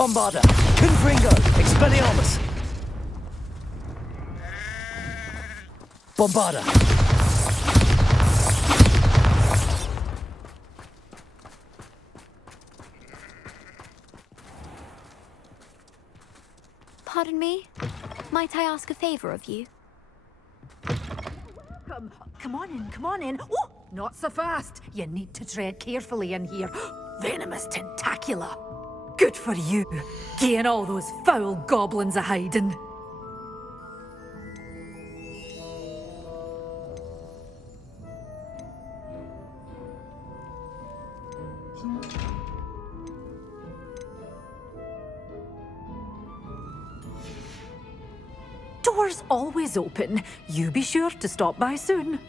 Bombarda! Confringo! Expelliarmus! Bombarda! Pardon me? Might I ask a favor of you? Come on in, come on in. Oh, not so fast. You need to tread carefully in here. Venomous tentacula. Good for you, getting all those foul goblins a hiding. Doors always open. You be sure to stop by soon.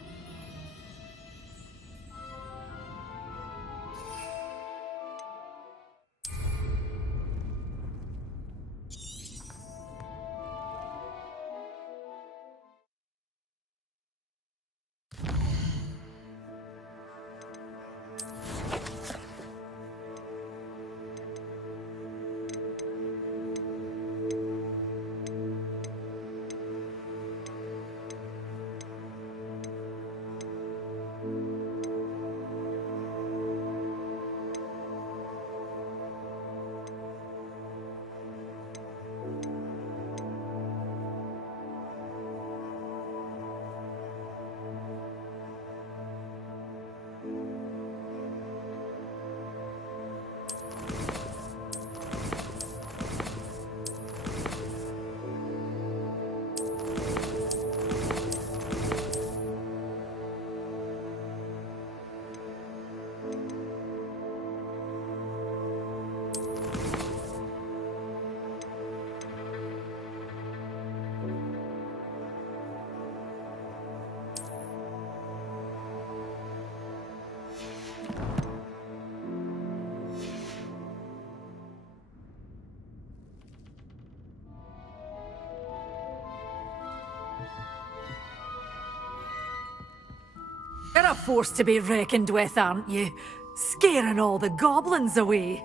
You're a force to be reckoned with, aren't you? Scaring all the goblins away.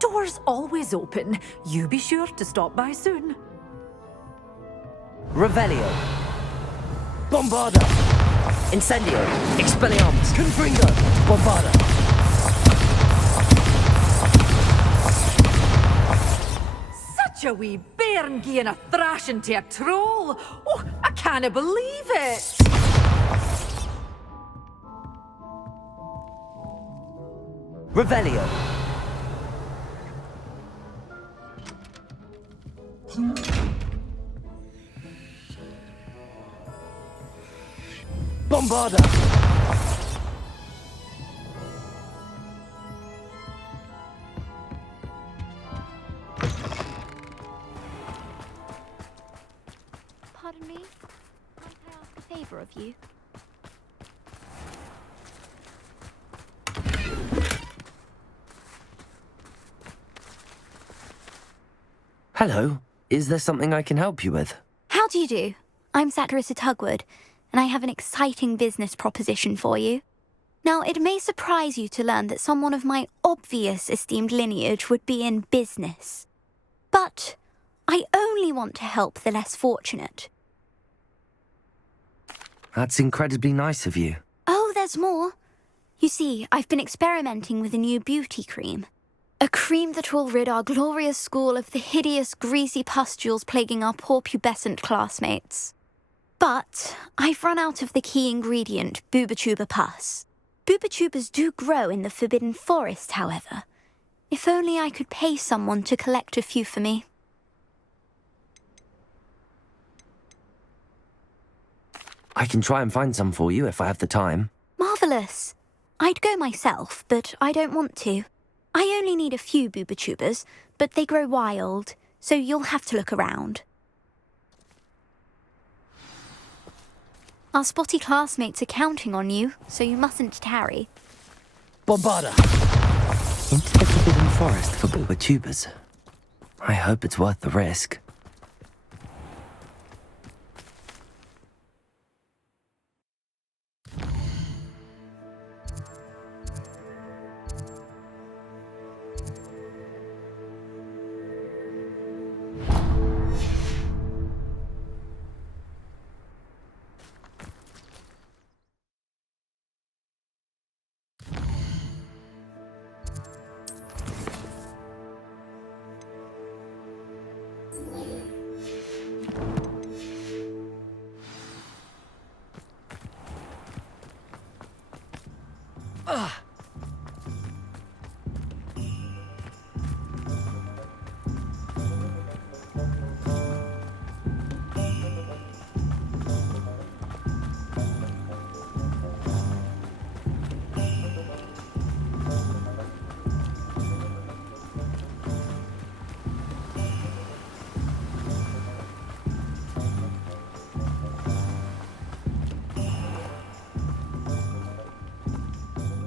Doors always open. You be sure to stop by soon. Revelio! Bombarda! Incendio! Expelliarmus! Confringo! Bombarda! Such a wee bairn gieing a thrashing to a troll! Oh, I can't believe it! Revelio. Bombarda. Pardon me? Might I ask a favor of you? Hello. Is there something I can help you with? How do you do? I'm Satirissa Tugwood, and I have an exciting business proposition for you. Now, it may surprise you to learn that someone of my obvious esteemed lineage would be in business. But I only want to help the less fortunate. That's incredibly nice of you. Oh, there's more. You see, I've been experimenting with a new beauty cream. A cream that will rid our glorious school of the hideous, greasy pustules plaguing our poor pubescent classmates. But I've run out of the key ingredient, Booba-Tuba pus. Booba-Tubas do grow in the Forbidden Forest, however. If only I could pay someone to collect a few for me. I can try and find some for you if I have the time. Marvellous. I'd go myself, but I don't want to. I only need a few Booba-Tubas, but they grow wild, so you'll have to look around. Our spotty classmates are counting on you, so you mustn't tarry. Bombarda. Into the Forbidden Forest for Booba-Tubas. I hope it's worth the risk.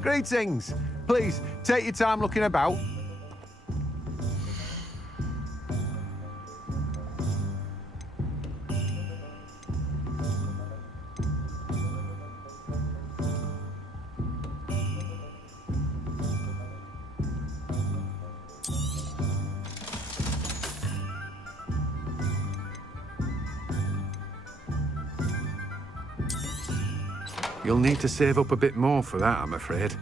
Greetings. Please, take your time looking about. You'll need to save up a bit more for that, I'm afraid.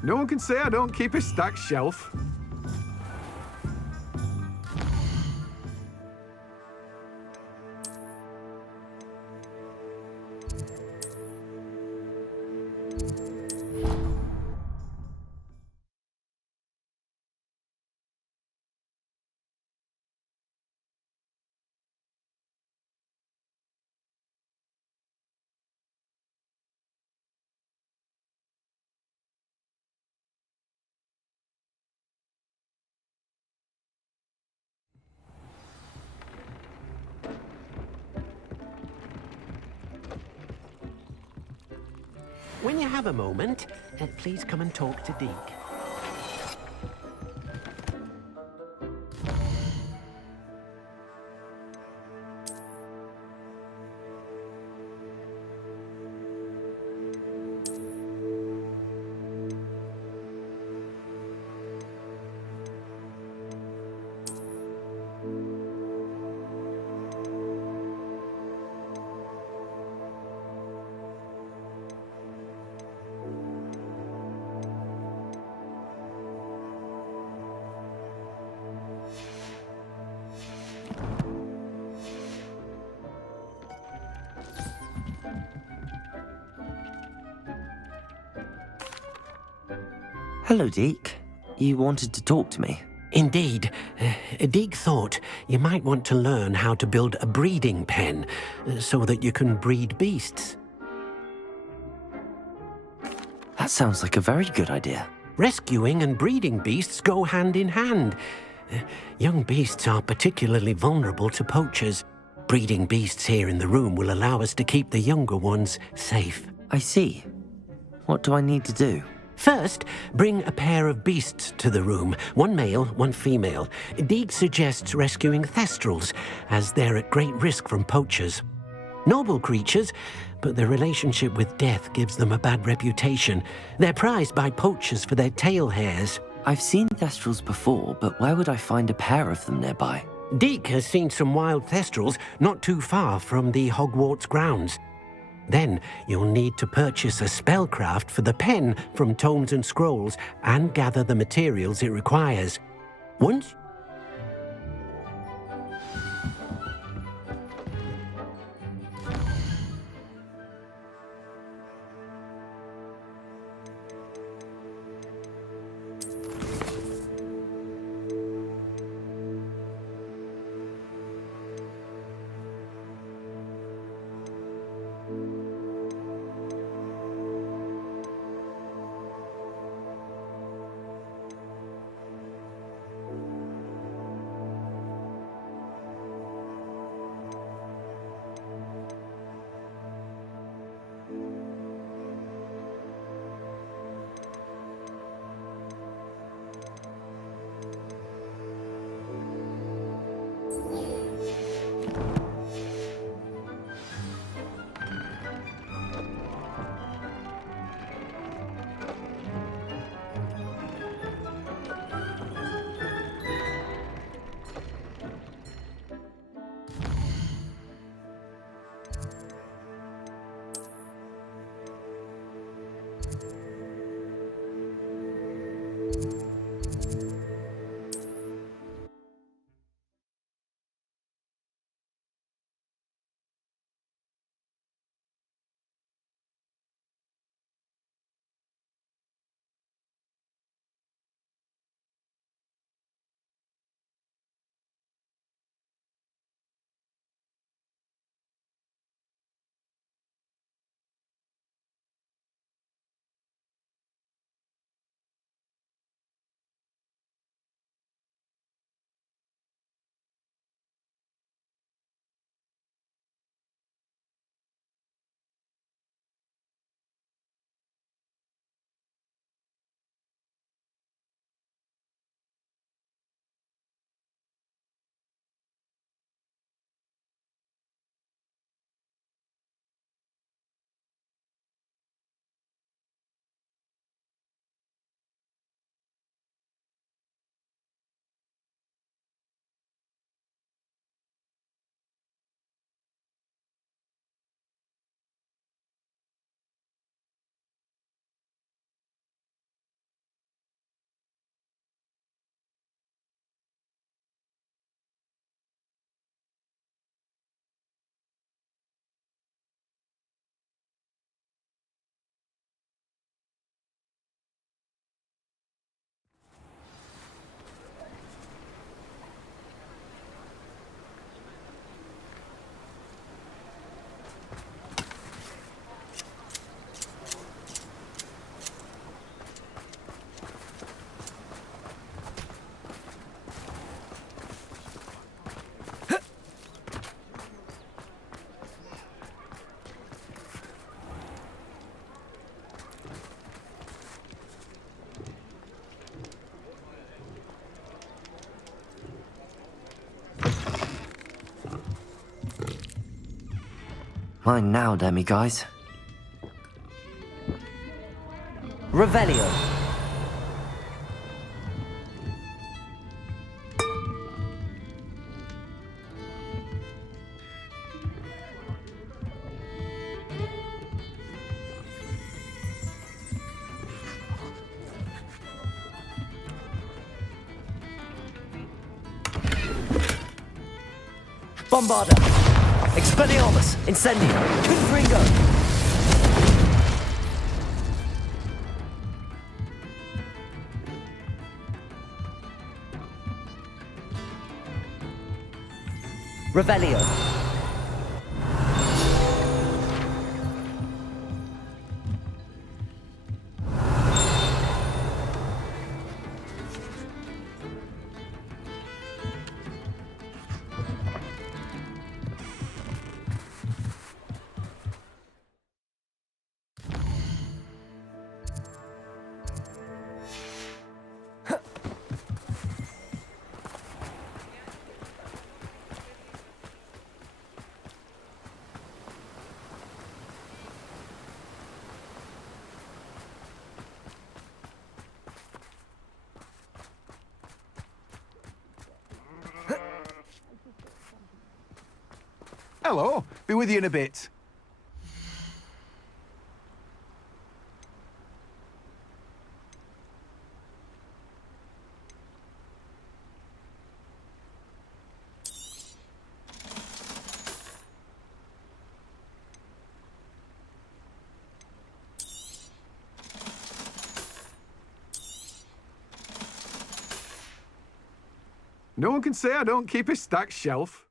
No one can say I don't keep a stacked shelf. When you have a moment, please come and talk to Deke. Hello, Deke. You wanted to talk to me? Indeed. Deke thought you might want to learn how to build a breeding pen so that you can breed beasts. That sounds like a very good idea. Rescuing and breeding beasts go hand in hand. Young beasts are particularly vulnerable to poachers. Breeding beasts here in the room will allow us to keep the younger ones safe. I see. What do I need to do? First, bring a pair of beasts to the room. One male, one female. Deke suggests rescuing thestrals, as they're at great risk from poachers. Noble creatures, but their relationship with death gives them a bad reputation. They're prized by poachers for their tail hairs. I've seen thestrals before, but where would I find a pair of them nearby? Deke has seen some wild thestrals not too far from the Hogwarts grounds. Then you'll need to purchase a spellcraft for the pen from Tomes and Scrolls and gather the materials it requires. Once... Mine now, demi-guys. Revelio. Bombarda. Expelliarmus. Incendio. Confringo. Revelio. Hello. Be with you in a bit. No one can say I don't keep a stacked shelf.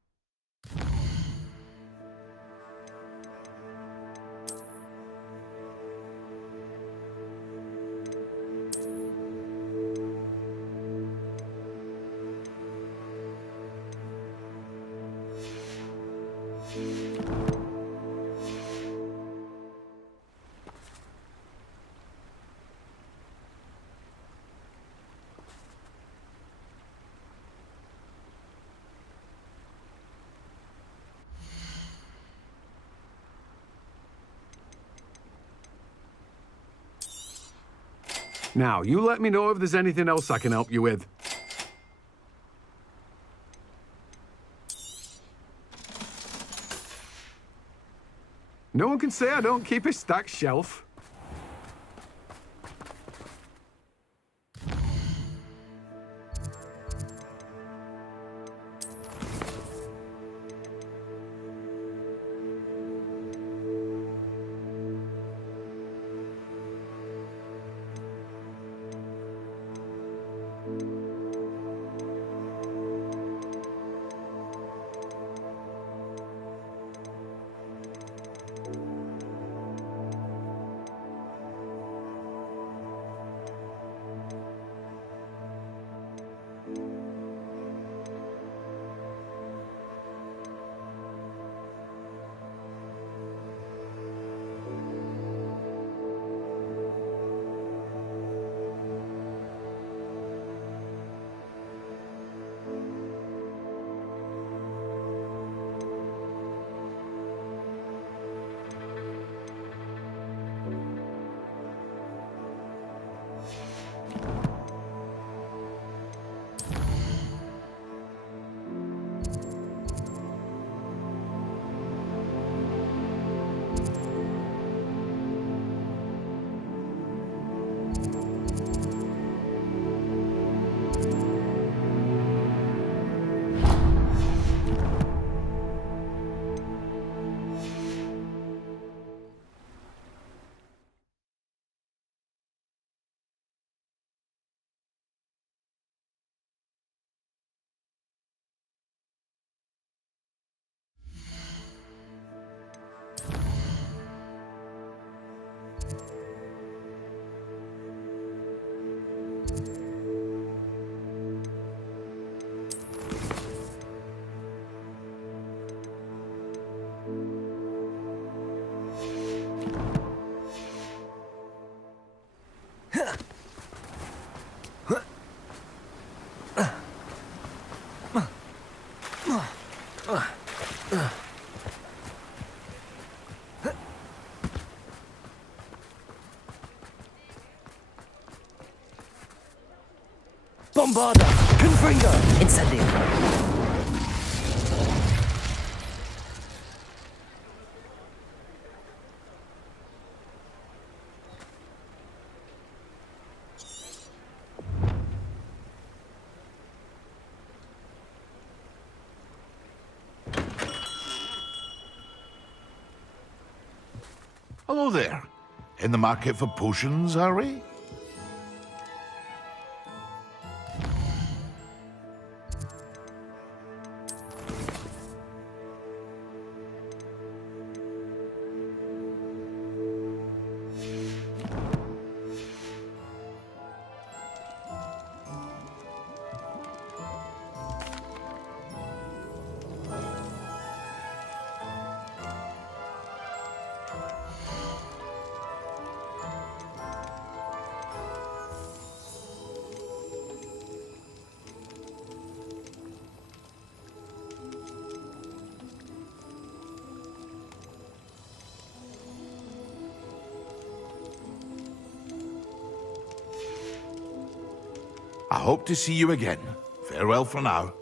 Now, you let me know if there's anything else I can help you with. No one can say I don't keep a stacked shelf. Bombarda! Confringo! Incendio! Hello there. In the market for potions, are we? I hope to see you again. Farewell for now.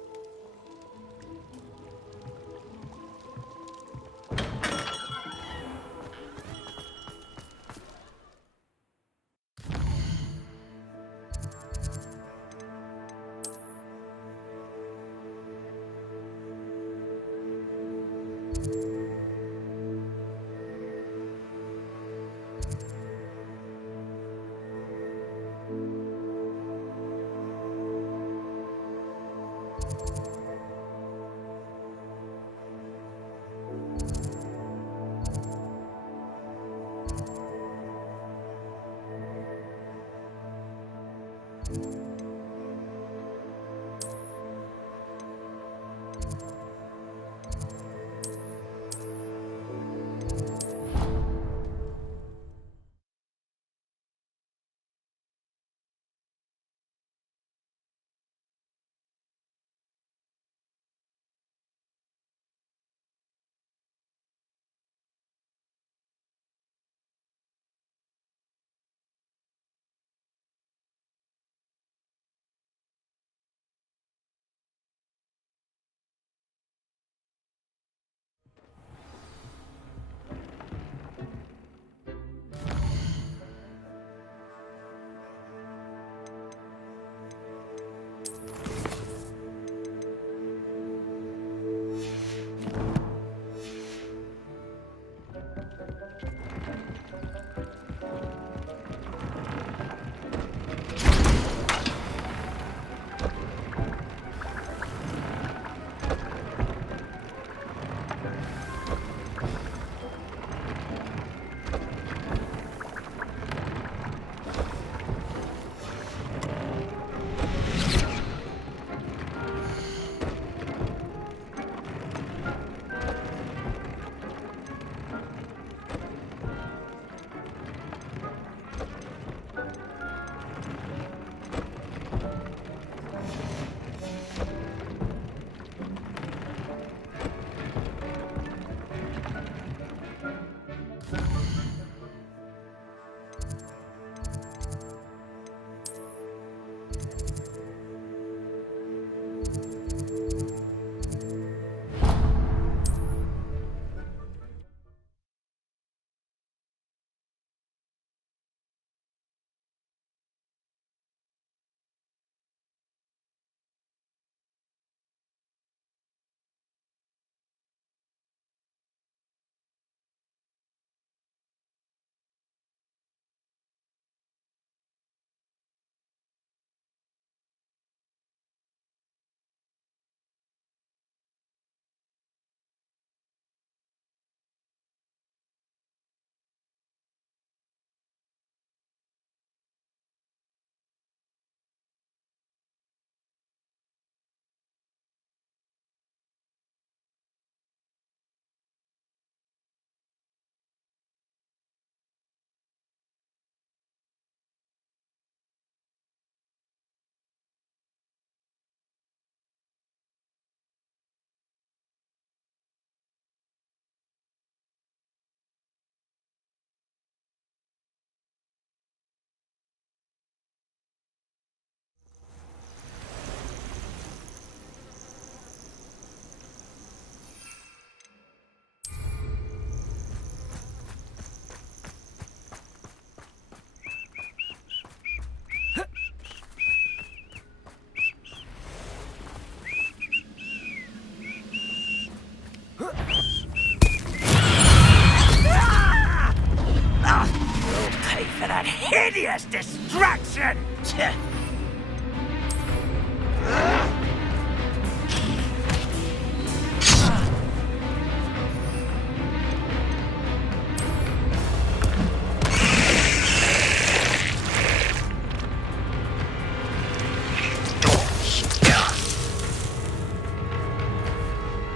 hideous distraction!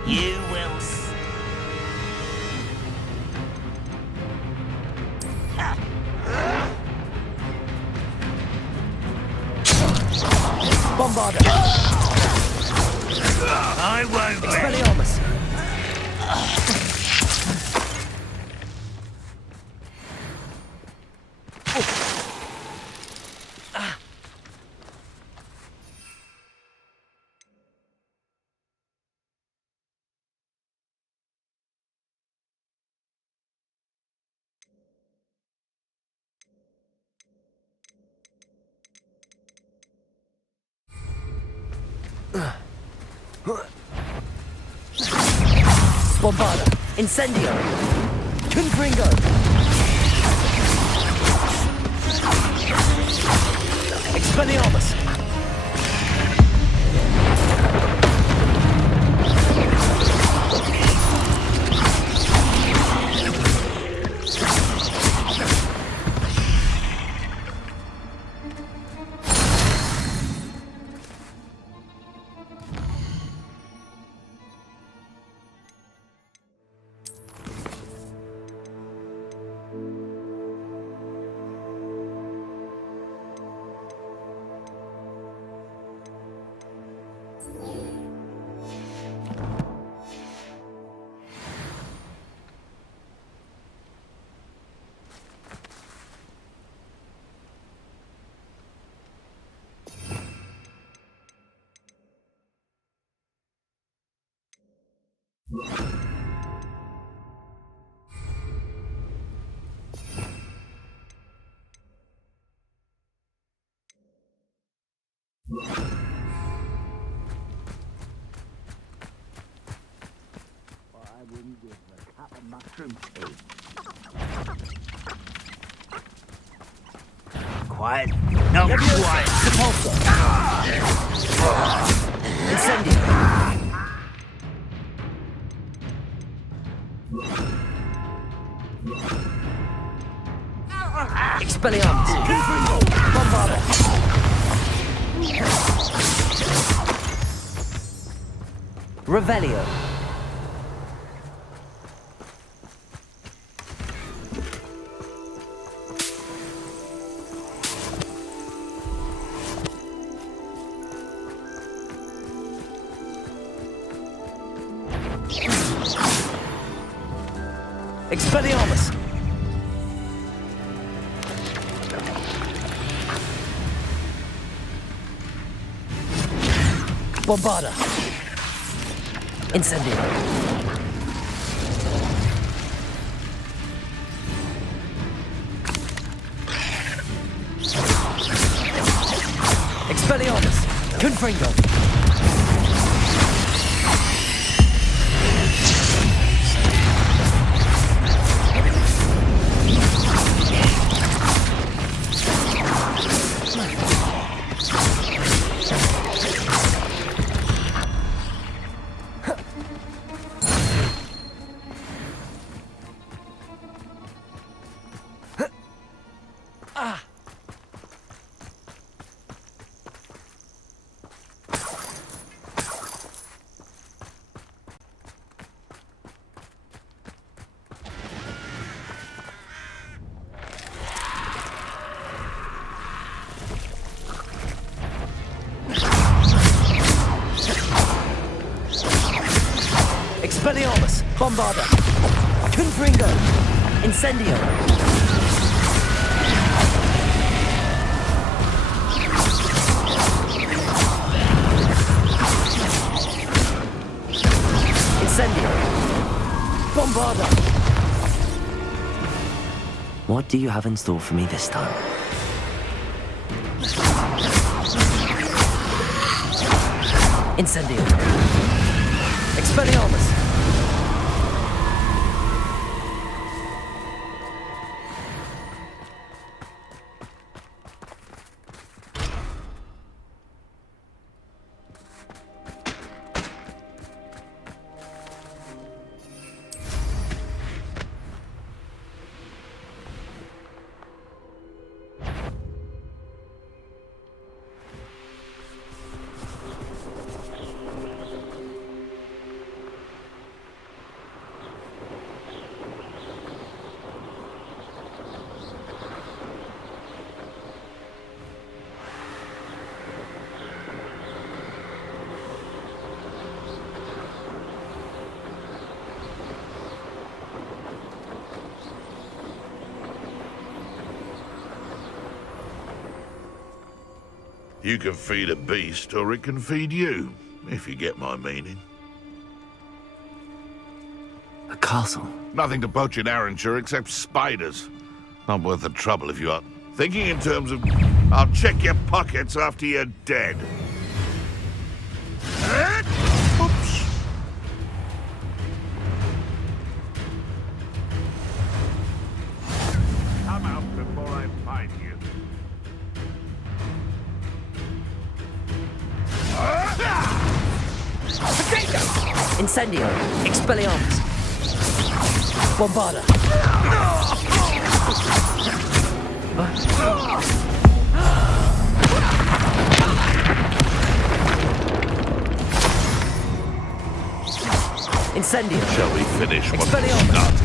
You will Bombarder! I won't let Expelliarmus! Bombarda! Incendio! Confringo! Expelliarmus! Quiet. No, quiet. Sepulso! Incendio! Expelliarmus! Bombarda! Revelio! Expelliarmus! Bombarda! Incendio! Expelliarmus! Confringo! Expelliarmus! Bombarda! Confringo! Incendio! Incendio! Bombarda! What do you have in store for me this time? Incendio! Expelliarmus! You can feed a beast, or it can feed you, if you get my meaning. A castle? Nothing to poach in Arranshire except spiders. Not worth the trouble if you are thinking in terms of, I'll check your pockets after you're dead. Incendio! Expelliarmus! Bombarda! Incendio! Shall we finish what we Expelliarmus! started?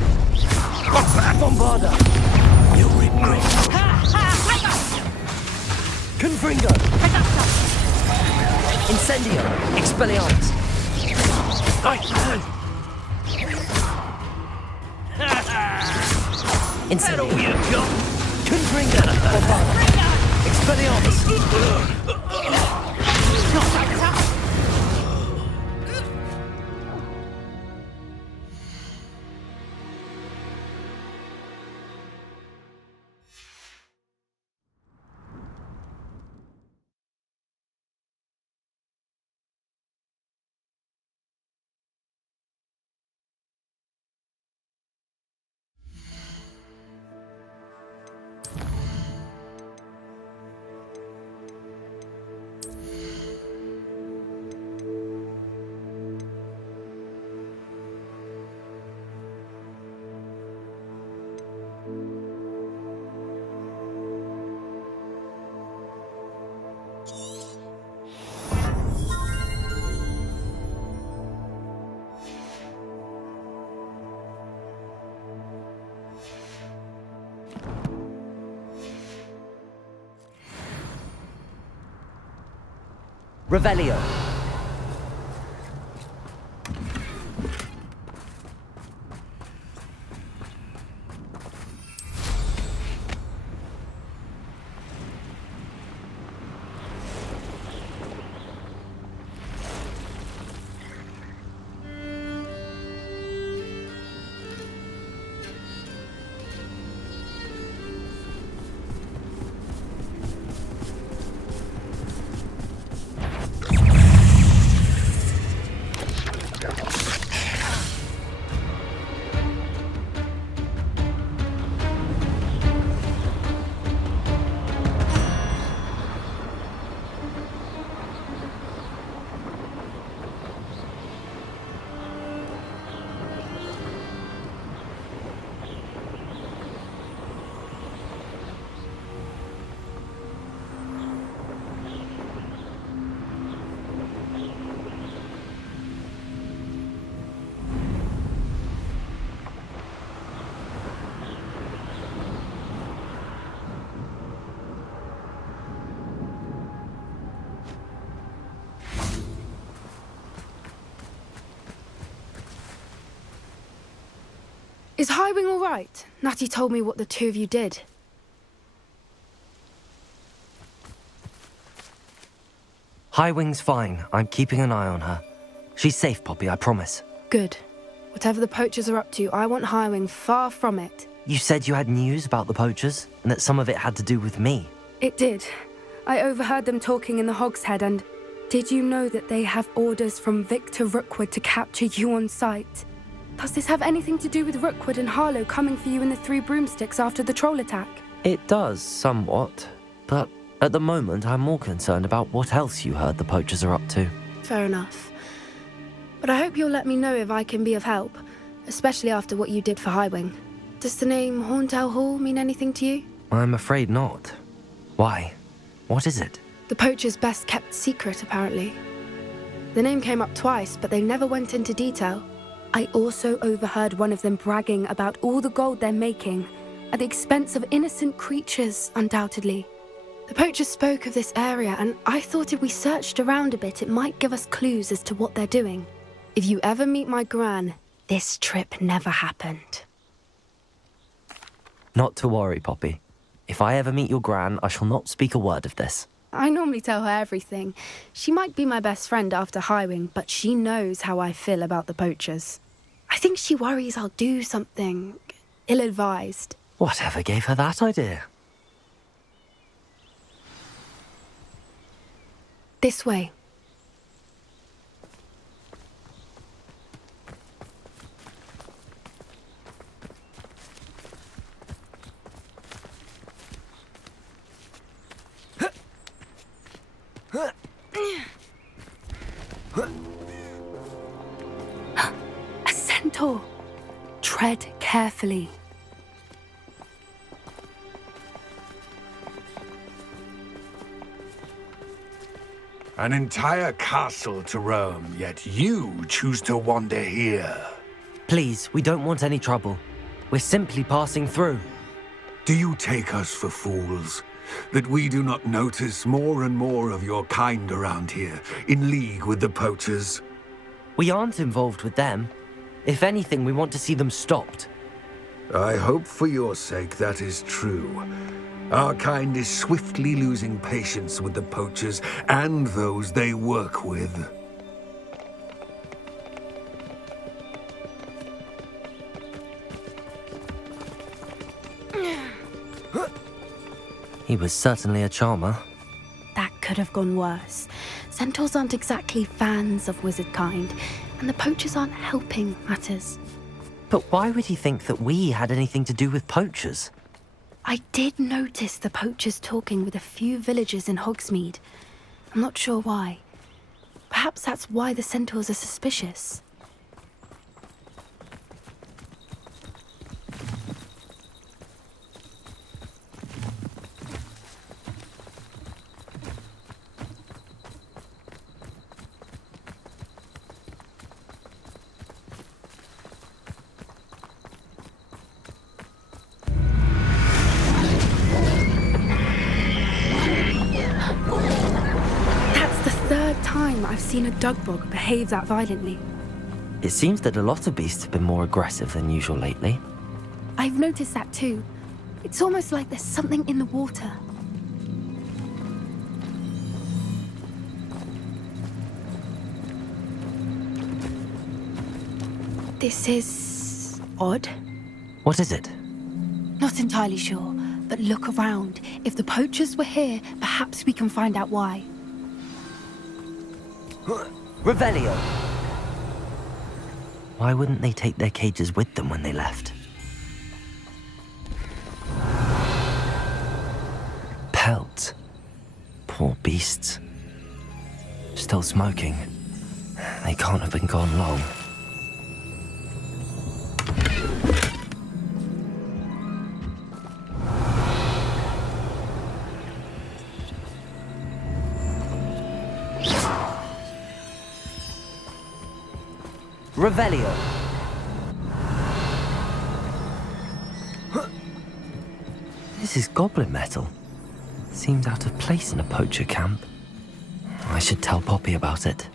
What's that? Bombarda! You'll regret. Confringo! Incendio! Expelliarmus! Incendio! Confringo! Bombarda! Expelliarmus! Revelio. Is Highwing all right? Natty told me what the two of you did. Highwing's fine. I'm keeping an eye on her. She's safe, Poppy, I promise. Good. Whatever the poachers are up to, I want Highwing far from it. You said you had news about the poachers, and that some of it had to do with me. It did. I overheard them talking in the Hogshead, and did you know that they have orders from Victor Rookwood to capture you on sight? Does this have anything to do with Rookwood and Harlow coming for you in the Three Broomsticks after the troll attack? It does, somewhat. But at the moment, I'm more concerned about what else you heard the poachers are up to. Fair enough. But I hope you'll let me know if I can be of help, especially after what you did for Highwing. Does the name Horntail Hall mean anything to you? I'm afraid not. Why? What is it? The poachers' best kept secret, apparently. The name came up twice, but they never went into detail. I also overheard one of them bragging about all the gold they're making, at the expense of innocent creatures, undoubtedly. The poachers spoke of this area, and I thought if we searched around a bit, it might give us clues as to what they're doing. If you ever meet my gran, this trip never happened. Not to worry, Poppy. If I ever meet your gran, I shall not speak a word of this. I normally tell her everything. She might be my best friend after Highwing, but she knows how I feel about the poachers. I think she worries I'll do something ill-advised. Whatever gave her that idea? This way. Centaur. Tread carefully. An entire castle to roam, yet you choose to wander here. Please, we don't want any trouble. We're simply passing through. Do you take us for fools? That we do not notice more and more of your kind around here, in league with the poachers? We aren't involved with them. If anything, we want to see them stopped. I hope for your sake that is true. Our kind is swiftly losing patience with the poachers and those they work with. He was certainly a charmer. That could have gone worse. Centaurs aren't exactly fans of wizard kind, and the poachers aren't helping matters. But why would he think that we had anything to do with poachers? I did notice the poachers talking with a few villagers in Hogsmeade. I'm not sure why. Perhaps that's why the centaurs are suspicious. I've seen a dugbog behave that violently. It seems that a lot of beasts have been more aggressive than usual lately. I've noticed that too. It's almost like there's something in the water. This is odd. What is it? Not entirely sure, but look around. If the poachers were here, perhaps we can find out why. Revelio! Why wouldn't they take their cages with them when they left? Pelt. Poor beasts. Still smoking. They can't have been gone long. Revelio. This is goblin metal. Seems out of place in a poacher camp. I should tell Poppy about it.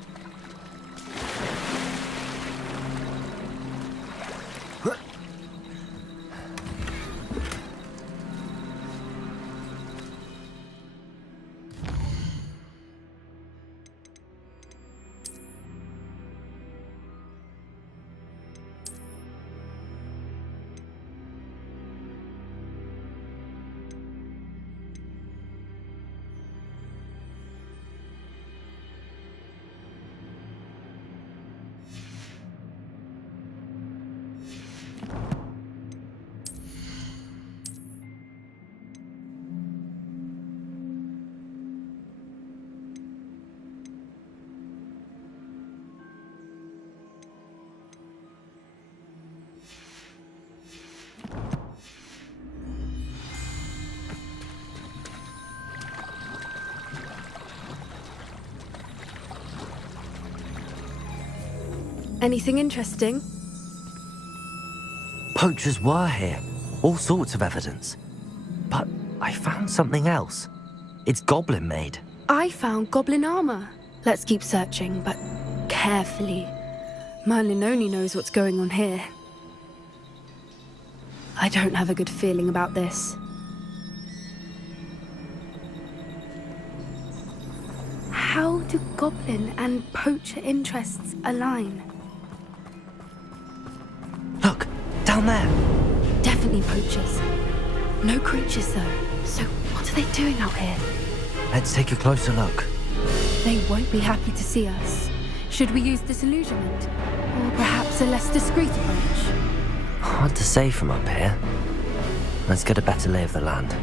Anything interesting? Poachers were here. All sorts of evidence. But I found something else. It's goblin made. I found goblin armor. Let's keep searching, but carefully. Merlin only knows what's going on here. I don't have a good feeling about this. How do goblin and poacher interests align? Look, down there. Definitely poachers. No creatures though. So what are they doing out here? Let's take a closer look. They won't be happy to see us. Should we use disillusionment? Or perhaps a less discreet approach? Hard to say from up here. Let's get a better lay of the land.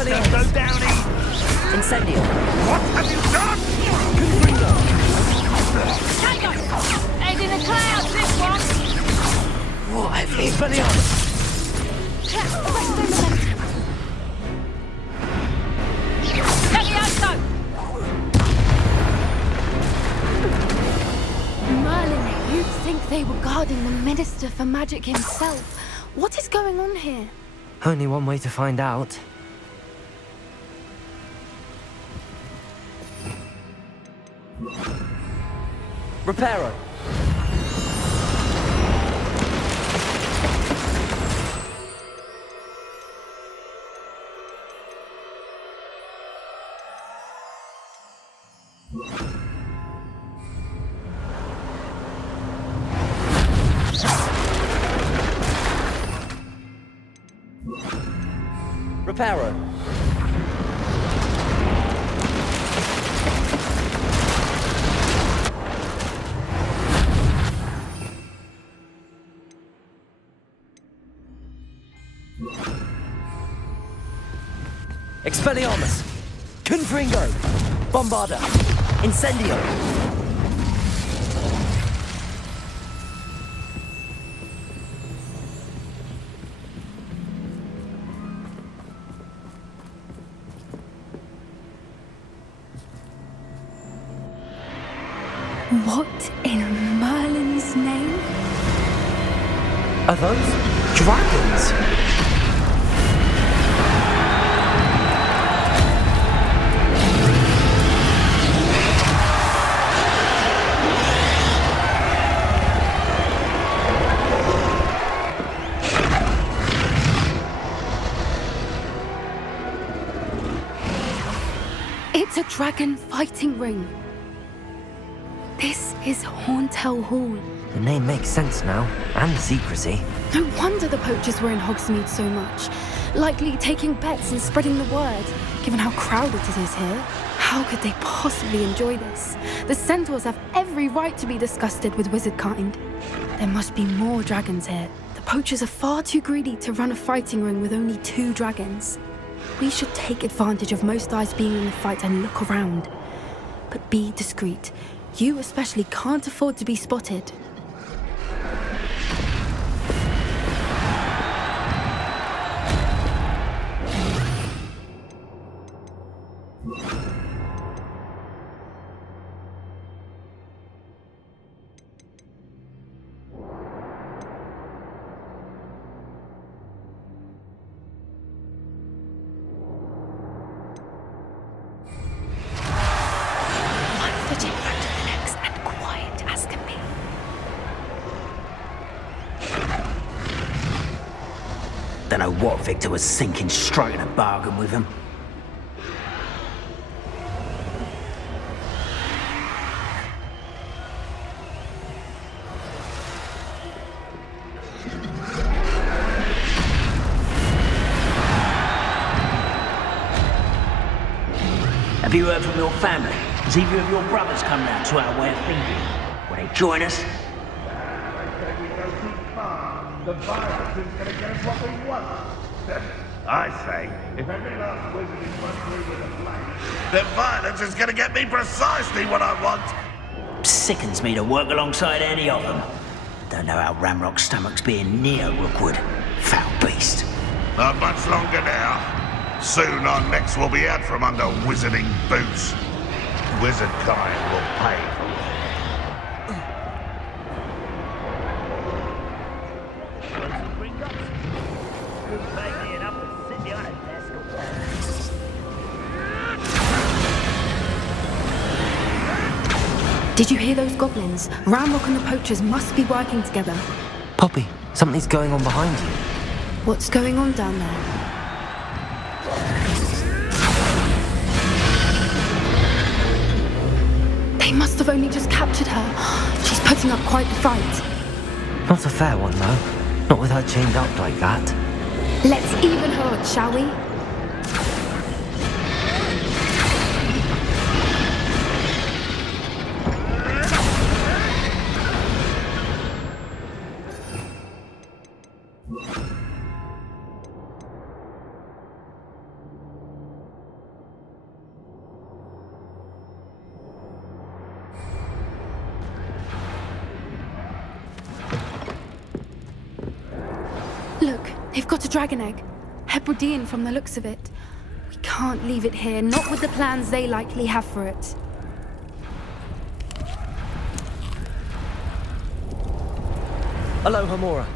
Expelliarmus! Go down easy! Incendio! What have you done? Head in the clouds, this one! What have you? Expelliarmus! Merlin, you'd think they were guarding the Minister for Magic himself. What is going on here? Only one way to find out. Reparo! Reparo! Expelliarmus! Confringo! Bombarda! Incendio! What in Merlin's name? Are those dragons? It's a dragon fighting ring. This is Horntail Hall. The name makes sense now, and the secrecy. No wonder the poachers were in Hogsmeade so much. Likely taking bets and spreading the word, given how crowded it is here. How could they possibly enjoy this? The centaurs have every right to be disgusted with wizard kind. There must be more dragons here. The poachers are far too greedy to run a fighting ring with only 2 dragons. We should take advantage of most eyes being in the fight and look around. But be discreet. You especially can't afford to be spotted. Don't know what Victor was thinking, striking a bargain with him. Have you heard from your family? Has either of your brothers come round to our way of thinking? Will they join us? The violence is going to get us what we want. I say, if every last wizard is run through with a flame, then violence is going to get me precisely what I want. Sickens me to work alongside any of them. Don't know how Ramrock's stomach's being near Rookwood. Foul beast. Not much longer now. Soon our necks will be out from under wizarding boots. Wizard kind will pay for it. Did you hear those goblins? Ramrock and the poachers must be working together. Poppy, something's going on behind you. What's going on down there? They must have only just captured her. She's putting up quite the fight. Not a fair one, though. Not with her chained up like that. Let's even her odds, shall we? They've got a dragon egg. Hebridean from the looks of it. We can't leave it here, not with the plans they likely have for it. Aloha, Mora.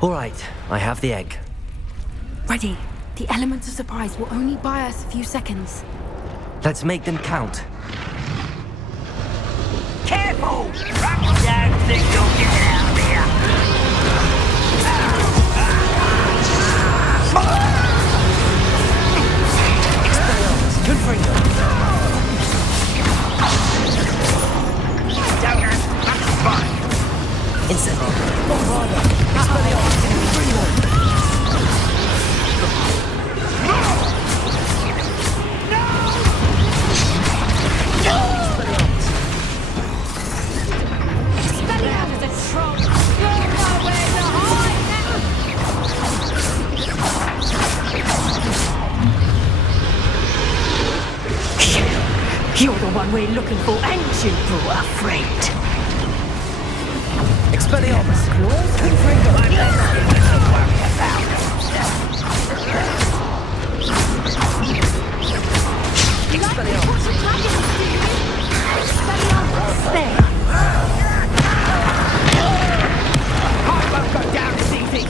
All right, I have the egg. Ready. The elements of surprise will only buy us a few seconds. Let's make them count. Careful! I don't think you'll get out of here. Expelliarmus, Confringo. Dagger, that's fine. Incendio, Bombarda, Expelliarmus, Confringo. Expelliarmus is strong. You're nowhere to hide now. You're the one we're looking for, and you brought a friend. Expelliarmus, Confringo. Expelliarmus. There. I won't go down this easy.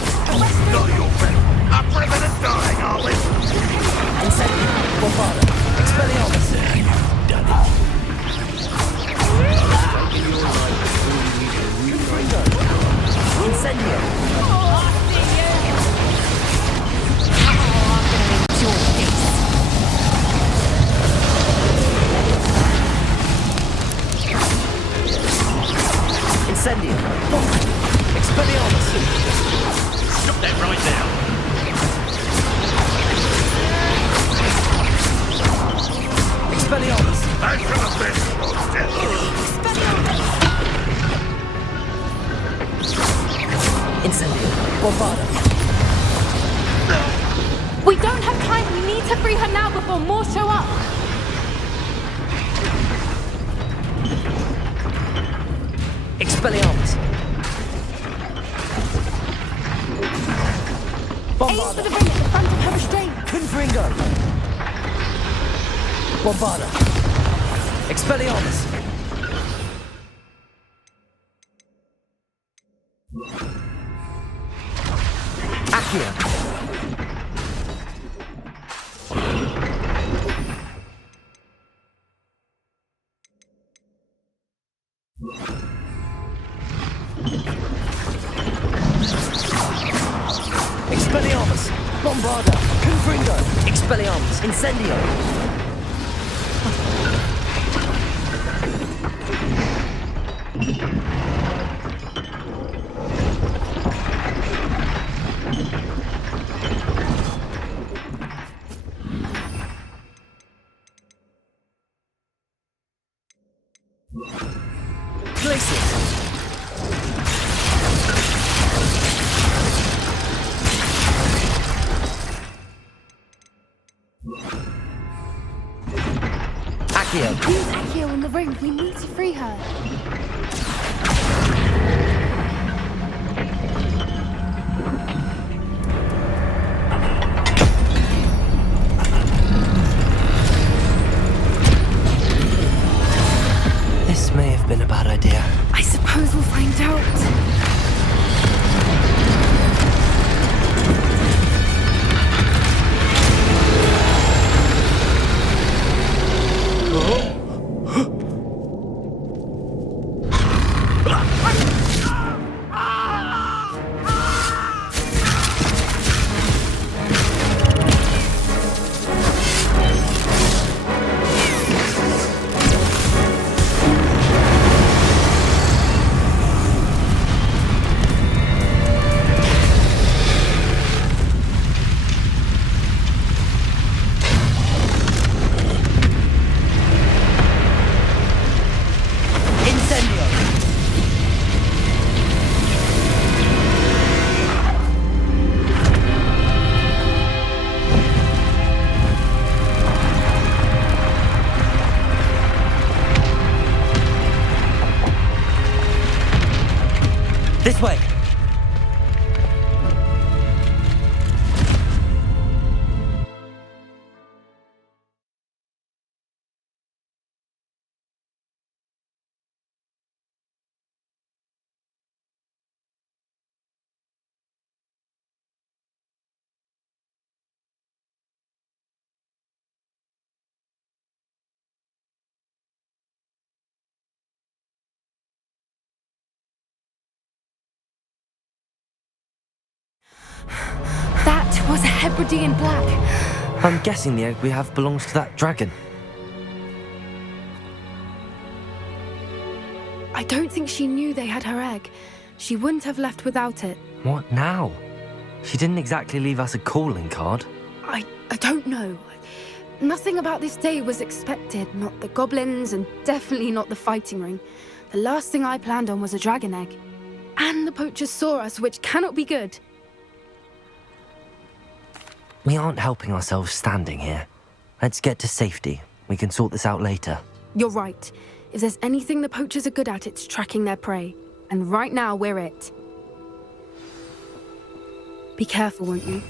Not your friend. Up for a minute dying, are we? Incendio, Bombarda, Expelliarmus. You've done it. Confringo. Incendio. Incendio. Expelliarmus. Stop that right now. Expelliarmus. That's from a best Incendio. Bombarda. We don't have time. We need to free her now before more show up. Expelliarmus. Aim Bombarda. for the ring at the front of her restraint. Confringo. Bombarda. Expelliarmus. Accio. Expelliarmus. Bombarda. Confringo. Expelliarmus. Incendio. Place it. Accio. Use Accio in the ring. We need to free her. This may have been a bad idea. I suppose we'll find out. was a Hebridean black. I'm guessing the egg we have belongs to that dragon. I don't think she knew they had her egg. She wouldn't have left without it. What now? She didn't exactly leave us a calling card. I don't know. Nothing about this day was expected. Not the goblins, and definitely not the fighting ring. The last thing I planned on was a dragon egg. And the poachers saw us, which cannot be good. We aren't helping ourselves standing here. Let's get to safety. We can sort this out later. You're right. If there's anything the poachers are good at, it's tracking their prey. And right now, we're it. Be careful, won't you?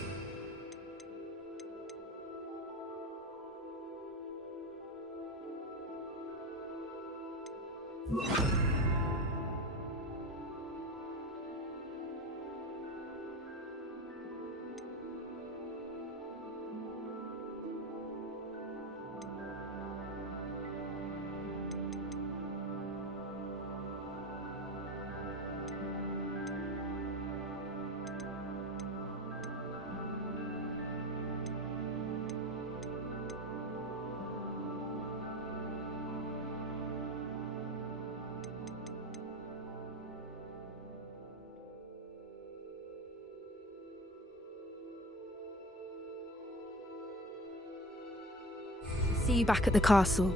See you back at the castle.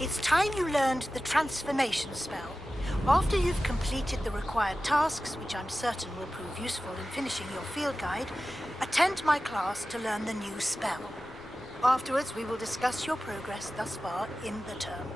It's time you learned the transformation spell. After you've completed the required tasks, which I'm certain will prove useful in finishing your field guide, attend my class to learn the new spell. Afterwards, we will discuss your progress thus far in the term.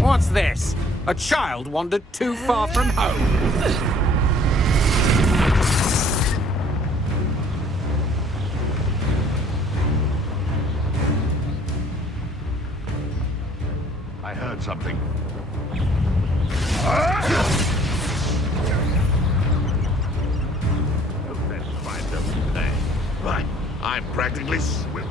What's this? A child wandered too far from home. I heard something. Let's find them today. Right, I'm practically swimming.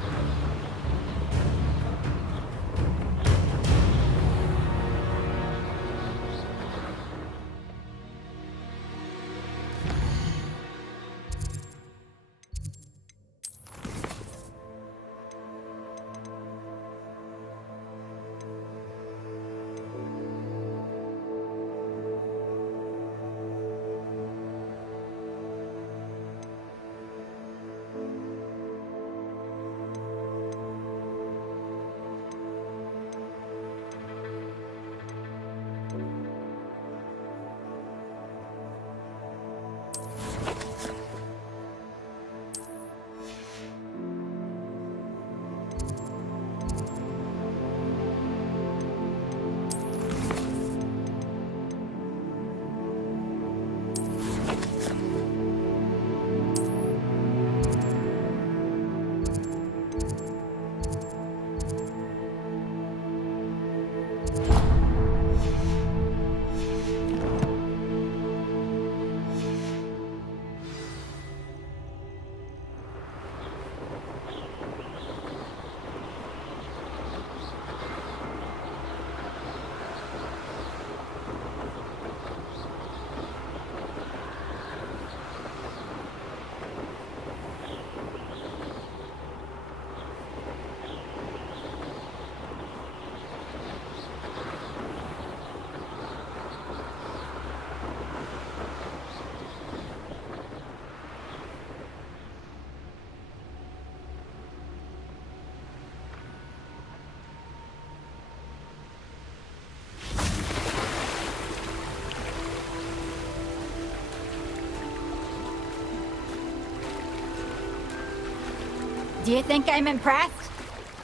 Do you think I'm impressed?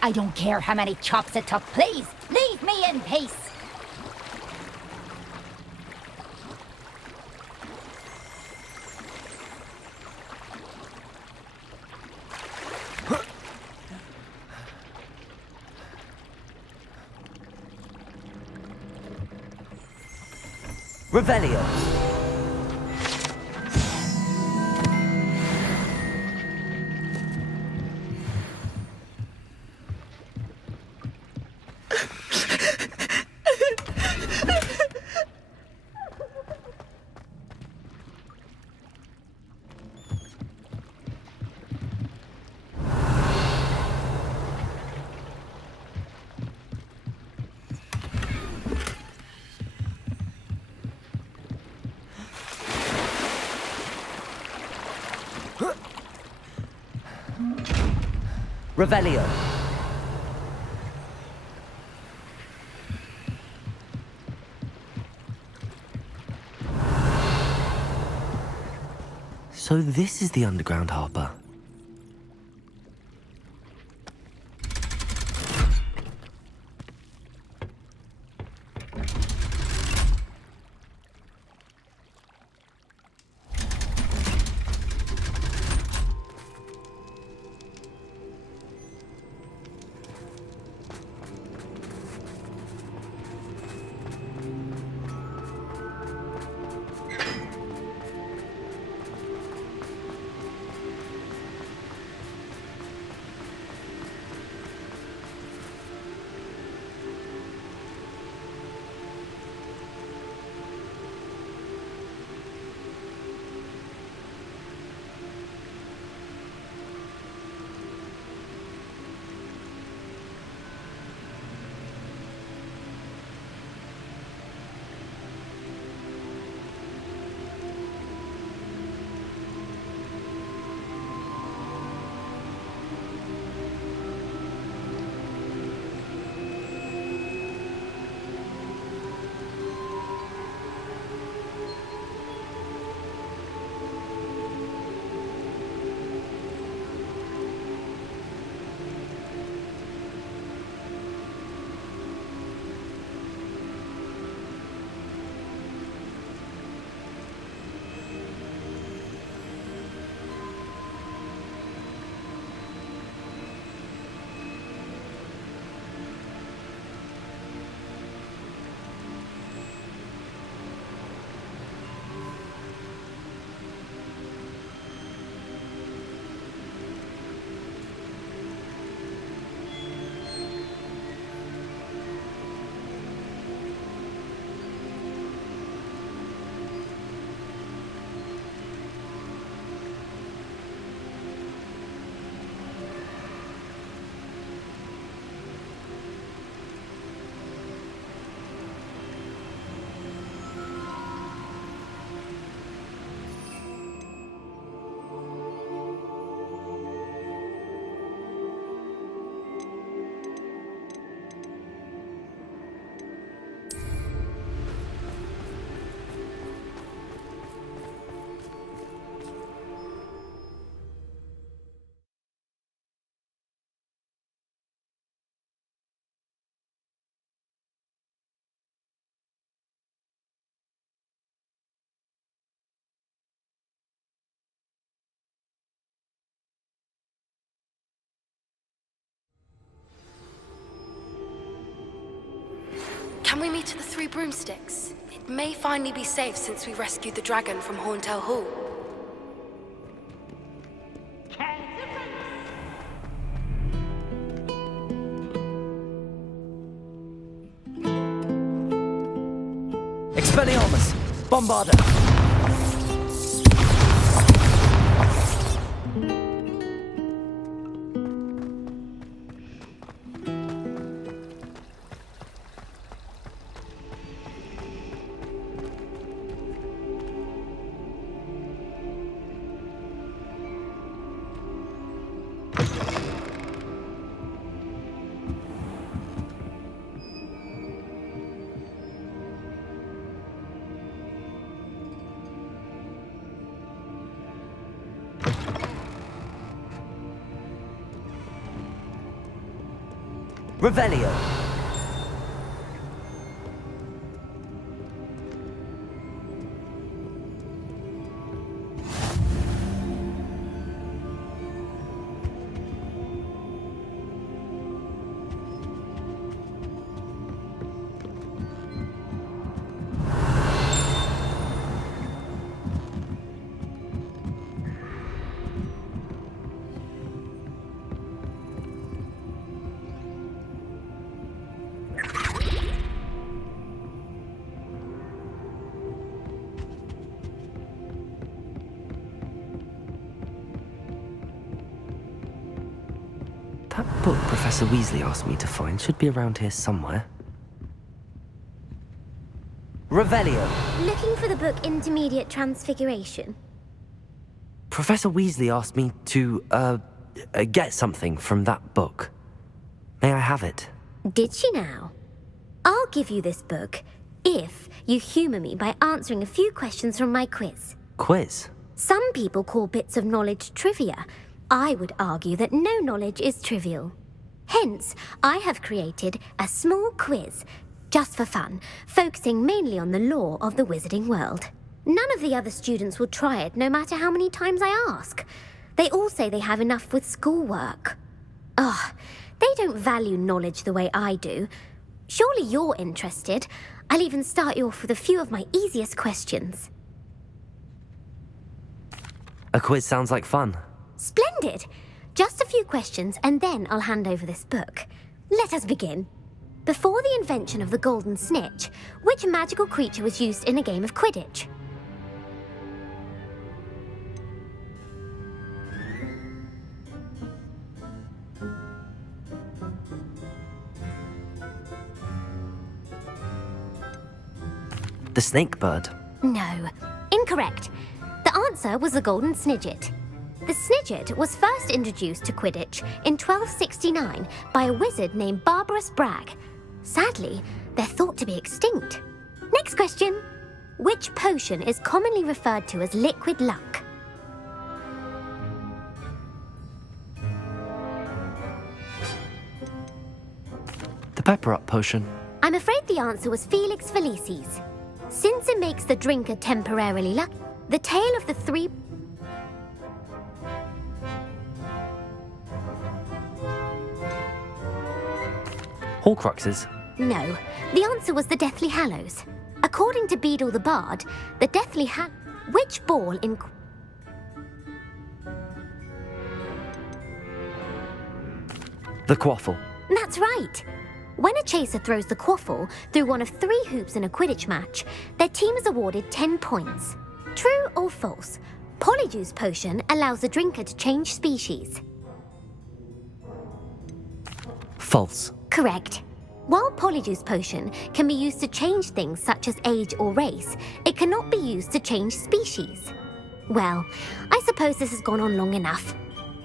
I don't care how many chops it took. Please, leave me in peace. Revelio. Revelio. So this is the underground harbour. Can we meet at the Three Broomsticks? It may finally be safe since we rescued the dragon from Horntail Hall. Expelliarmus! Bombarda! Revelio. That book Professor Weasley asked me to find should be around here somewhere. Revelio. Looking for the book Intermediate Transfiguration? Professor Weasley asked me to, get something from that book. May I have it? Did she now? I'll give you this book if you humour me by answering a few questions from my quiz. Quiz? Some people call bits of knowledge trivia. I would argue that no knowledge is trivial. Hence, I have created a small quiz, just for fun, focusing mainly on the lore of the wizarding world. None of the other students will try it, no matter how many times I ask. They all say they have enough with schoolwork. Ugh, they don't value knowledge the way I do. Surely you're interested. I'll even start you off with a few of my easiest questions. A quiz sounds like fun. Splendid! Just a few questions and then I'll hand over this book. Let us begin. Before the invention of the golden snitch, which magical creature was used in a game of Quidditch? The snake bird. No, incorrect. The answer was the golden snidget. The snidget was first introduced to Quidditch in 1269 by a wizard named Barbarous Bragg. Sadly, they're thought to be extinct. Next question. Which potion is commonly referred to as liquid luck? The pepper up potion. I'm afraid the answer was Felix Felicis. Since it makes the drinker temporarily lucky, the tale of the three... Horcruxes. No, the answer was the Deathly Hallows. According to Beadle the Bard, the Deathly Which ball in... The quaffle. That's right. When a chaser throws the quaffle through one of 3 hoops in a Quidditch match, their team is awarded 10 points. True or false? Polyjuice Potion allows the drinker to change species. False. Correct. While Polyjuice Potion can be used to change things such as age or race, it cannot be used to change species. Well, I suppose this has gone on long enough.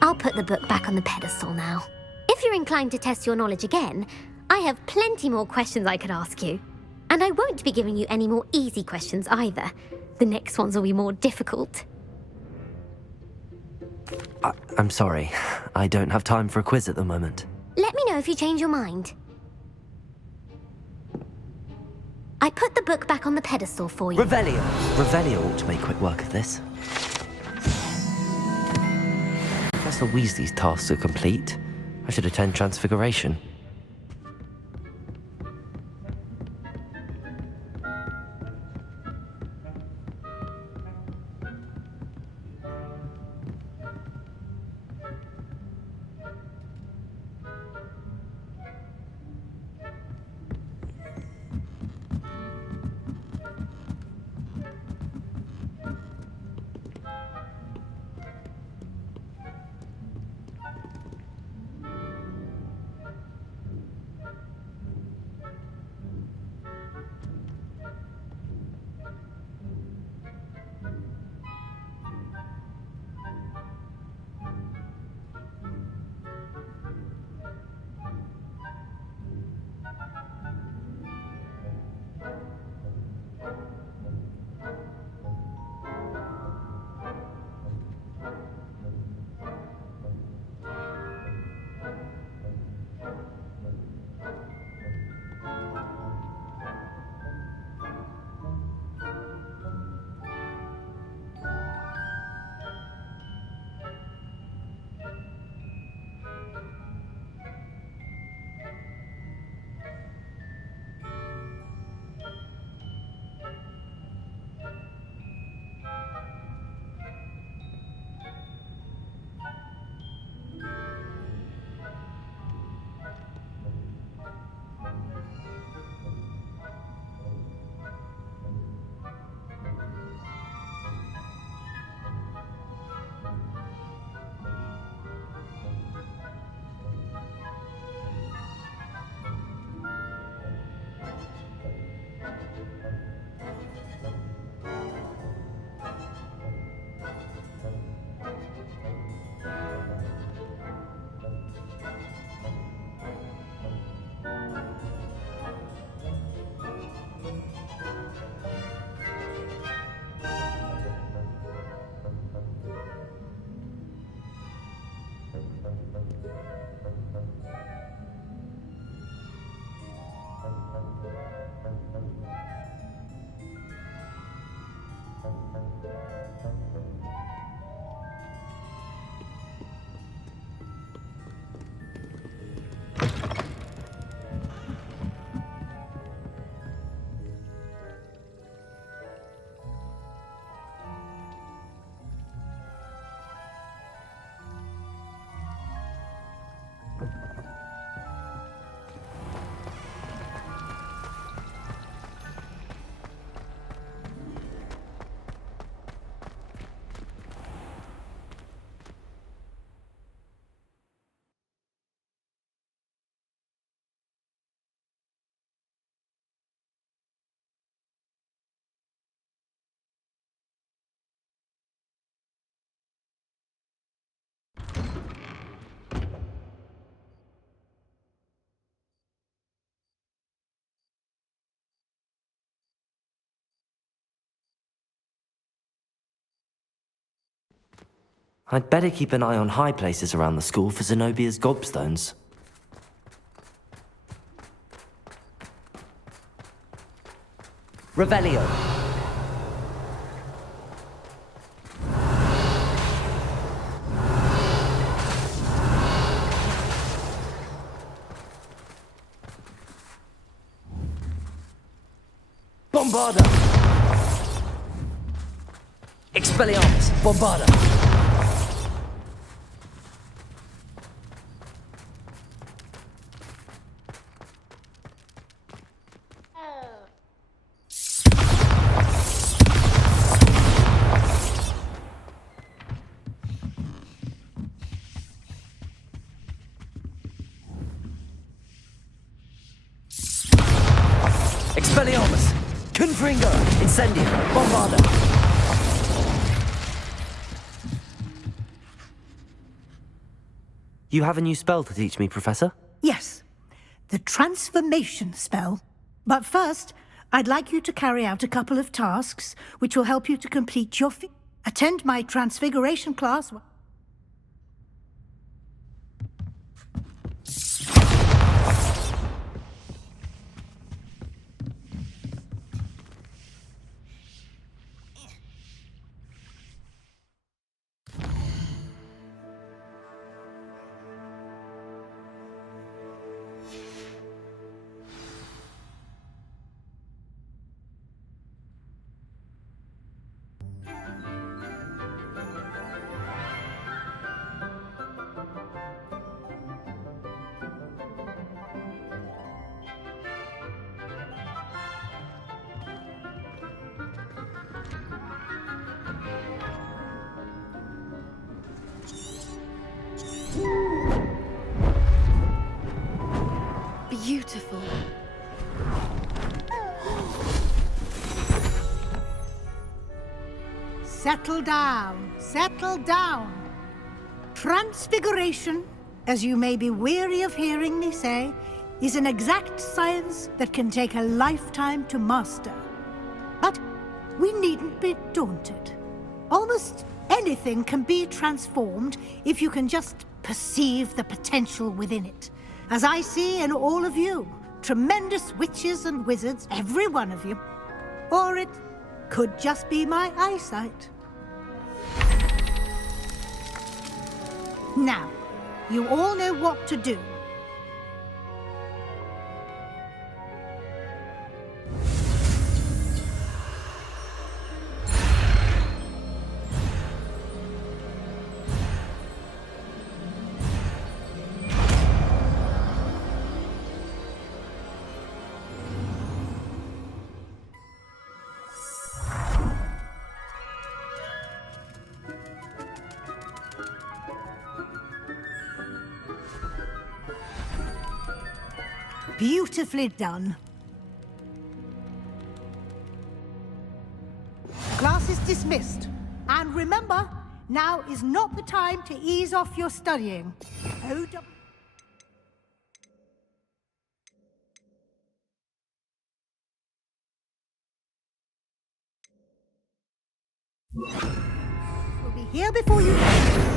I'll put the book back on the pedestal now. If you're inclined to test your knowledge again, I have plenty more questions I could ask you. And I won't be giving you any more easy questions either. The next ones will be more difficult. I'm sorry. I don't have time for a quiz at the moment. Let me know if you change your mind. I put the book back on the pedestal for you. Revelio. Revelio ought to make quick work of this. Professor Weasley's tasks are complete. I should attend Transfiguration. I'd better keep an eye on high places around the school for Zenobia's gobstones. Revelio. Bombarda. Expelliarmus. Bombarda. Expelliarmus! Confringo! Incendio! Bombarda! You have a new spell to teach me, Professor? Yes, the transformation spell. But first, I'd like you to carry out a couple of tasks which will help you to complete your attend my transfiguration class. Beautiful. Settle down, settle down. Transfiguration, as you may be weary of hearing me say, is an exact science that can take a lifetime to master. But we needn't be daunted. Almost anything can be transformed if you can just perceive the potential within it. As I see in all of you, tremendous witches and wizards, every one of you. Or it could just be my eyesight. Now, you all know what to do. Beautifully done. Class is dismissed. And remember, now is not the time to ease off your studying. We'll be here before you know.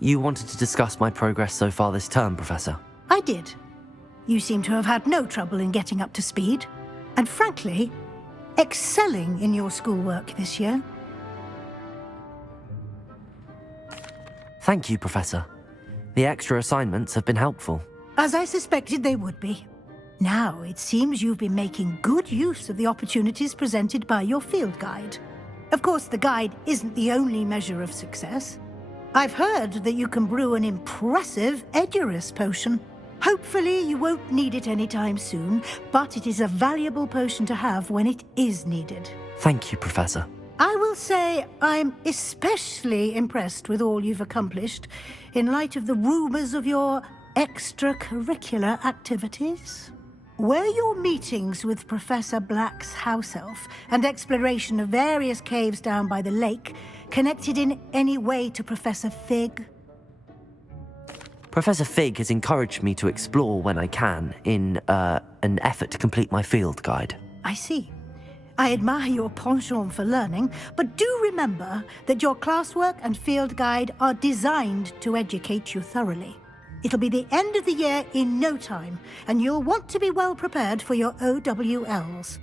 You wanted to discuss my progress so far this term, Professor. I did. You seem to have had no trouble in getting up to speed, and frankly, excelling in your schoolwork this year. Thank you, Professor. The extra assignments have been helpful. As I suspected they would be. Now, it seems you've been making good use of the opportunities presented by your field guide. Of course, the guide isn't the only measure of success. I've heard that you can brew an impressive Edurus potion. Hopefully, you won't need it anytime soon, but it is a valuable potion to have when it is needed. Thank you, Professor. I will say I'm especially impressed with all you've accomplished in light of the rumors of your extracurricular activities. Were your meetings with Professor Black's house elf and exploration of various caves down by the lake connected in any way to Professor Fig? Professor Fig has encouraged me to explore when I can in an effort to complete my field guide. I see. I admire your penchant for learning, but do remember that your classwork and field guide are designed to educate you thoroughly. It'll be the end of the year in no time, and you'll want to be well prepared for your OWLs.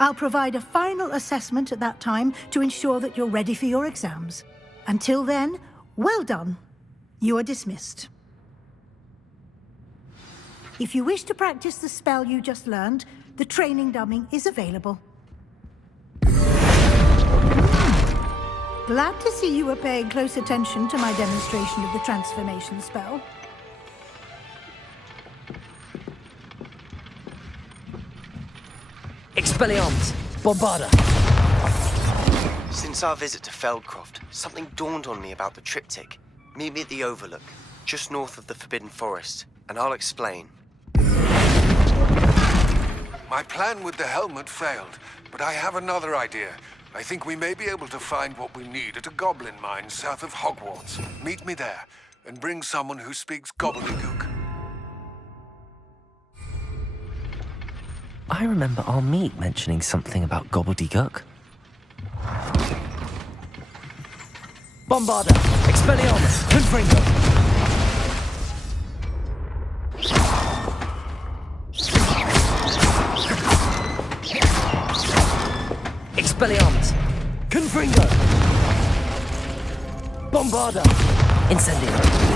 I'll provide a final assessment at that time to ensure that you're ready for your exams. Until then, well done. You are dismissed. If you wish to practice the spell you just learned, the training dummy is available. Glad to see you were paying close attention to my demonstration of the transformation spell. Expelliarmus! Bombarda! Since our visit to Feldcroft, something dawned on me about the triptych. Meet me at the Overlook, just north of the Forbidden Forest, and I'll explain. My plan with the helmet failed, but I have another idea. I think we may be able to find what we need at a goblin mine south of Hogwarts. Meet me there, and bring someone who speaks gobbledygook. I remember our meet mentioning something about gobbledygook. Bombarda! Expelliarmus! Confringo! Expelliarmus! Confringo! Bombarda! Incendio!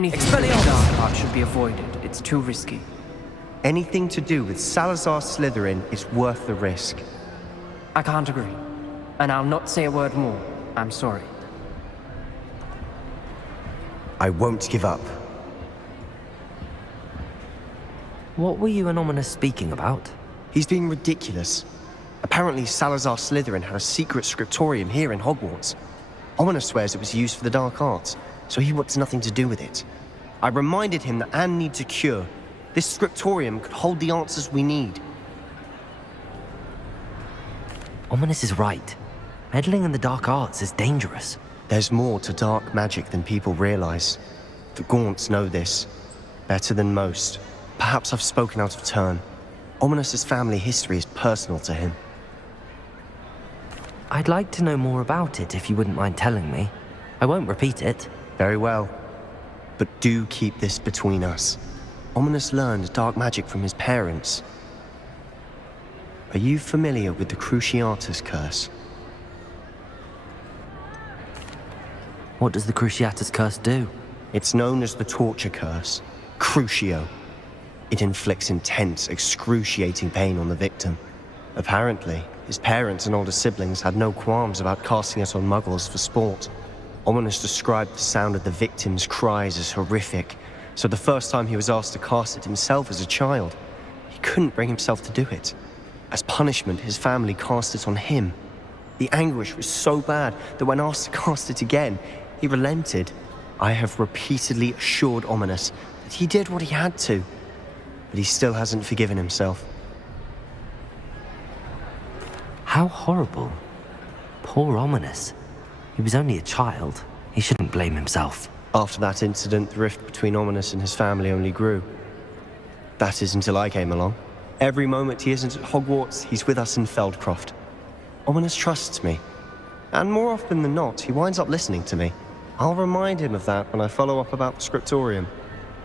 Anything with the dark art should be avoided. It's too risky. Anything to do with Salazar Slytherin is worth the risk. I can't agree. And I'll not say a word more. I'm sorry. I won't give up. What were you and Ominous speaking about? He's being ridiculous. Apparently Salazar Slytherin had a secret scriptorium here in Hogwarts. Ominous swears it was used for the dark arts, so he wants nothing to do with it. I reminded him that Anne needs a cure. This scriptorium could hold the answers we need. Ominous is right. Meddling in the dark arts is dangerous. There's more to dark magic than people realize. The Gaunts know this. Better than most. Perhaps I've spoken out of turn. Ominous's family history is personal to him. I'd like to know more about it if you wouldn't mind telling me. I won't repeat it. Very well. But do keep this between us. Ominous learned dark magic from his parents. Are you familiar with the Cruciatus Curse? What does the Cruciatus Curse do? It's known as the Torture Curse. Crucio. It inflicts intense, excruciating pain on the victim. Apparently, his parents and older siblings had no qualms about casting it on muggles for sport. Ominous described the sound of the victim's cries as horrific, so the first time he was asked to cast it himself as a child, he couldn't bring himself to do it. As punishment, his family cast it on him. The anguish was so bad that when asked to cast it again, he relented. I have repeatedly assured Ominous that he did what he had to, but he still hasn't forgiven himself. How horrible. Poor Ominous. He was only a child. He shouldn't blame himself. After that incident, the rift between Ominous and his family only grew. That is until I came along. Every moment he isn't at Hogwarts, he's with us in Feldcroft. Ominous trusts me. And more often than not, he winds up listening to me. I'll remind him of that when I follow up about the scriptorium.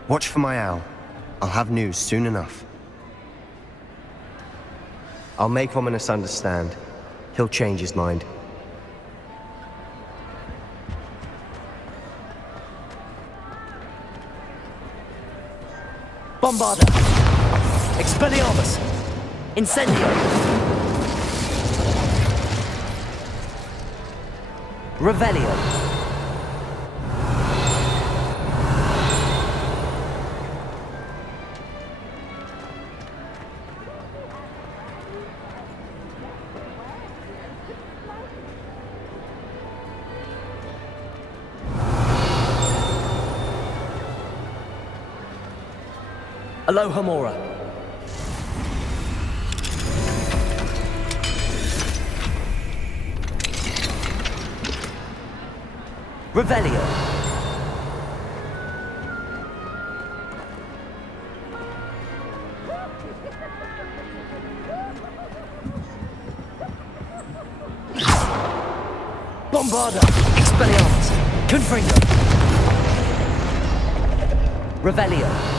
Watch for my owl. I'll have news soon enough. I'll make Ominous understand. He'll change his mind. Bombarda! Expelliarmus! Incendio! Revelio! Aloha Mora. Revelio. Bombarda. Expelliarmus. Confringo. Revelio.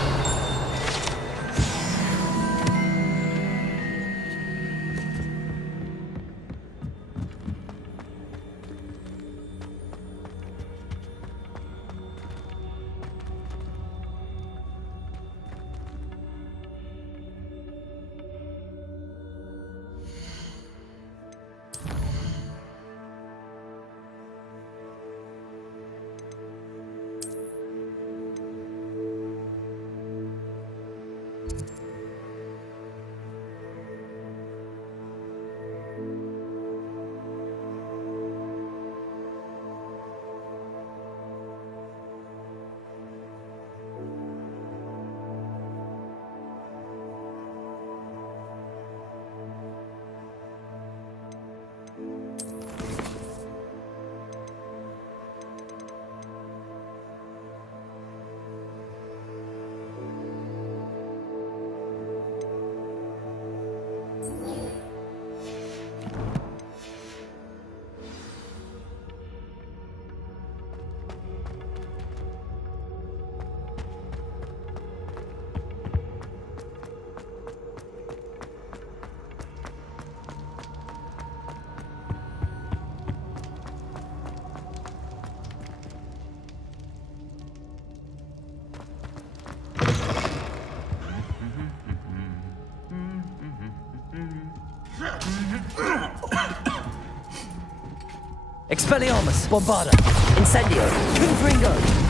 Expelliarmus! Bombarda! Incendio! Confringo!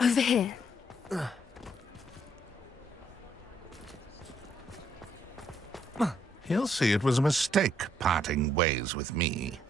Over here. He'll see it was a mistake parting ways with me.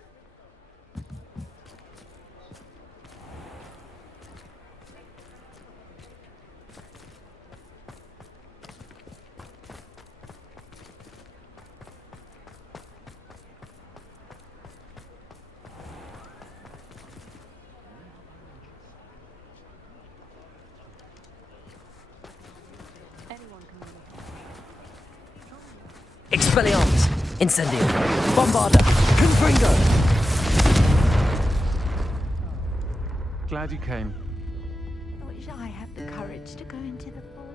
Expelliarmus! Incendio! Bombarda! Confringo! Glad you came. I wish I had the courage to go into the ball.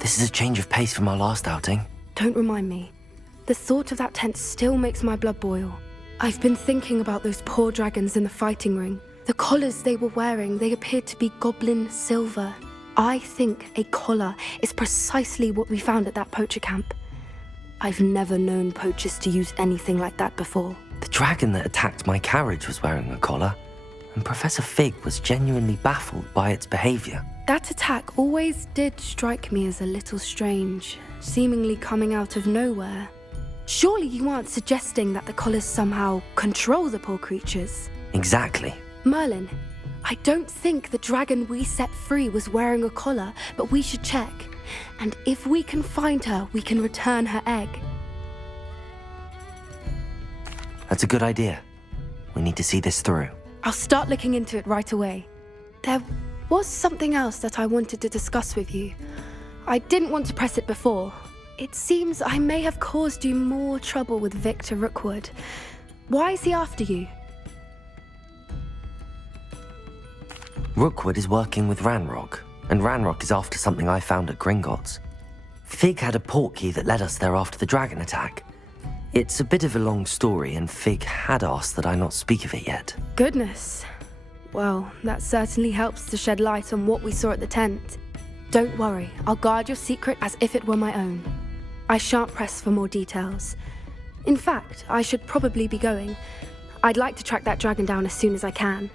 This is a change of pace from our last outing. Don't remind me. The thought of that tent still makes my blood boil. I've been thinking about those poor dragons in the fighting ring. The collars they were wearing, they appeared to be goblin silver. I think a collar is precisely what we found at that poacher camp. I've never known poachers to use anything like that before. The dragon that attacked my carriage was wearing a collar, and Professor Fig was genuinely baffled by its behavior. That attack always did strike me as a little strange, seemingly coming out of nowhere. Surely you aren't suggesting that the collars somehow control the poor creatures? Exactly. Merlin, I don't think the dragon we set free was wearing a collar, but we should check. And if we can find her, we can return her egg. That's a good idea. We need to see this through. I'll start looking into it right away. There was something else that I wanted to discuss with you. I didn't want to press it before. It seems I may have caused you more trouble with Victor Rookwood. Why is he after you? Rookwood is working with Ranrock, and Ranrock is after something I found at Gringotts. Fig had a portkey that led us there after the dragon attack. It's a bit of a long story, and Fig had asked that I not speak of it yet. Goodness. Well, that certainly helps to shed light on what we saw at the tent. Don't worry, I'll guard your secret as if it were my own. I shan't press for more details. In fact, I should probably be going. I'd like to track that dragon down as soon as I can.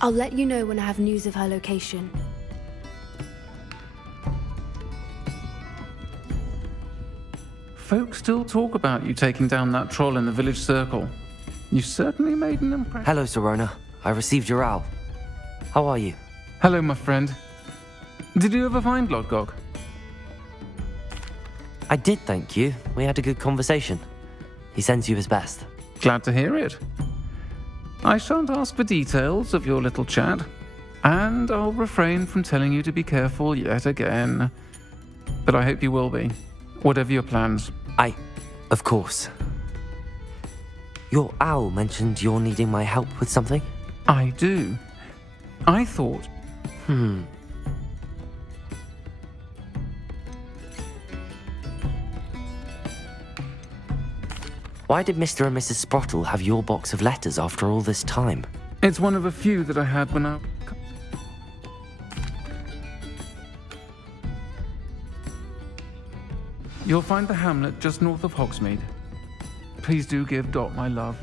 I'll let you know when I have news of her location. Folk still talk about you taking down that troll in the village circle. You certainly made an impression. Hello, Serona. I received your owl. How are you? Hello, my friend. Did you ever find Lodgog? I did, thank you. We had a good conversation. He sends you his best. Glad to hear it. I shan't ask for details of your little chat, and I'll refrain from telling you to be careful yet again. But I hope you will be, whatever your plans. Of course. Your owl mentioned you're needing my help with something? I do. I thought... Why did Mr. and Mrs. Sprottle have your box of letters after all this time? It's one of a few that I had when I... You'll find the hamlet just north of Hogsmeade. Please do give Dot my love.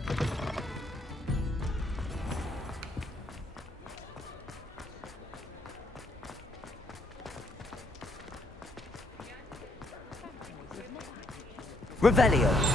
Revelio!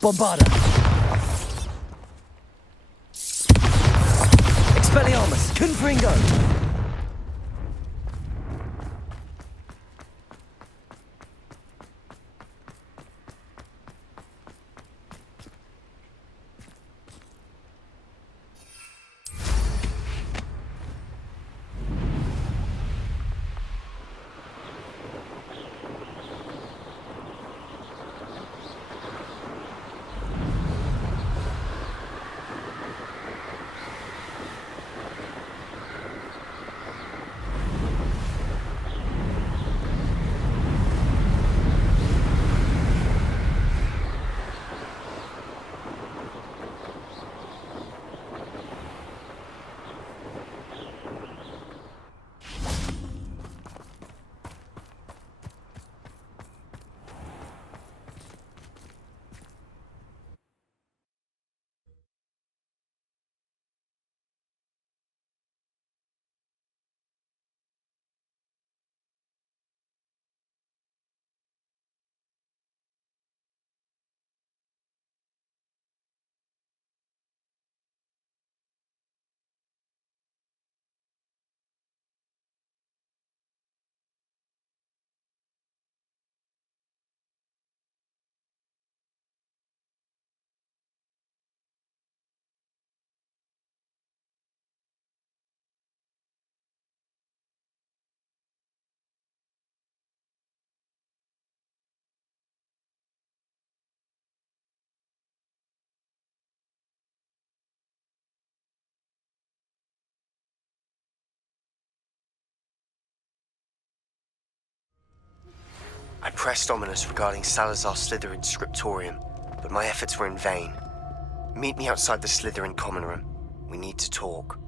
Bombarda! Expelliarmus! Confringo! I pressed Ominous regarding Salazar Slytherin's scriptorium, but my efforts were in vain. Meet me outside the Slytherin common room. We need to talk.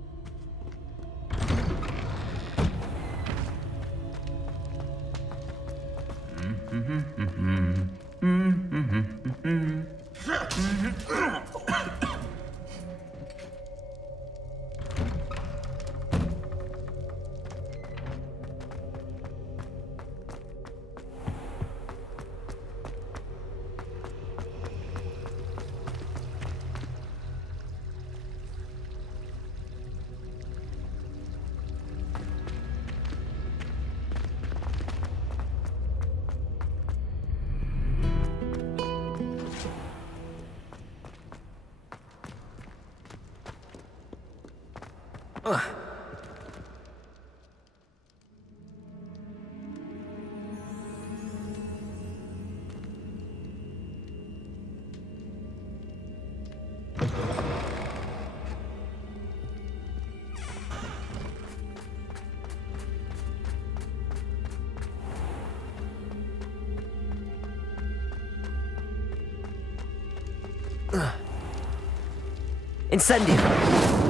Incendio!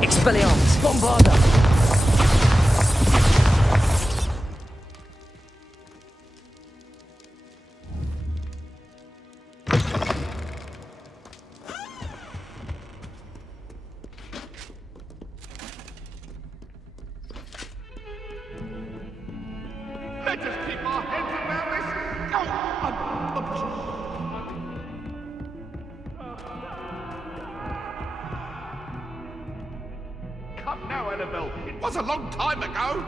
Expelliarmus! Bombarda! Let's just keep our heads around this. Come now, Annabelle. It was a long time ago.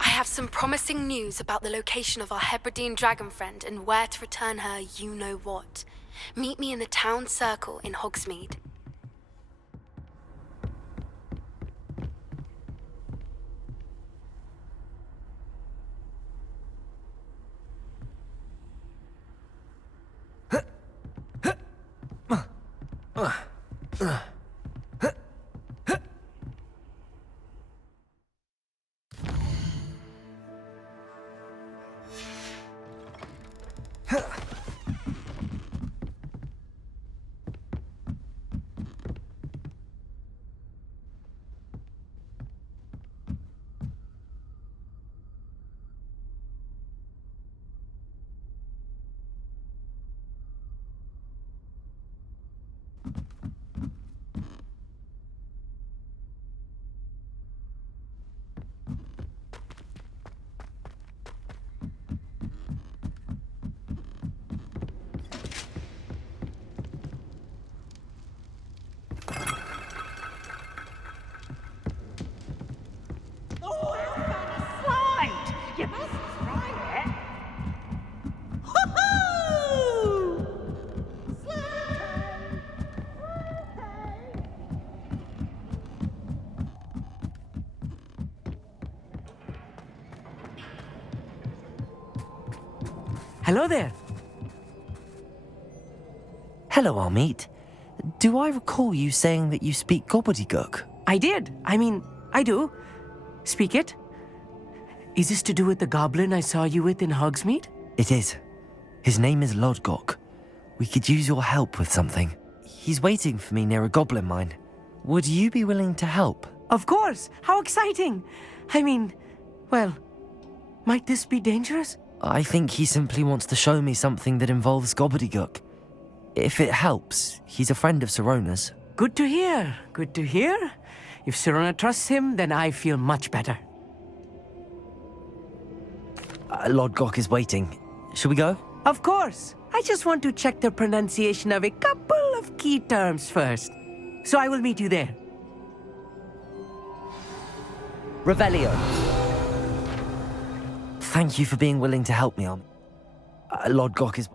I have some promising news about the location of our Hebridean dragon friend and where to return her you-know-what. Meet me in the town circle in Hogsmeade. You must try it. Hello there. Hello, Armeet. Do I recall you saying that you speak gobbledygook? I did. I do. Speak it. Is this to do with the goblin I saw you with in Hogsmeade? It is. His name is Lodgok. We could use your help with something. He's waiting for me near a goblin mine. Would you be willing to help? Of course. How exciting. Well, might this be dangerous? I think he simply wants to show me something that involves gobbledygook. If it helps, he's a friend of Sirona's. Good to hear. Good to hear. If Sirona trusts him, then I feel much better. Lodgok is waiting. Shall we go? Of course. I just want to check the pronunciation of a couple of key terms first. So I will meet you there. Revelio. Thank you for being willing to help me on. Lord Gok is...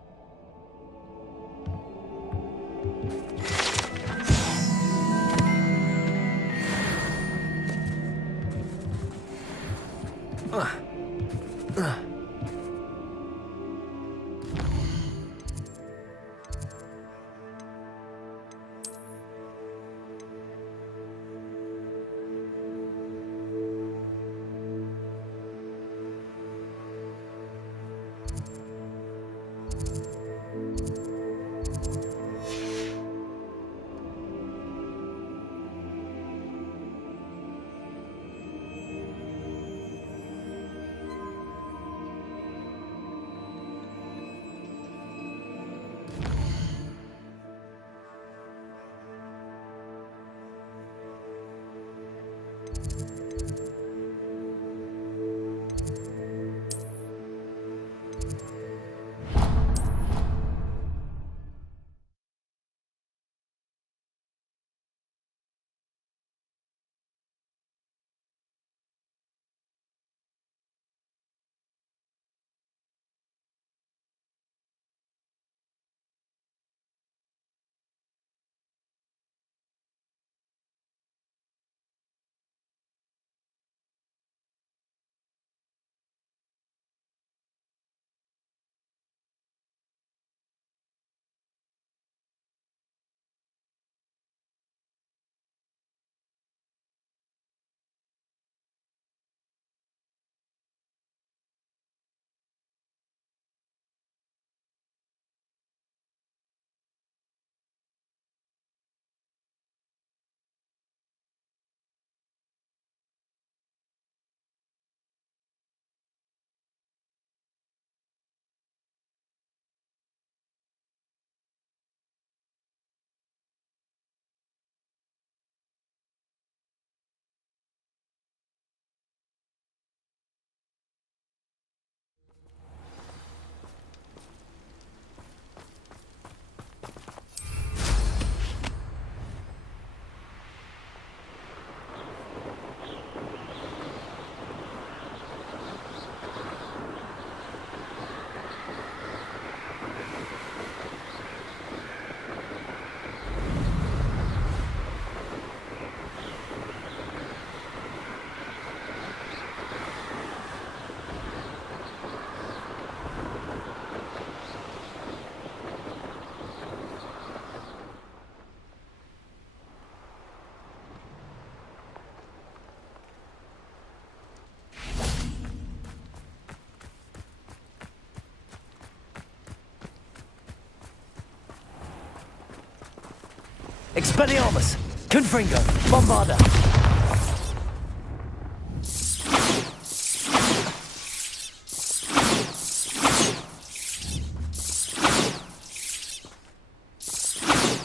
Expelliarmus! Confringo! Bombarda!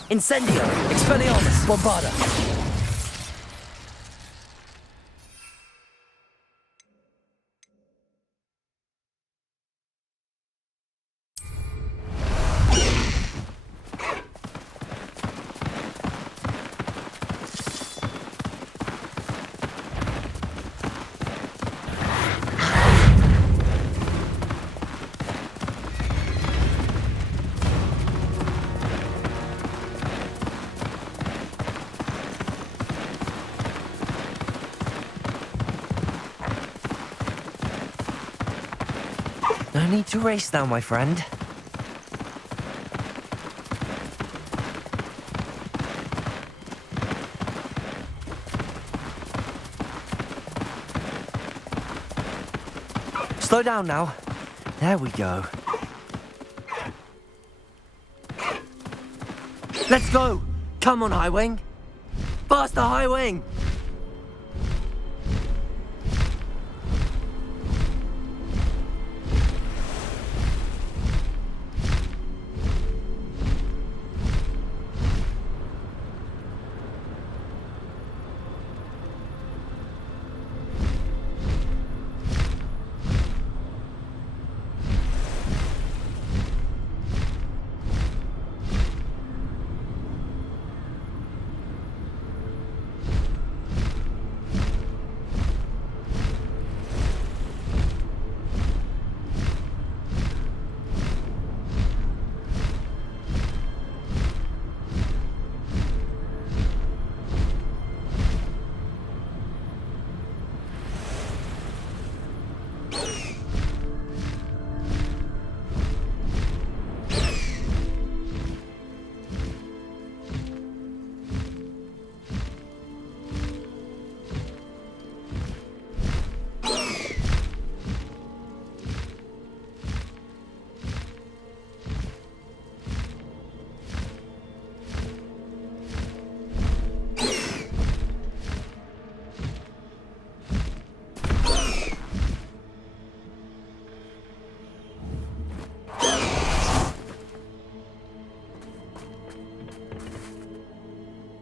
Incendio! Expelliarmus! Bombarda! No need to race now, my friend. Slow down now. There we go. Let's go! Come on, High Wing! Faster, High Wing!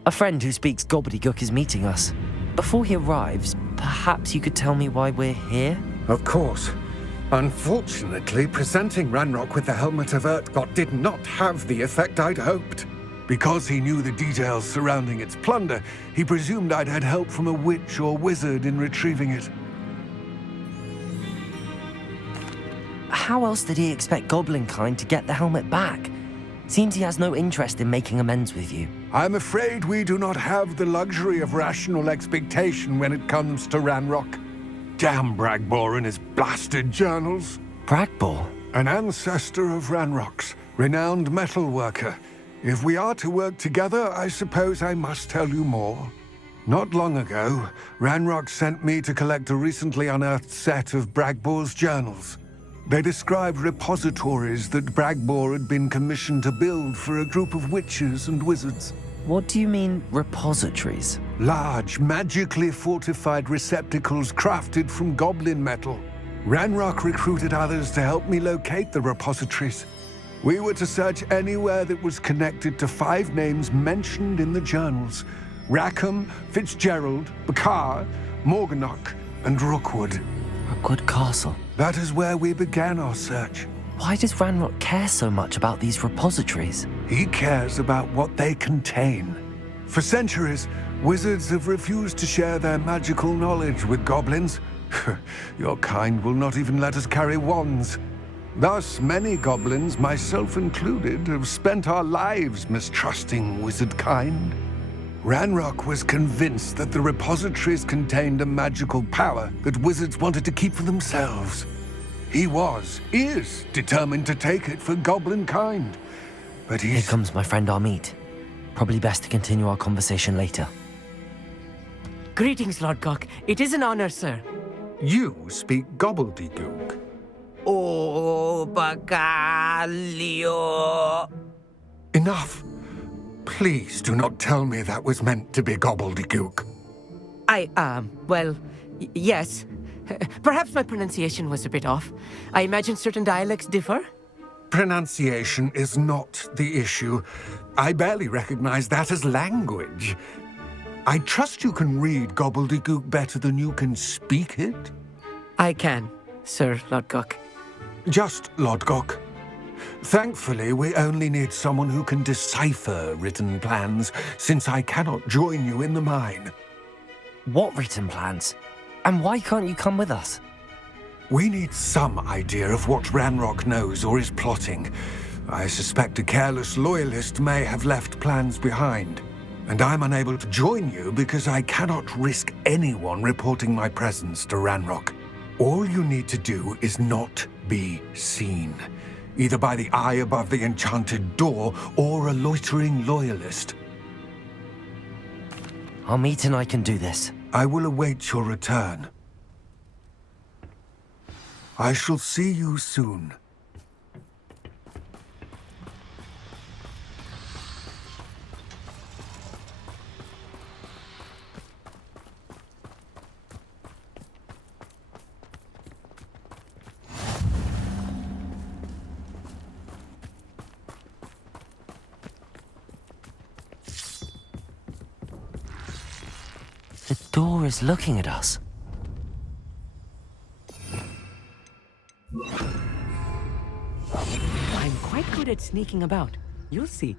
A friend who speaks gobbledygook is meeting us. Before he arrives, perhaps you could tell me why we're here? Of course. Unfortunately, presenting Ranrock with the Helmet of Urtkot did not have the effect I'd hoped. Because he knew the details surrounding its plunder, he presumed I'd had help from a witch or wizard in retrieving it. How else did he expect Goblinkind to get the helmet back? Seems he has no interest in making amends with you. I'm afraid we do not have the luxury of rational expectation when it comes to Ranrock. Damn Bragbor and his blasted journals. Bragbor? An ancestor of Ranrock's, renowned metal worker. If we are to work together, I suppose I must tell you more. Not long ago, Ranrock sent me to collect a recently unearthed set of Bragbor's journals. They described repositories that Bragbor had been commissioned to build for a group of witches and wizards. What do you mean, repositories? Large, magically fortified receptacles crafted from goblin metal. Ranrock recruited others to help me locate the repositories. We were to search anywhere that was connected to 5 names mentioned in the journals: Rackham, Fitzgerald, Bakar, Morganach, and Rookwood. Rookwood Castle. That is where we began our search. Why does Ranrock care so much about these repositories? He cares about what they contain. For centuries, wizards have refused to share their magical knowledge with goblins. Your kind will not even let us carry wands. Thus, many goblins, myself included, have spent our lives mistrusting wizard kind. Ranrock was convinced that the repositories contained a magical power that wizards wanted to keep for themselves. He is determined to take it for goblin kind. But Here comes my friend Amit. Probably best to continue our conversation later. Greetings, Lord Cock. It is an honor, sir. You speak gobbledygook. Oh, Bagalio. Enough. Please do not tell me that was meant to be gobbledygook. Well, yes. Perhaps my pronunciation was a bit off. I imagine certain dialects differ? Pronunciation is not the issue. I barely recognize that as language. I trust you can read gobbledygook better than you can speak it? I can, Sir Lodgok. Just Lodgok. Thankfully, we only need someone who can decipher written plans, since I cannot join you in the mine. What written plans? And why can't you come with us? We need some idea of what Ranrock knows or is plotting. I suspect a careless loyalist may have left plans behind. And I'm unable to join you because I cannot risk anyone reporting my presence to Ranrock. All you need to do is not be seen, either by the eye above the enchanted door or a loitering loyalist. Amit and I can do this. I will await your return. I shall see you soon. The door is looking at us. I'm quite good at sneaking about. You'll see.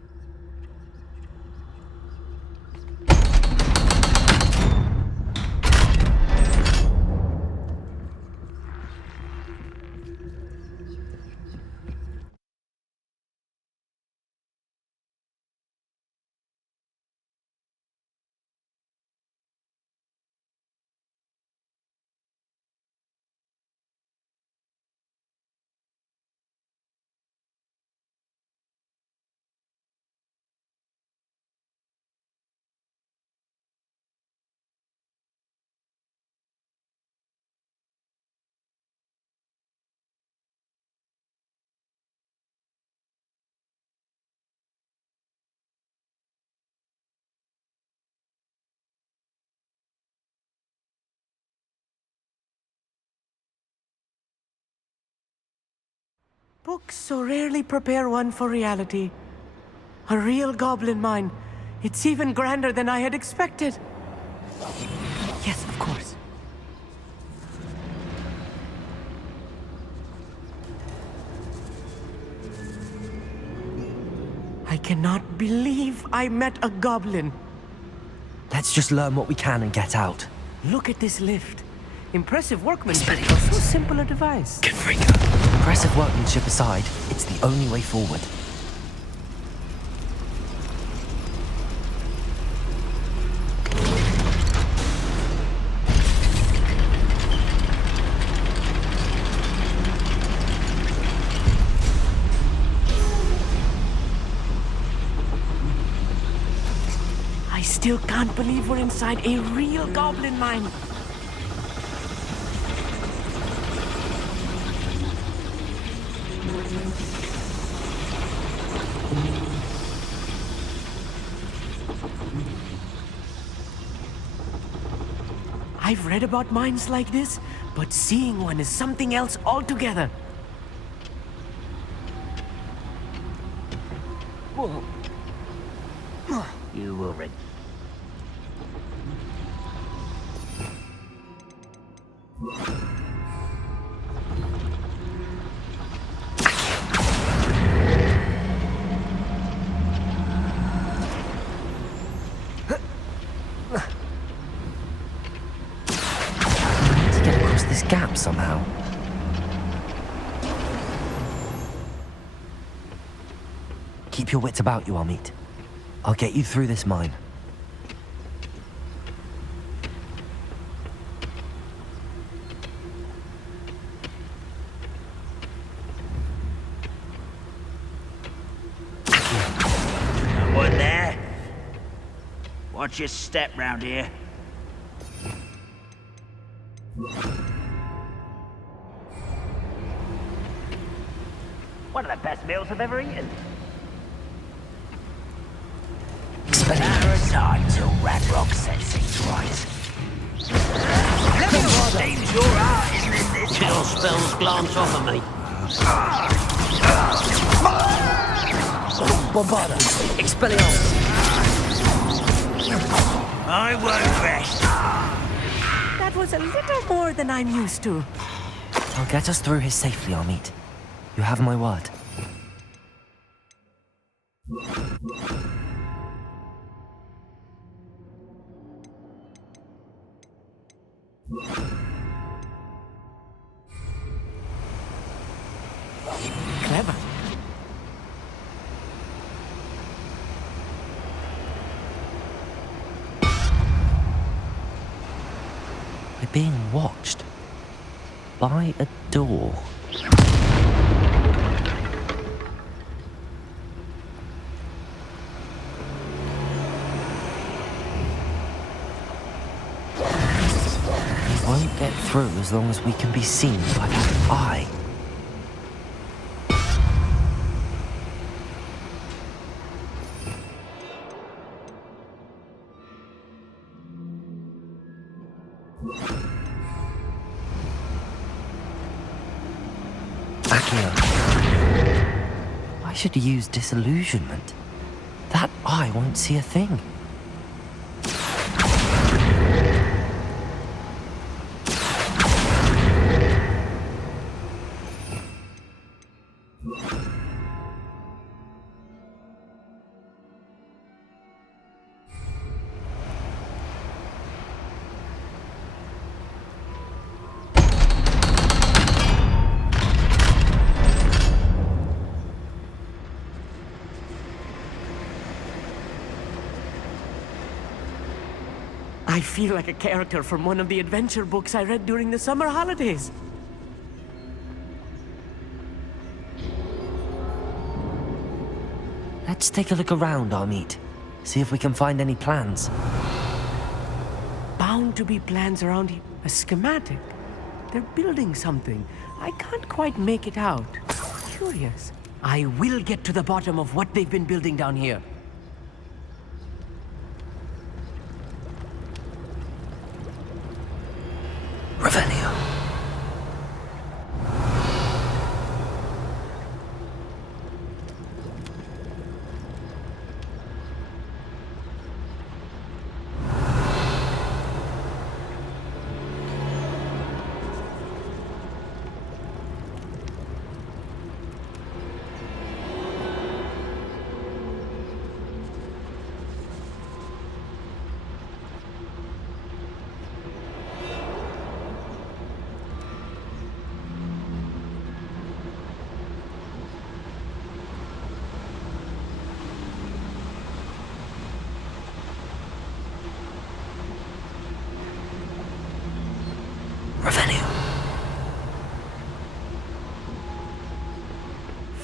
Books so rarely prepare one for reality. A real goblin mine. It's even grander than I had expected. Yes, of course. I cannot believe I met a goblin. Let's just learn what we can and get out. Look at this lift. Impressive workmanship for so simple a device. Impressive workmanship aside, it's the only way forward. I still can't believe we're inside a real goblin mine. I've read about mines like this, but seeing one is something else altogether. Whoa. You will read. To get across this gap somehow. Keep your wits about you, Amit. I'll get you through this mine. Someone there? Watch your step round here. One of the best meals I've ever eaten. Time till Radrock sets things right. Seems your art, isn't it? This Chill spells glance off of me. Bombarda! Expelliarmus! I won't rest. That was a little more than I'm used to. I'll get us through here safely, Amit. You have my word. Clever. We're being watched. By a door. We won't get through as long as we can be seen by that eye. I should use disillusionment. That eye won't see a thing. I feel like a character from one of the adventure books I read during the summer holidays. Let's take a look around, Amit. See if we can find any plans. Bound to be plans around here. A schematic. They're building something. I can't quite make it out. Curious. I will get to the bottom of what they've been building down here. Revelio.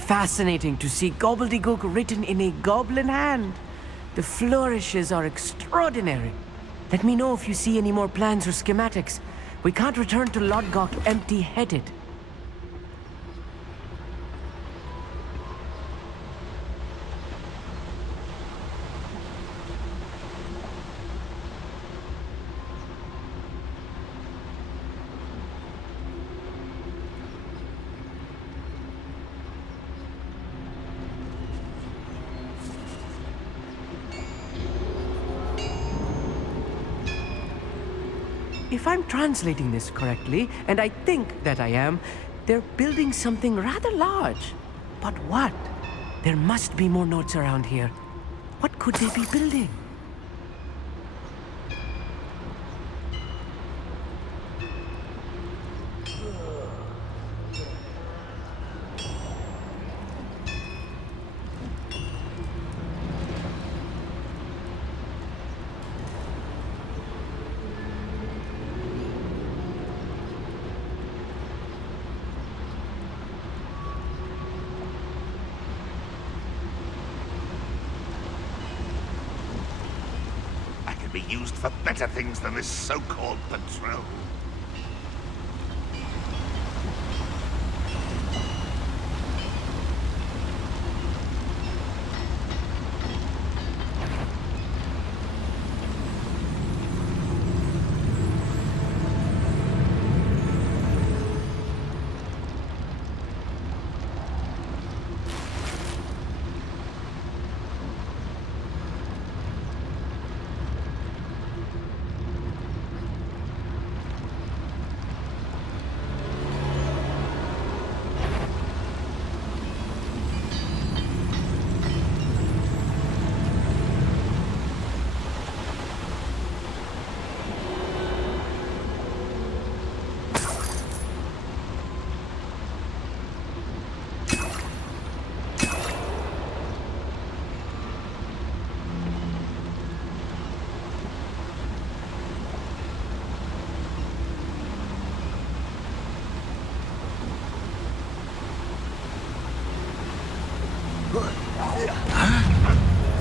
fascinating to see gobbledygook written in a goblin hand. The flourishes are extraordinary. Let me know if you see any more plans or schematics. We can't return to Lodgok empty-headed. If I'm translating this correctly, and I think that I am, they're building something rather large. But what? There must be more notes around here. What could they be building? Be used for better things than this so-called patrol.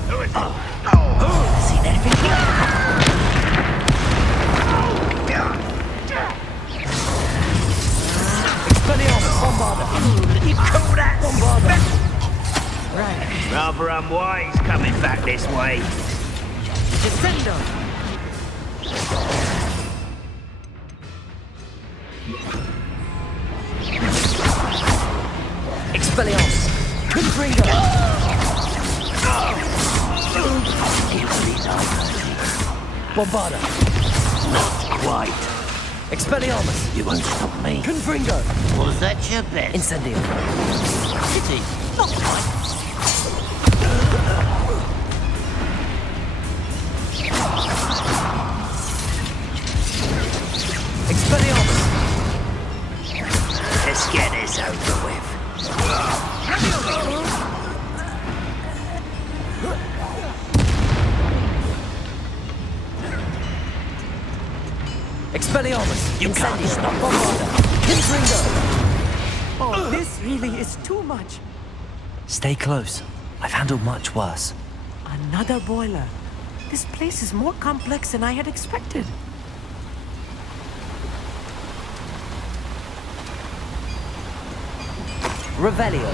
Who is it? Seen anything here? Expelliarmus, Bombarda. You call that? Bombarda. Right. Rather unwise coming back this way. Descendo. Expelliarmus. Confringo. Bombarda. Not quite. Expelliarmus. You won't stop me. Confringo. Was that your best? Incendio. Pity. Not quite. Expelliarmus. Let's get this over with. Expelliarmus. You can't Incendio. stop. Bombarda. Confringo. Oh, this really is too much. Stay close. I've handled much worse. Another boiler. This place is more complex than I had expected. Revelio.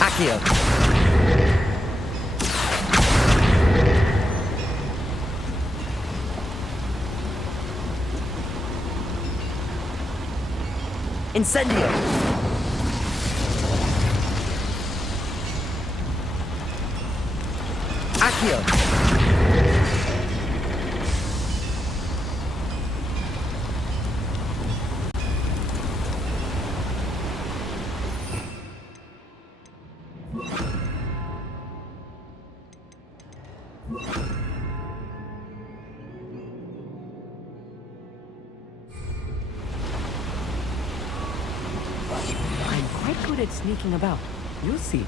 Accio. Incendio. Accio. spotted sneaking about. You'll see.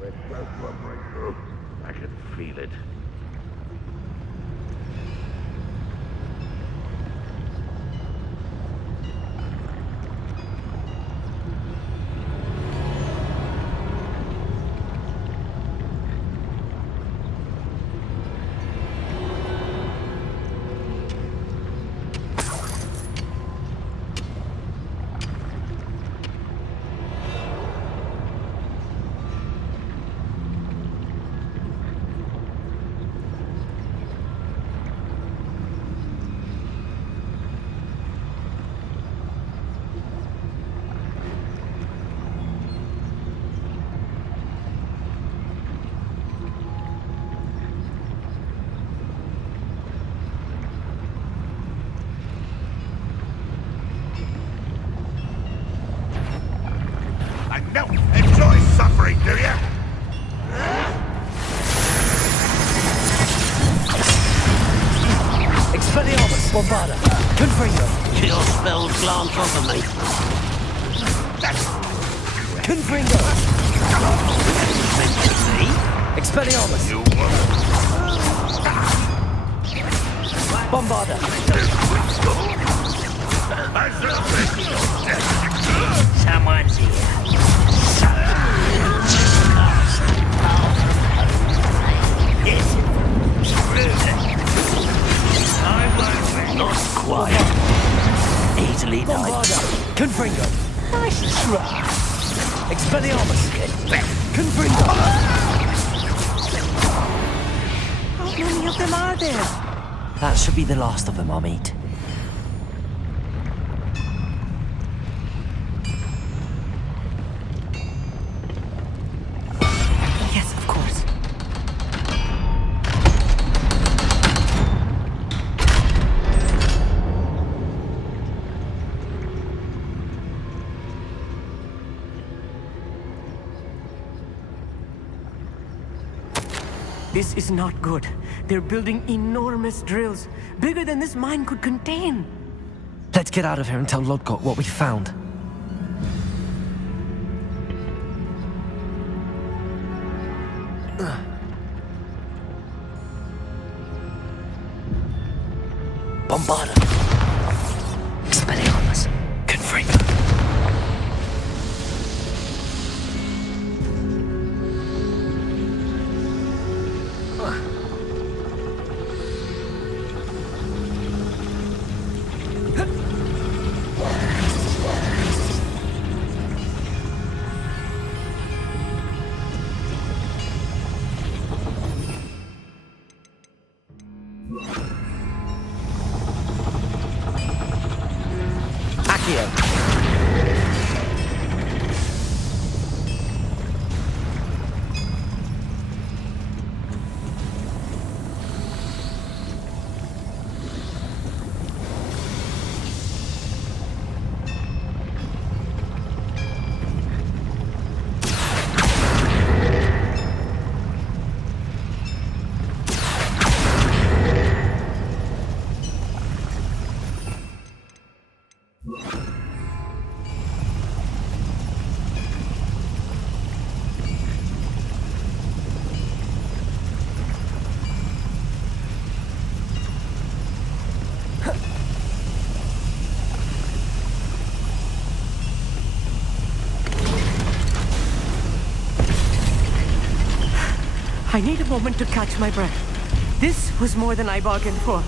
We're close to a breakthrough. I can feel it. No! Enjoy suffering, do you? Expelliarmus, Bombarda, Confringo. Your spells glance off of me. Confringo. Expelliarmus. Bombarda. Someone's here. Not quite. Easily done. Bombarda. Confringo. Nice try. Expelliarmus. Confringo. How many of them are there? That should be the last of them, Amit. Yes, of course. This is not good. They're building enormous drills, bigger than this mine could contain. Let's get out of here and tell Lodgott what we found. Bombarda. Expelliarmus. Confringo. I need a moment to catch my breath. This was more than I bargained for.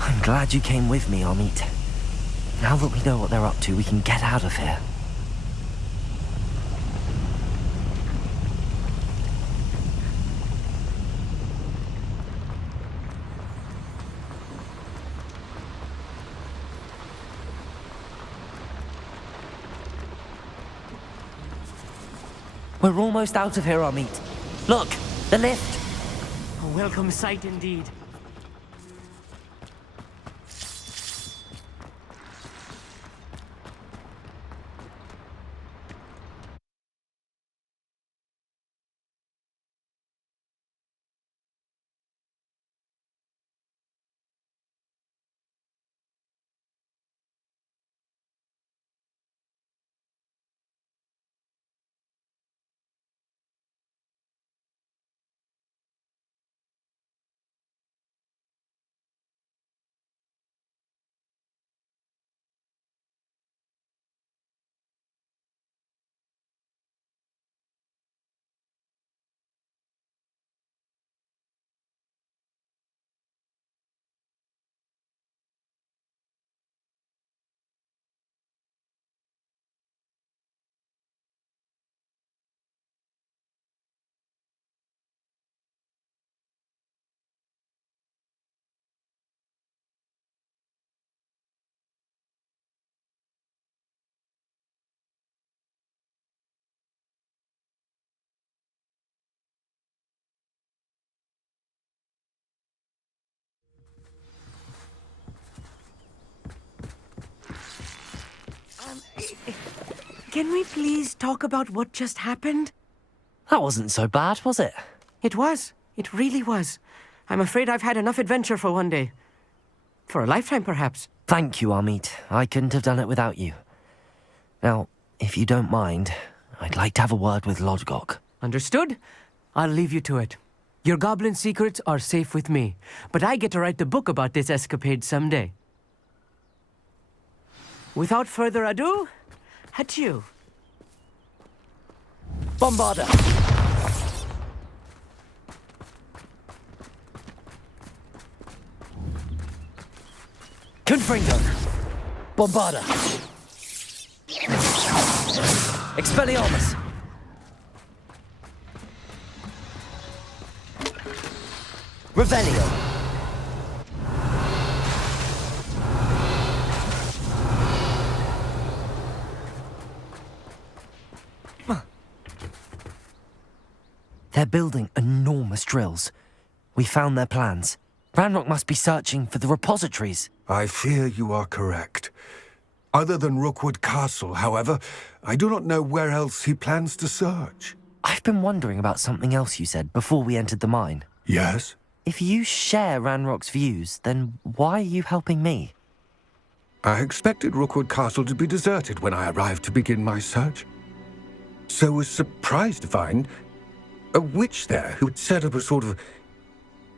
I'm glad you came with me, Amit. Now that we know what they're up to, we can get out of here. We're almost out of here, Amit. Look, the lift. A welcome sight indeed. can we please talk about what just happened? That wasn't so bad, was it? It was. It really was. I'm afraid I've had enough adventure for one day. For a lifetime, perhaps. Thank you, Amit. I couldn't have done it without you. Now, if you don't mind, I'd like to have a word with Lodgok. Understood? I'll leave you to it. Your goblin secrets are safe with me, but I get to write the book about this escapade someday. Without further ado, adieu. Bombarda! Confringo! Bombarda! Expelliarmus! Revelio! They're building enormous drills. We found their plans. Ranrock must be searching for the repositories. I fear you are correct. Other than Rookwood Castle, however, I do not know where else he plans to search. I've been wondering about something else you said before we entered the mine. Yes? If you share Ranrock's views, then why are you helping me? I expected Rookwood Castle to be deserted when I arrived to begin my search. So was surprised to find a witch there who had set up a sort of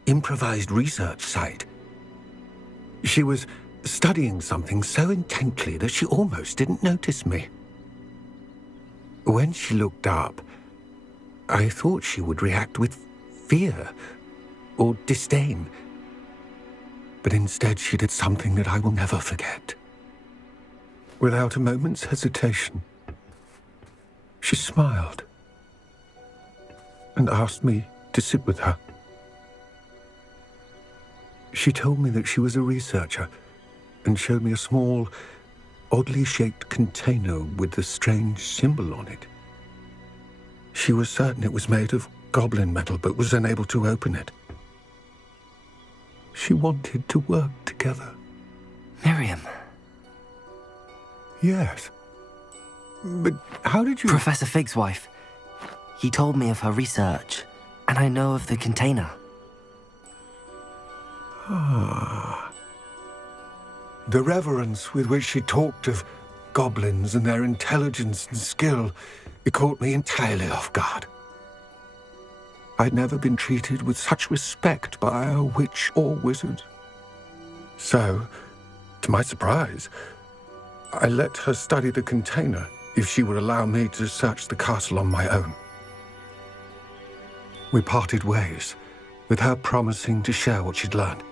improvised research site. She was studying something so intently that she almost didn't notice me. When she looked up, I thought she would react with fear or disdain. But instead she did something that I will never forget. Without a moment's hesitation, she smiled and asked me to sit with her. She told me that she was a researcher and showed me a small, oddly shaped container with a strange symbol on it. She was certain it was made of goblin metal, but was unable to open it. She wanted to work together. Miriam. Yes. But how did you... Professor Fig's wife. He told me of her research, and I know of the container. Ah. The reverence with which she talked of goblins and their intelligence and skill, it caught me entirely off guard. I'd never been treated with such respect by a witch or wizard. So, to my surprise, I let her study the container if she would allow me to search the castle on my own. We parted ways, with her promising to share what she'd learned.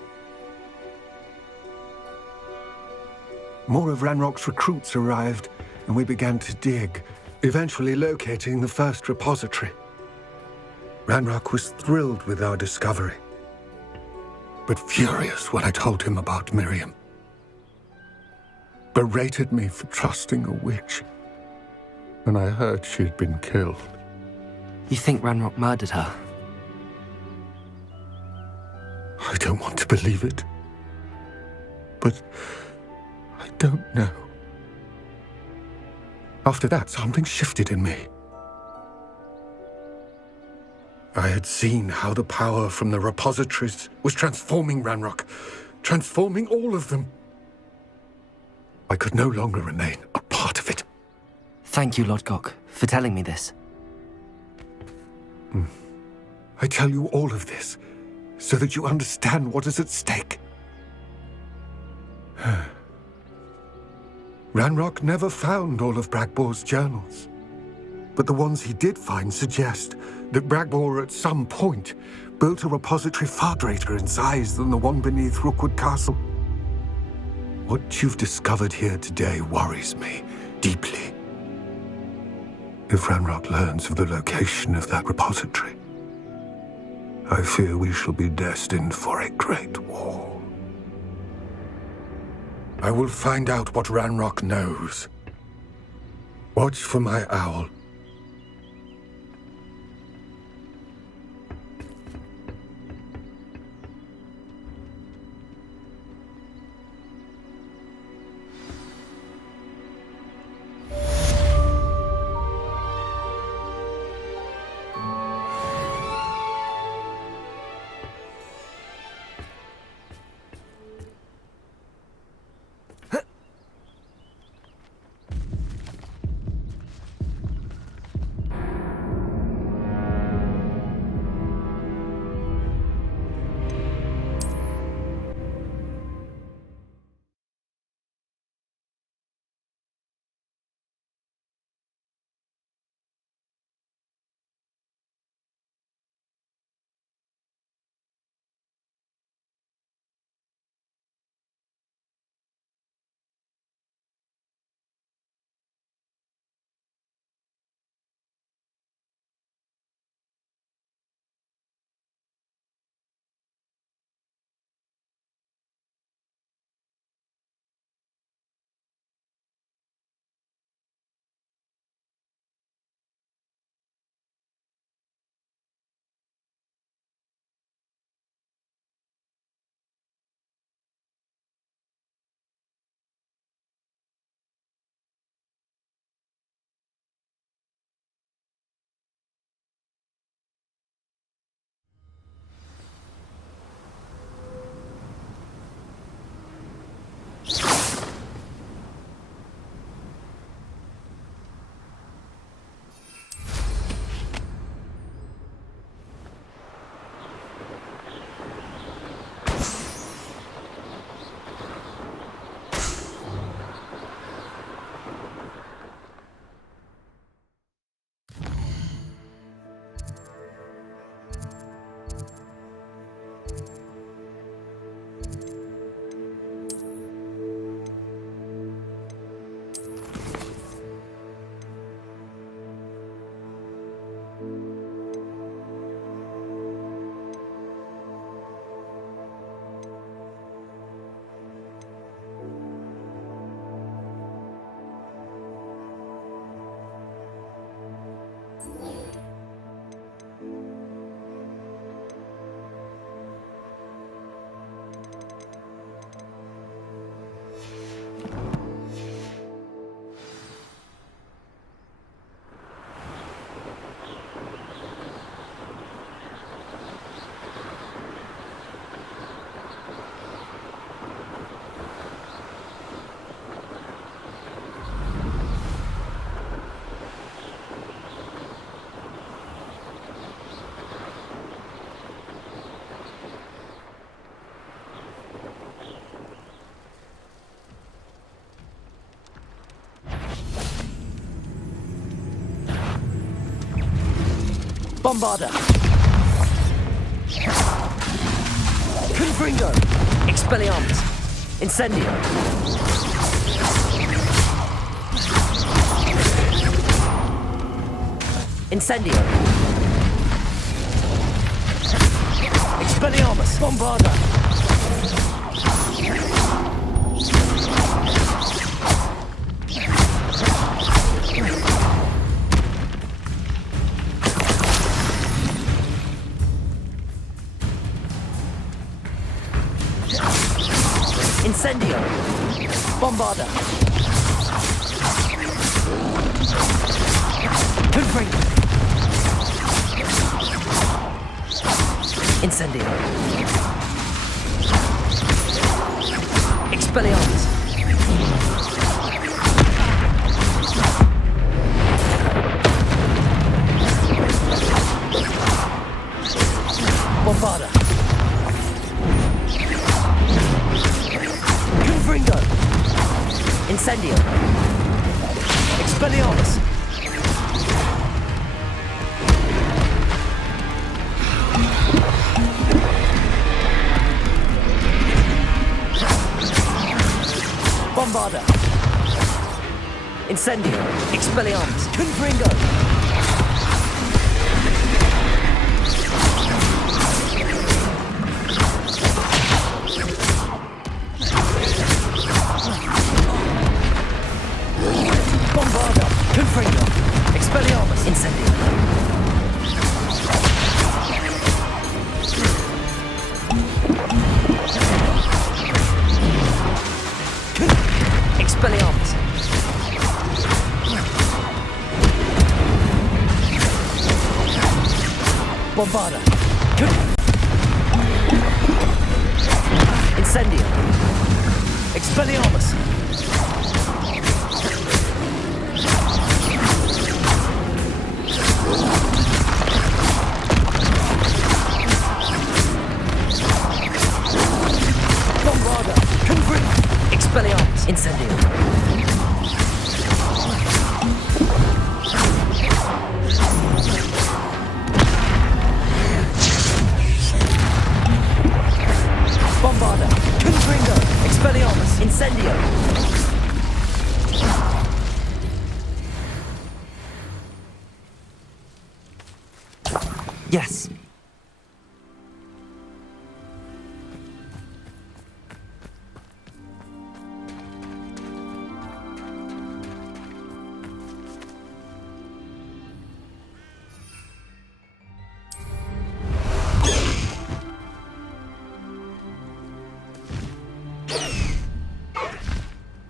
More of Ranrock's recruits arrived, and we began to dig, eventually locating the first repository. Ranrock was thrilled with our discovery, but furious when I told him about Miriam. Berated me for trusting a witch when I heard she had been killed. You think Ranrock murdered her? I don't want to believe it, but I don't know. After that, something shifted in me. I had seen how the power from the repositories was transforming Ranrock, transforming all of them. I could no longer remain a part of it. Thank you, Lodgok, for telling me this. I tell you all of this so that you understand what is at stake. Ranrock never found all of Bragbor's journals, but the ones he did find suggest that Bragbor at some point built a repository far greater in size than the one beneath Rookwood Castle. What you've discovered here today worries me deeply. If Ranrock learns of the location of that repository, I fear we shall be destined for a great war. I will find out what Ranrock knows. Watch for my owl. Bombarda! Confringo! Expelliarmus! Incendio! Incendio! Expelliarmus! Bombarda! Incendio! Bombarda! Confringo! Incendio! Expelliarmus! Bombarda! Confringo! Incendio! Expelliarmus! Bombarda! Incendio! Expelliarmus! Confringo! Bombarda! Confringo! Expelliarmus! Incendio! Expelliarmus! Bombarda! Incendio! Expelliarmus! Bombarda! Confringo! Expelliarmus! Incendio! Bombarda! Confringo! Expelliarmus! Incendio! Yes.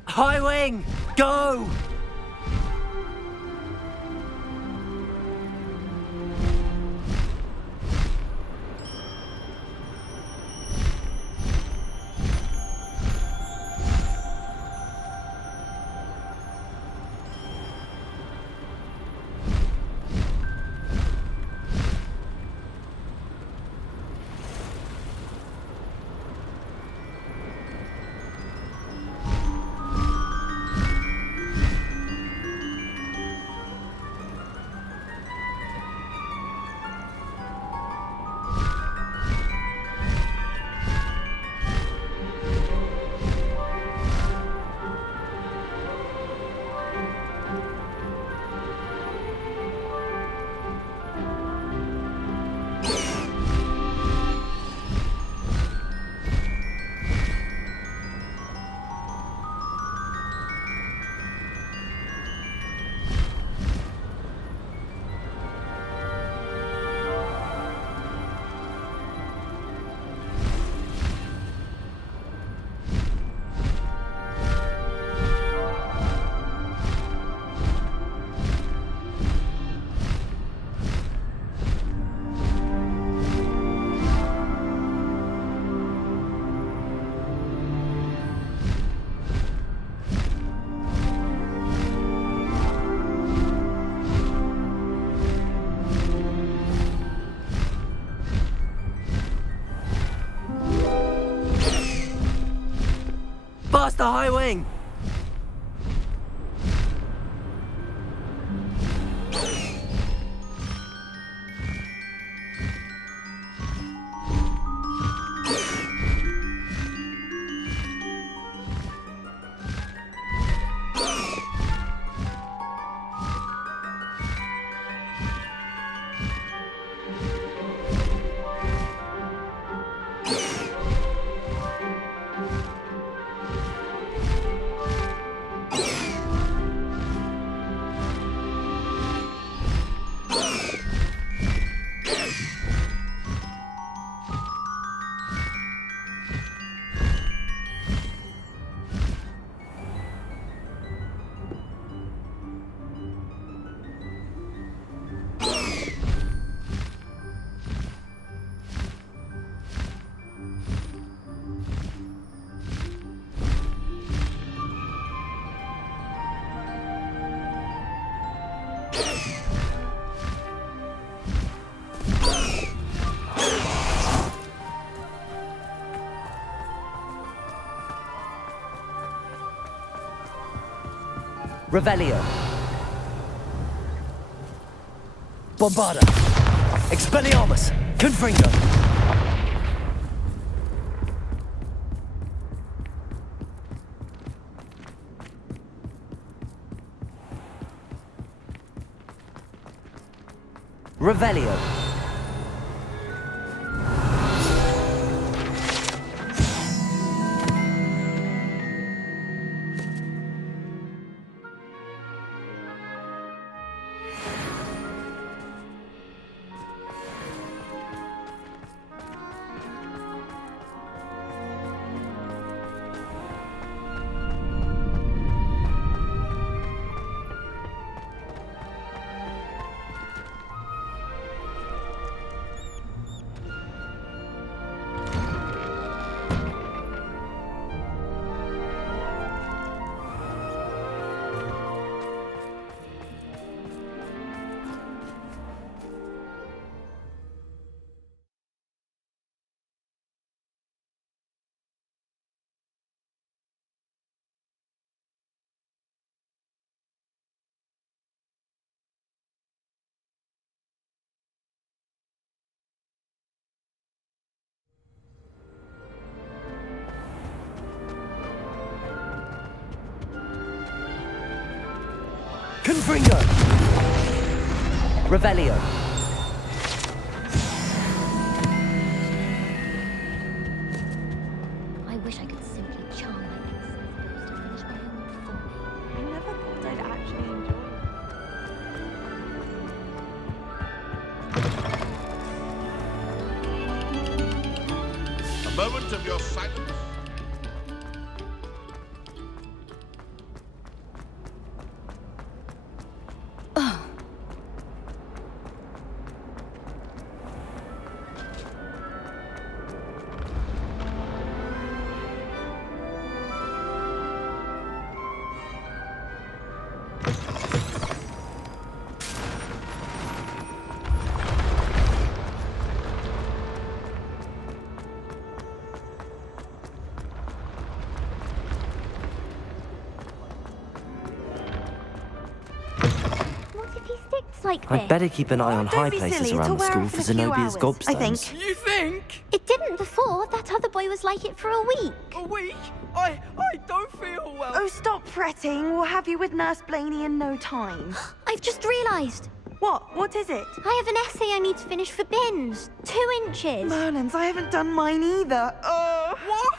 High wing! Go! Past the high wing! Revelio. Bombarda. Expelliarmus. Confringo. Revelio. Confringo. Revelio. I wish I could simply charm my ex-husband to finish my homework for me. I never thought I'd actually enjoy it. A moment of your silence. What if he sticks like this? I'd better keep an eye on high places around the school for Zenobia's gobstones. You think? It didn't before. That other boy was like it for a week. A week? I don't feel well. Oh, stop fretting. We'll have you with Nurse Blaney in no time. I've just realised. What? What is it? I have an essay I need to finish for bins. 2 inches. Merlins, I haven't done mine either. What?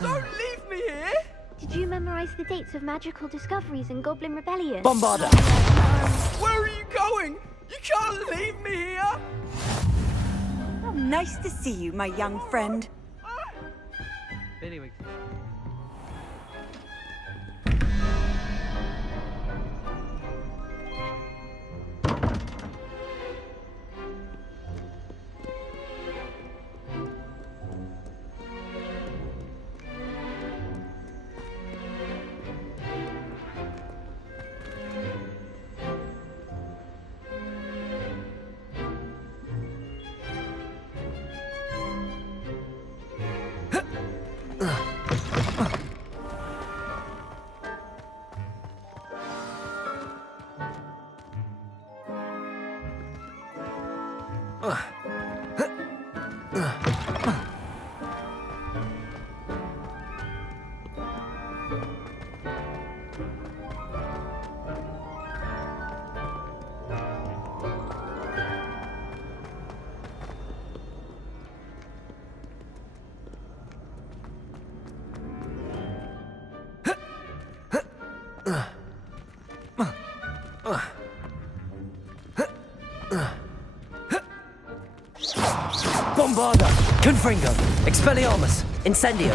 Don't leave me here! Did you memorise the dates of magical discoveries and Goblin Rebellion? Bombarda! Where are you going? You can't leave me here! Oh, nice to see you, my young friend. Anyway. Bombarda! Confringo! Expelliarmus! Incendio!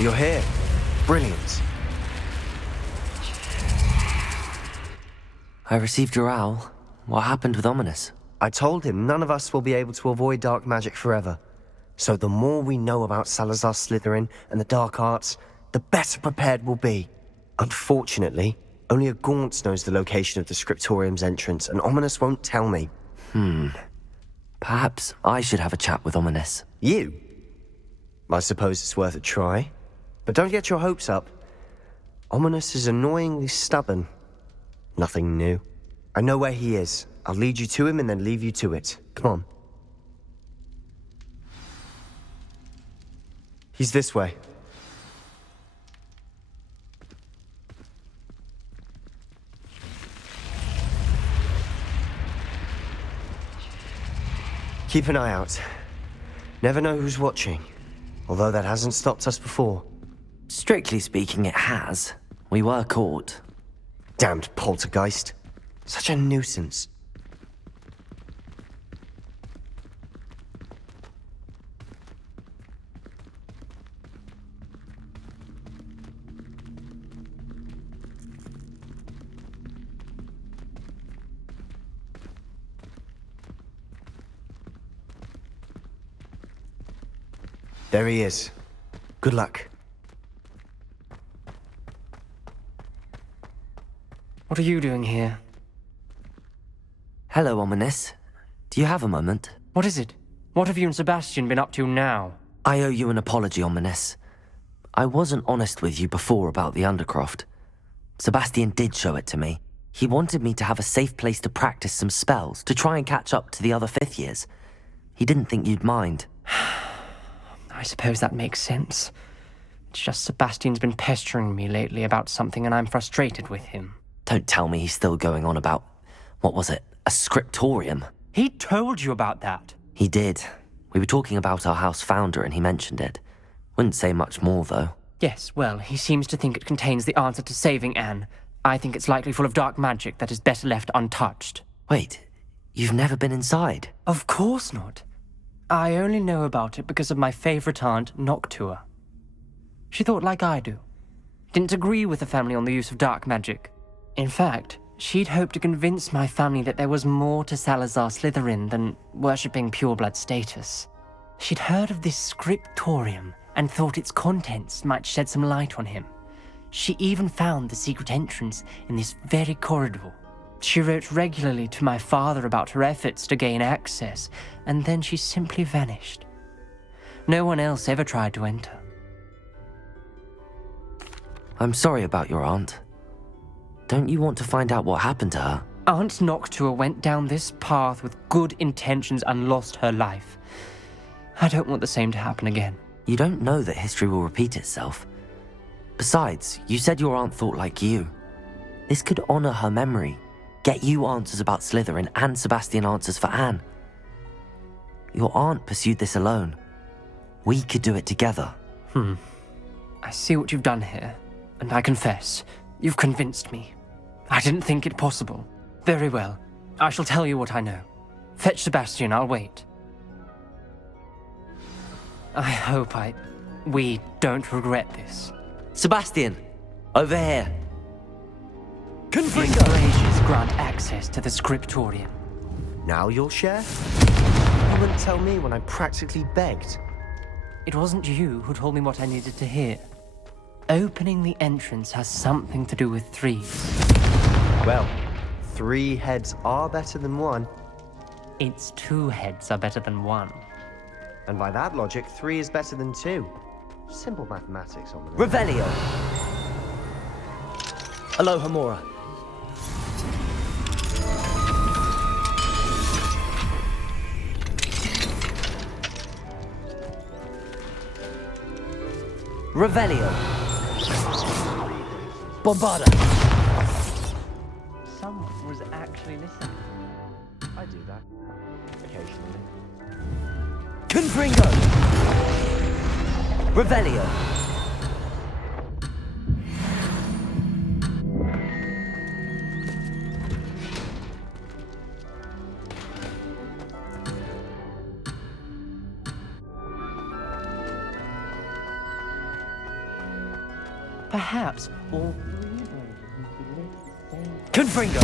You're here. Brilliant. I received your owl. What happened with Ominous? I told him none of us will be able to avoid dark magic forever. So the more we know about Salazar Slytherin and the dark arts, the better prepared we'll be. Unfortunately, only a Gaunt knows the location of the Scriptorium's entrance, and Ominous won't tell me. Perhaps I should have a chat with Ominous. You? I suppose it's worth a try. But don't get your hopes up. Ominous is annoyingly stubborn. Nothing new. I know where he is. I'll lead you to him and then leave you to it. Come on. He's this way. Keep an eye out. Never know who's watching. Although that hasn't stopped us before. Strictly speaking, it has. We were caught. Damned poltergeist. Such a nuisance. There he is. Good luck. What are you doing here? Hello, Ominous. Do you have a moment? What is it? What have you and Sebastian been up to now? I owe you an apology, Ominous. I wasn't honest with you before about the Undercroft. Sebastian did show it to me. He wanted me to have a safe place to practice some spells, to try and catch up to the other fifth years. He didn't think you'd mind. I suppose that makes sense. It's just Sebastian's been pestering me lately about something and I'm frustrated with him. Don't tell me he's still going on about, what was it, a scriptorium? He told you about that? He did. We were talking about our house founder and he mentioned it. Wouldn't say much more, though. Yes, well, he seems to think it contains the answer to saving Anne. I think it's likely full of dark magic that is better left untouched. Wait, you've never been inside? Of course not. I only know about it because of my favorite aunt, Noctua. She thought like I do. Didn't agree with the family on the use of dark magic. In fact, she'd hoped to convince my family that there was more to Salazar Slytherin than worshipping pureblood status. She'd heard of this scriptorium and thought its contents might shed some light on him. She even found the secret entrance in this very corridor. She wrote regularly to my father about her efforts to gain access, and then she simply vanished. No one else ever tried to enter. I'm sorry about your aunt. Don't you want to find out what happened to her? Aunt Noctua went down this path with good intentions and lost her life. I don't want the same to happen again. You don't know that history will repeat itself. Besides, you said your aunt thought like you. This could honor her memory, get you answers about Slytherin and Sebastian answers for Anne. Your aunt pursued this alone. We could do it together. I see what you've done here, and I confess, you've convinced me. I didn't think it possible. Very well. I shall tell you what I know. Fetch Sebastian, I'll wait. I hope we don't regret this. Sebastian! Over here! Confringo! The Braziers grant access to the scriptorium. Now you'll share? You wouldn't tell me when I practically begged. It wasn't you who told me what I needed to hear. Opening the entrance has something to do with threes. Well, 3 heads are better than 1. It's 2 heads are better than 1. And by that logic, 3 is better than 2. Simple mathematics on the Revelio! Aloha Mora. Revelio. Bombarda. Someone was actually listening. I do that. Occasionally. Confringo. Revelio. Perhaps all... Confringo!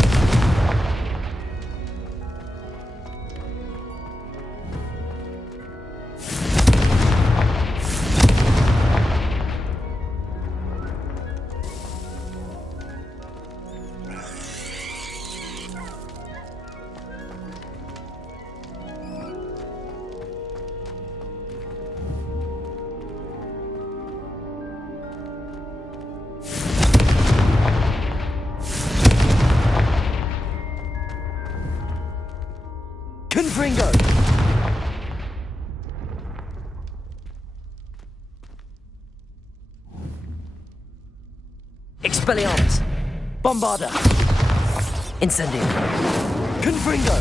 Confringo! Expelliarmus! Bombarda! Incendio! Confringo!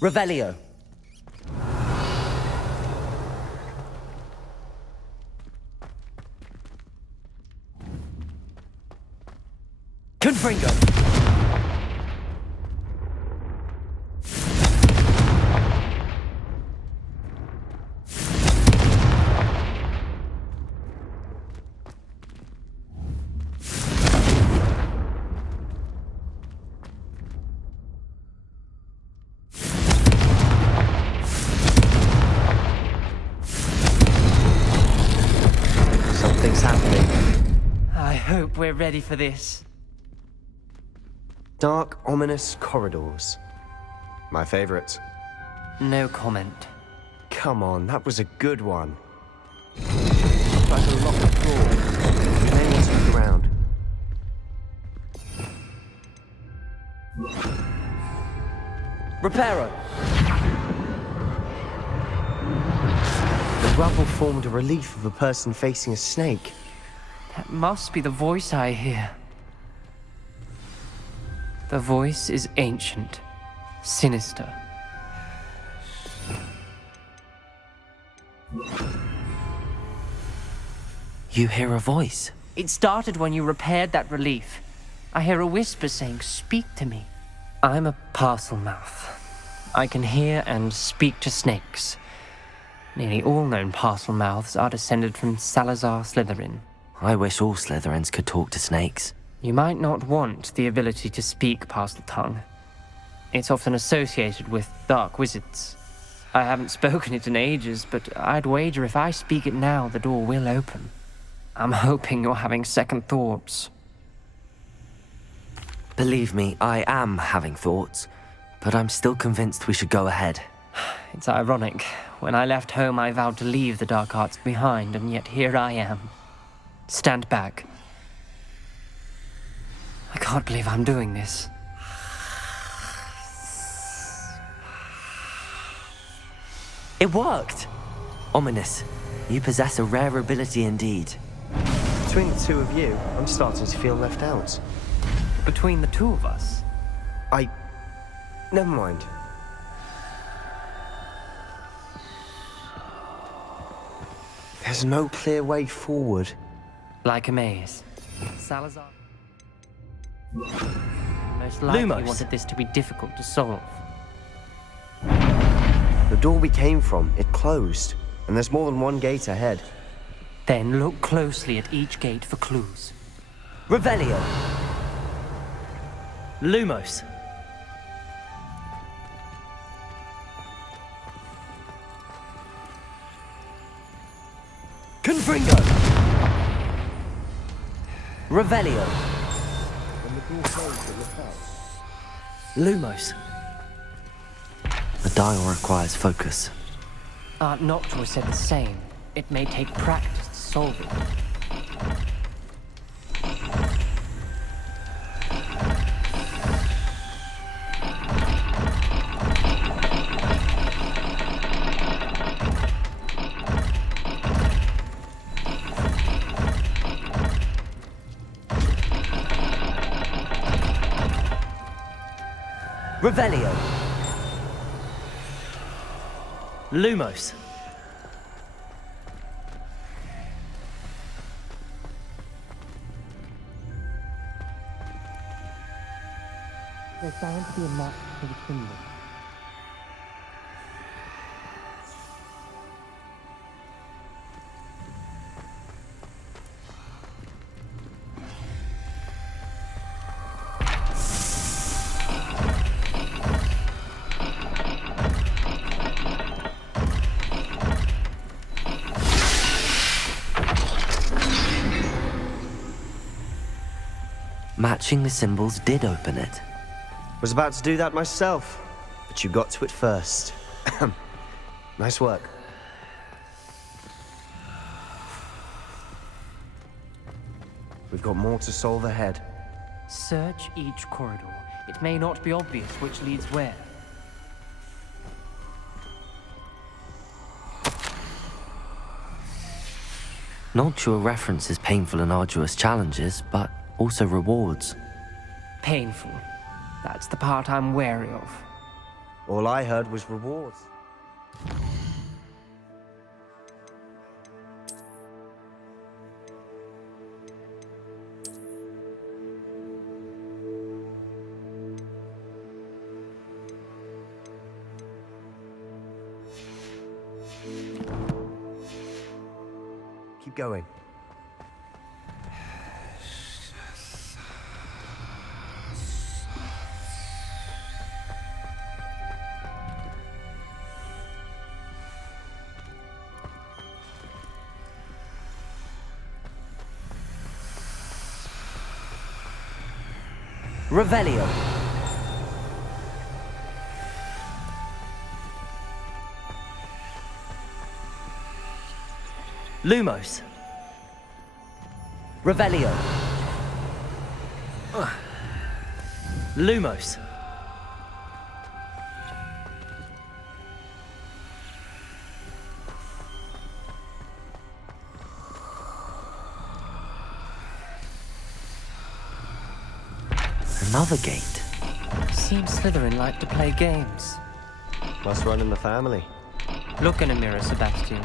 Revelio! Confringo! Something's happening. I hope we're ready for this. Dark, ominous corridors. My favorite. No comment. Come on, that was a good one. Like a locked door. You may want to look around. Reparo! The rubble formed a relief of a person facing a snake. That must be the voice I hear. The voice is ancient, sinister. You hear a voice? It started when you repaired that relief. I hear a whisper saying, "Speak to me." I'm a parcel mouth. I can hear and speak to snakes. Nearly all known parcel mouths are descended from Salazar Slytherin. I wish all Slytherins could talk to snakes. You might not want the ability to speak parcel tongue. It's often associated with dark wizards. I haven't spoken it in ages, but I'd wager if I speak it now, the door will open. I'm hoping you're having second thoughts. Believe me, I am having thoughts, but I'm still convinced we should go ahead. It's ironic. When I left home, I vowed to leave the dark arts behind, and yet here I am. Stand back. I can't believe I'm doing this. It worked! Ominous, you possess a rare ability indeed. Between the two of you, I'm starting to feel left out. Between the two of us? Never mind. There's no clear way forward. Like a maze. Salazar most likely Lumos. wanted this to be difficult to solve. The door we came from, it closed. And there's more than one gate ahead. Then look closely at each gate for clues. Revelio! Lumos! Confringo! Revelio! Lumos! The dial requires focus. Aunt Noctua said the same. It may take practice to solve it. Revelio! Lumos! there's bound to be a match for the symbol. Matching the symbols did open it. Was about to do that myself, but you got to it first. Nice work. We've got more to solve ahead. Search each corridor. It may not be obvious which leads where. Noctua references painful and arduous challenges, but also rewards. Painful. That's the part I'm wary of. All I heard was rewards. Keep going. Revelio. Lumos. Revelio. Lumos. Another gate. Seems Slytherin like to play games. Must run in the family. Look in a mirror, Sebastian.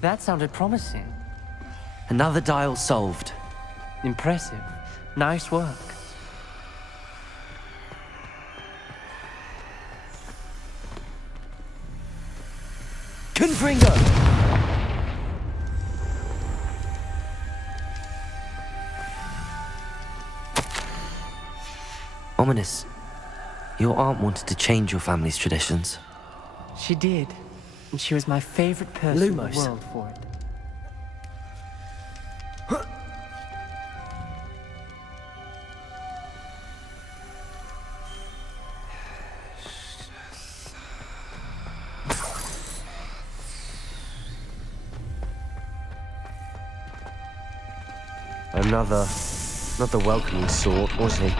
That sounded promising. Another dial solved. Impressive. Nice work. Confringo! Ominous. Your aunt wanted to change your family's traditions. She did. And she was my favorite person in the Lumos. world for it. Another, not the welcoming sort, was he?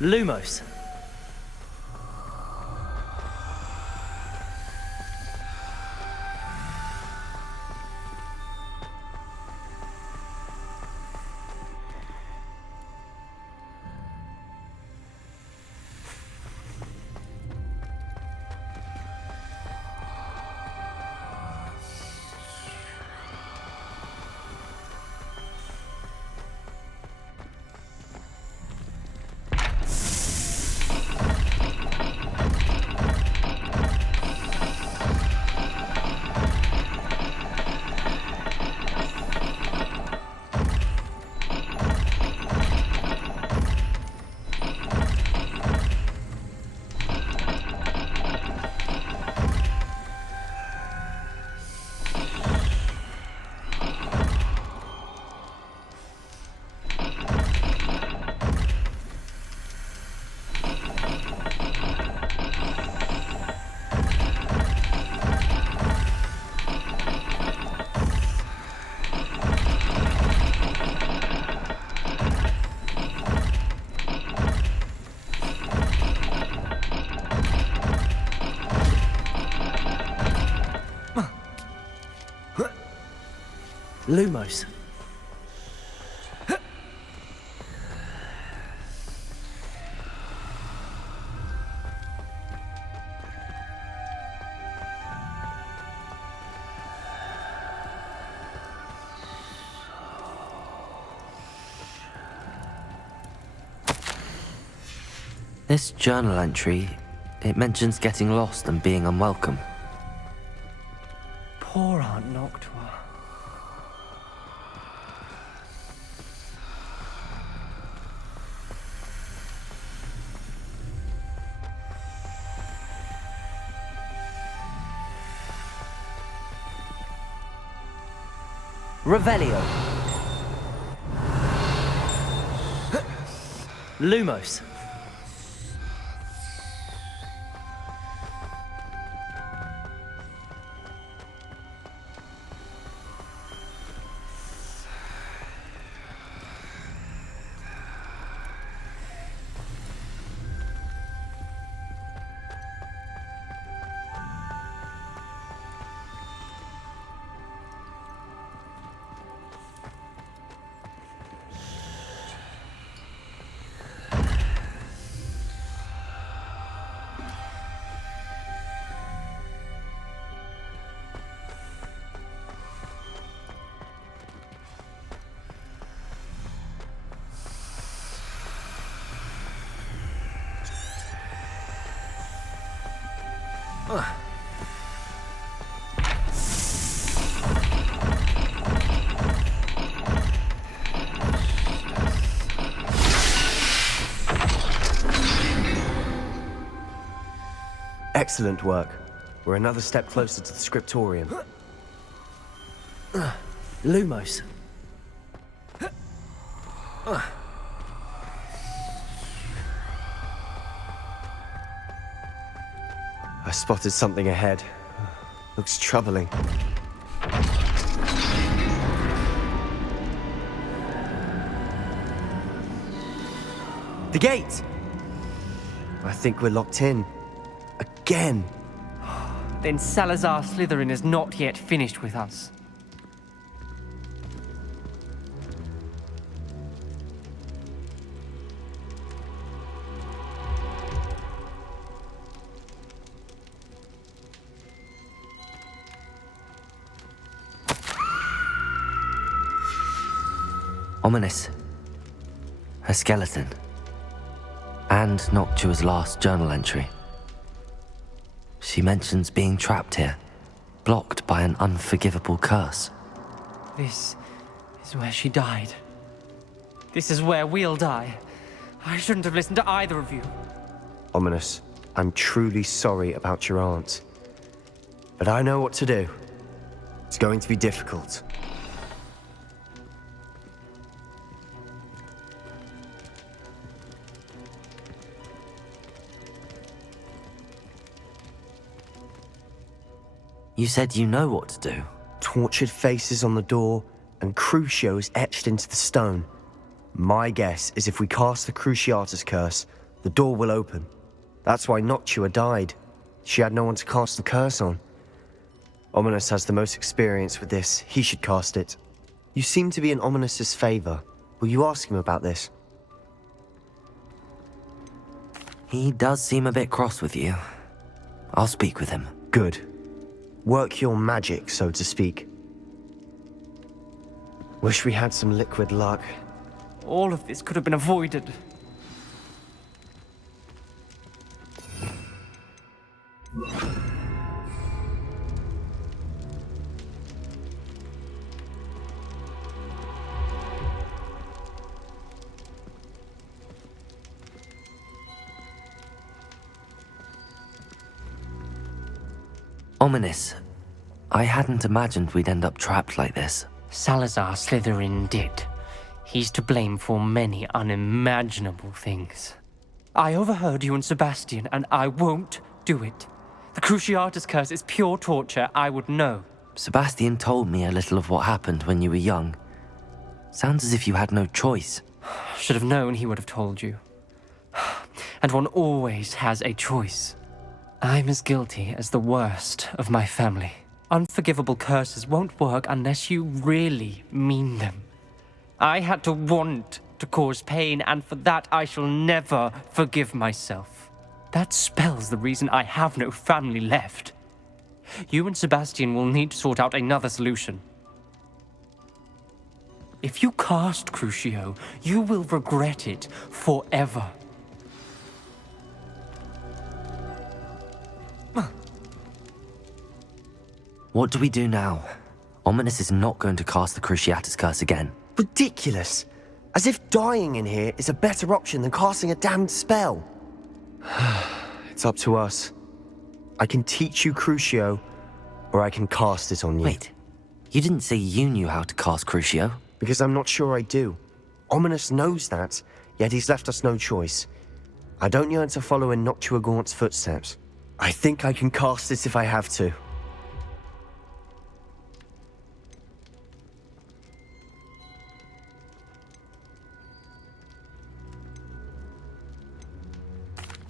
Lumos. Lumos. This journal entry, it mentions getting lost and being unwelcome. Poor Aunt Noctua. Revelio. Lumos. Excellent work. We're another step closer to the scriptorium. Lumos. I spotted something ahead. Looks troubling. The gate! I think we're locked in. Again! Then Salazar Slytherin is not yet finished with us. Ominous. Her skeleton. And Noctua's last journal entry. She mentions being trapped here, blocked by an unforgivable curse. This is where she died. This is where we'll die. I shouldn't have listened to either of you. Ominous, I'm truly sorry about your aunt. But I know what to do. It's going to be difficult. You said you know what to do. Tortured faces on the door and Crucios etched into the stone. My guess is if we cast the Cruciatus curse, the door will open. That's why Noctua died. She had no one to cast the curse on. Ominous has the most experience with this. He should cast it. You seem to be in Ominous's favor. Will you ask him about this? He does seem a bit cross with you. I'll speak with him. Good. Work your magic, so to speak. Wish we had some liquid luck. All of this could have been avoided. Ominous. I hadn't imagined we'd end up trapped like this. Salazar Slytherin did. He's to blame for many unimaginable things. I overheard you and Sebastian, and I won't do it. The Cruciatus curse is pure torture, I would know. Sebastian told me a little of what happened when you were young. Sounds as if you had no choice. Should have known he would have told you. And one always has a choice. I'm as guilty as the worst of my family. Unforgivable curses won't work unless you really mean them. I had to want to cause pain, and for that I shall never forgive myself. That spell's the reason I have no family left. You and Sebastian will need to sort out another solution. If you cast Crucio, you will regret it forever. What do we do now? Ominous is not going to cast the Cruciatus Curse again. Ridiculous. As if dying in here is a better option than casting a damned spell. It's up to us. I can teach you Crucio, or I can cast it on you. Wait, you didn't say you knew how to cast Crucio? Because I'm not sure I do. Ominous knows that, yet he's left us no choice. I don't yearn to follow in Noctua Gaunt's footsteps. I think I can cast it if I have to.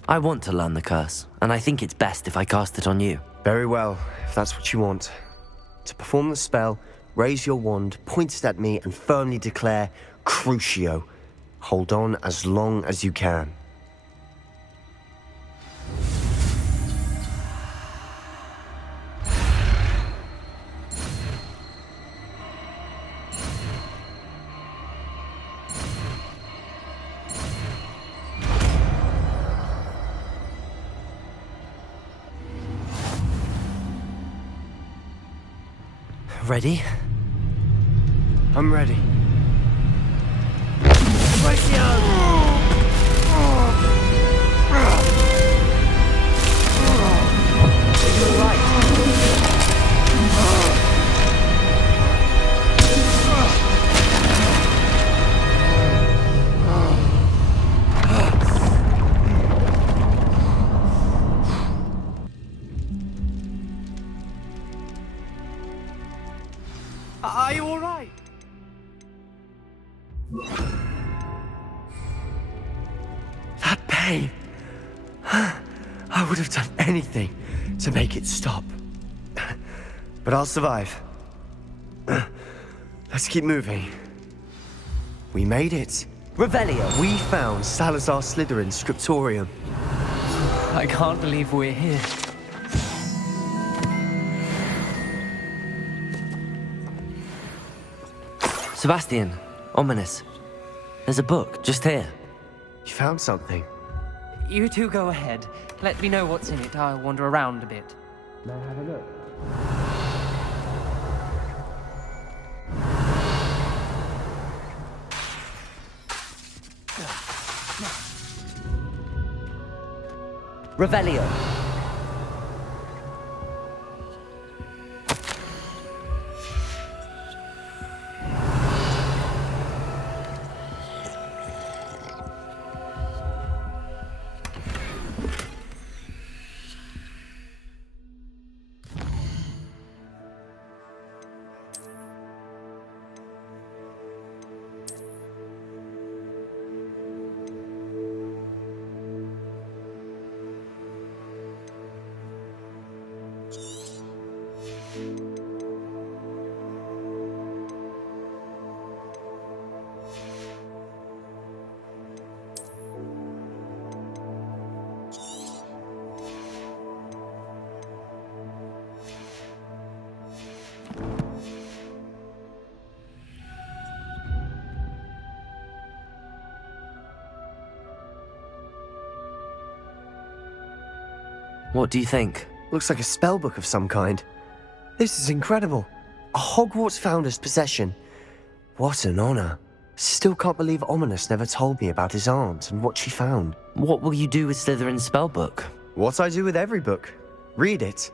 I want to learn the curse, and I think it's best if I cast it on you. Very well, if that's what you want. To perform the spell, raise your wand, point it at me, and firmly declare, Crucio. Hold on as long as you can. Ready? I'm ready. Are you all right? That pain. I would have done anything to make it stop. But I'll survive. Let's keep moving. We made it. Revelio. We found Salazar Slytherin's scriptorium. I can't believe we're here. Sebastian, Ominous. There's a book just here. You found something? You two go ahead. Let me know what's in it. I'll wander around a bit. May I have a look? Revelio. What do you think? Looks like a spellbook of some kind. This is incredible. A Hogwarts founder's possession. What an honor. Still can't believe Ominous never told me about his aunt and what she found. What will you do with Slytherin's spellbook? What I do with every book. Read it.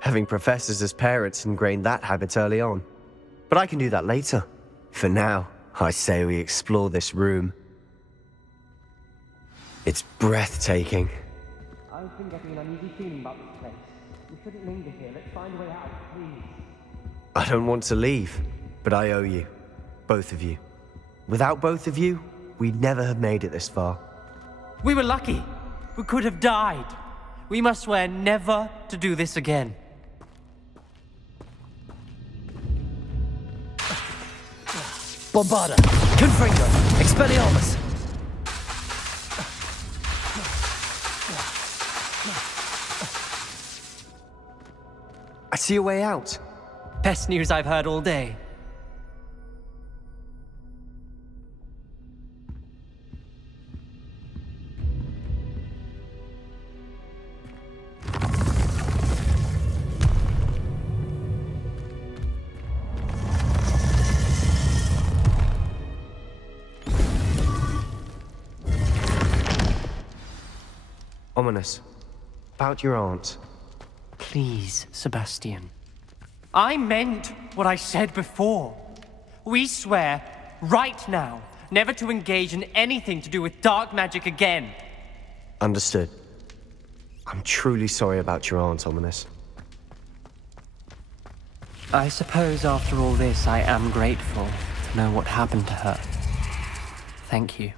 Having professors as parents ingrained that habit early on. But I can do that later. For now, I say we explore this room. It's breathtaking. I've been getting an uneasy feeling about this place. We shouldn't linger here. Let's find a way out, please. I don't want to leave, but I owe you. Both of you. Without both of you, we'd never have made it this far. We were lucky. We could have died. We must swear never to do this again. Bombarda! Confringo! Expelliarmus! I see a way out. Best news I've heard all day. Ominous. About your aunt. Please, Sebastian. I meant what I said before. We swear, right now, never to engage in anything to do with dark magic again. Understood. I'm truly sorry about your aunt, Ominous. I suppose after all this, I am grateful to know what happened to her. Thank you.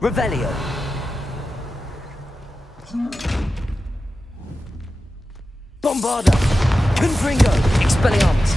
Revelio! Bombarda! Confringo! Expelliarmus!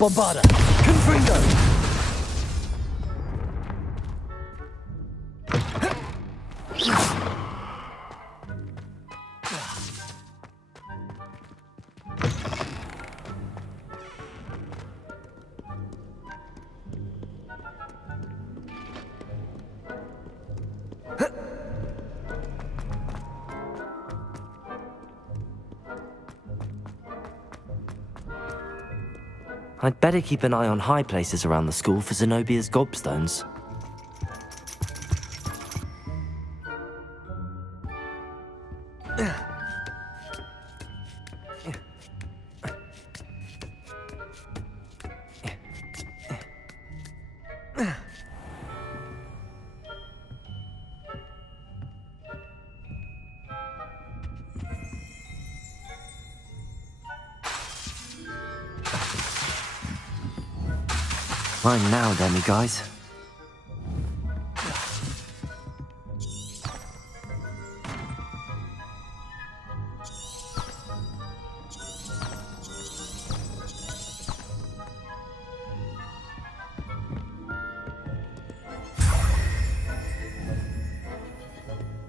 Bombarda! Confringo! I'd better keep an eye on high places around the school for Zenobia's gobstones. Fine now, Demi guys.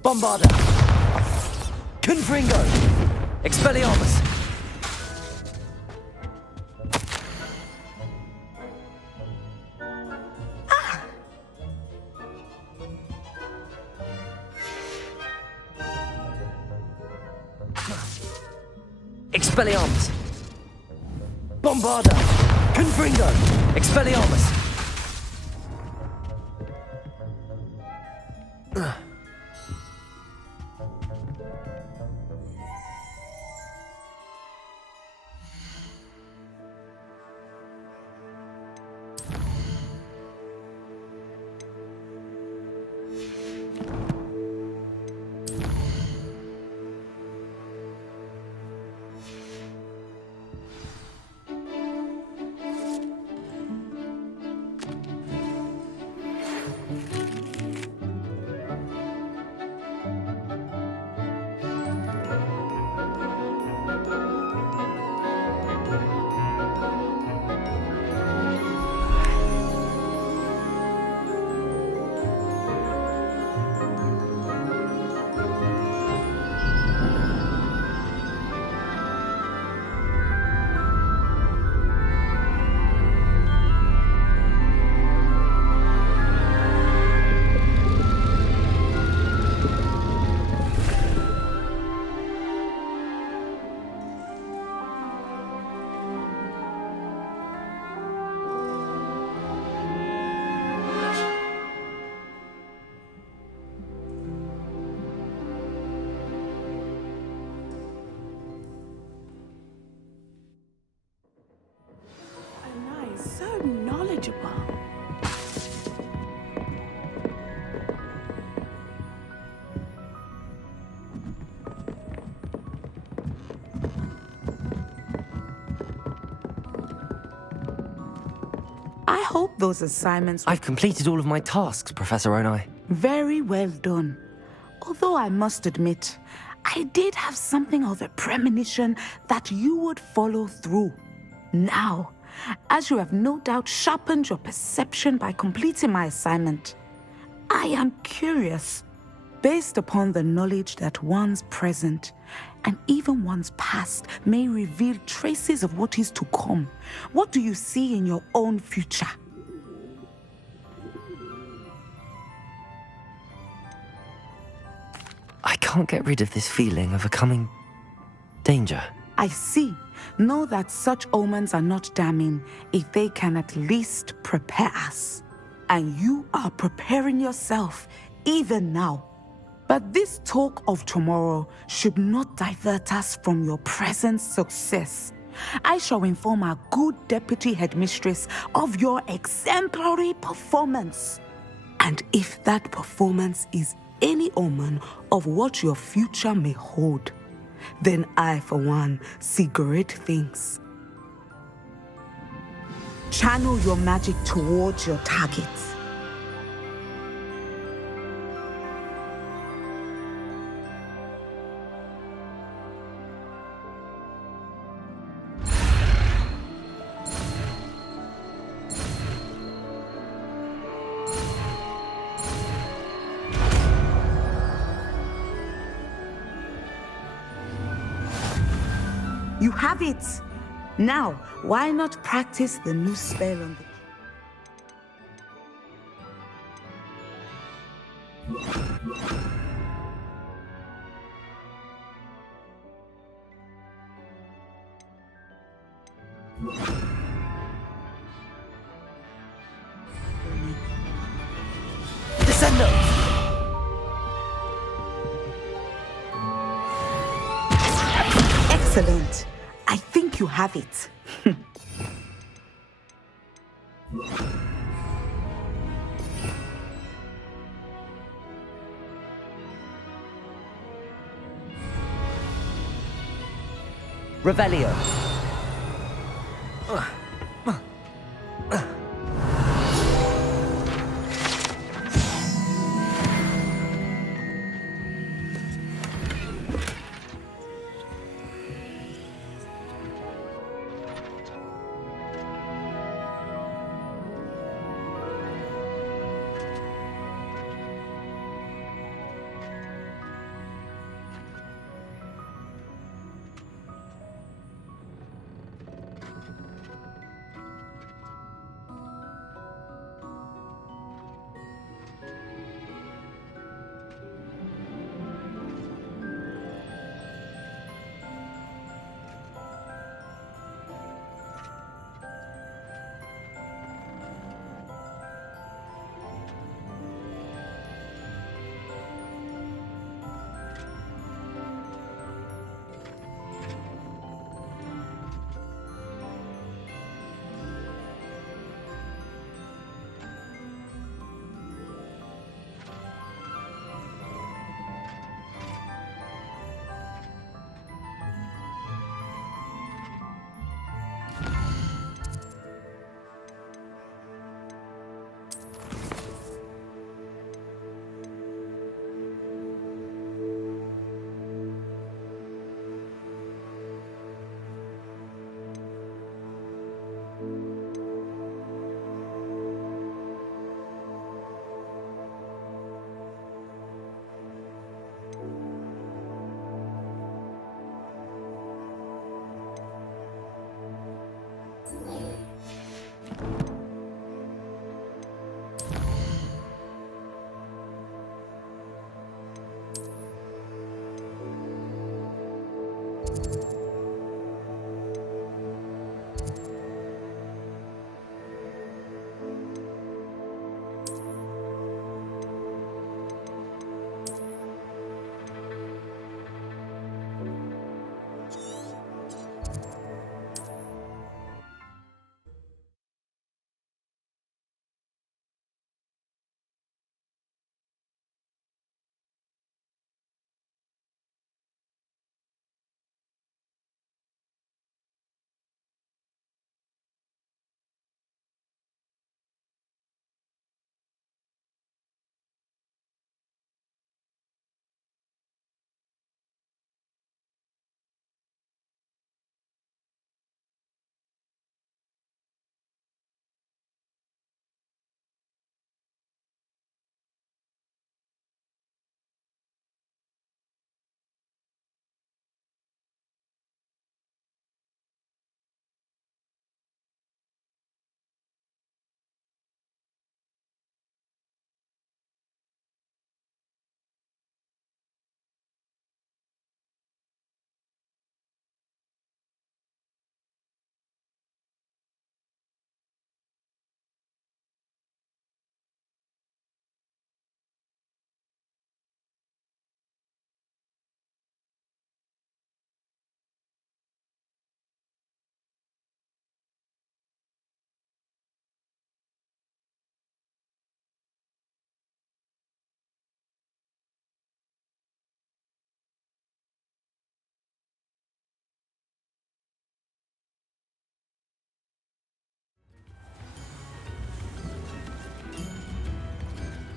Bombarda! Confringo! Expelliarmus! Expelliarmus! Bombarda! Confringo! Expelliarmus! So knowledgeable. I hope those assignments I've completed all of my tasks, Professor Onai. very well done. Although I must admit, I did have something of a premonition that you would follow through. Now, as you have no doubt sharpened your perception by completing my assignment, I am curious, based upon the knowledge that one's present and even one's past may reveal traces of what is to come. What do you see in your own future? I can't get rid of this feeling of a coming danger. I see. Know that such omens are not damning if they can at least prepare us. And you are preparing yourself even now. But this talk of tomorrow should not divert us from your present success. I shall inform our good deputy headmistress of your exemplary performance. And if that performance is any omen of what your future may hold, then I, for one, see great things. Channel your magic towards your target. You have it! Now, why not practice the new spell on Descendo! Excellent! I think you have it. Revelio.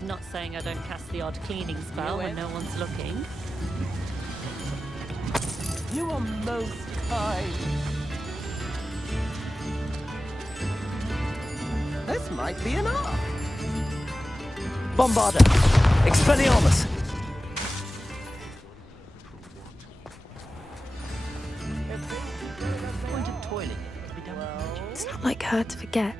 Not saying I don't cast the odd cleaning spell when no one's looking. You are most kind. This might be enough. Bombarda! Expelliarmus! Point of toilet to be done with magic. It's not like her to forget.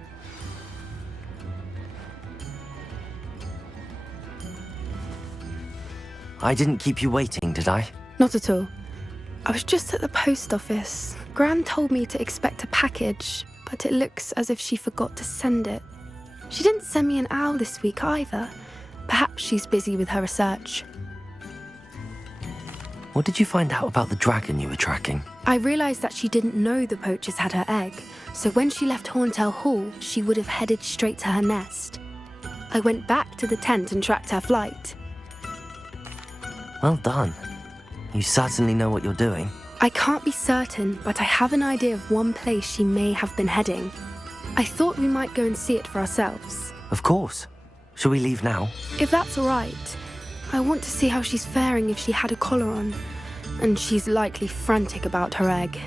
I didn't keep you waiting, did I? Not at all. I was just at the post office. Gran told me to expect a package, but it looks as if she forgot to send it. She didn't send me an owl this week either. Perhaps she's busy with her research. What did you find out about the dragon you were tracking? I realised that she didn't know the poachers had her egg, so when she left Horntail Hall, she would have headed straight to her nest. I went back to the tent and tracked her flight. Well done. You certainly know what you're doing. I can't be certain, but I have an idea of one place she may have been heading. I thought we might go and see it for ourselves. Of course. Shall we leave now? If that's all right. I want to see how she's faring if she had a collar on. And she's likely frantic about her egg.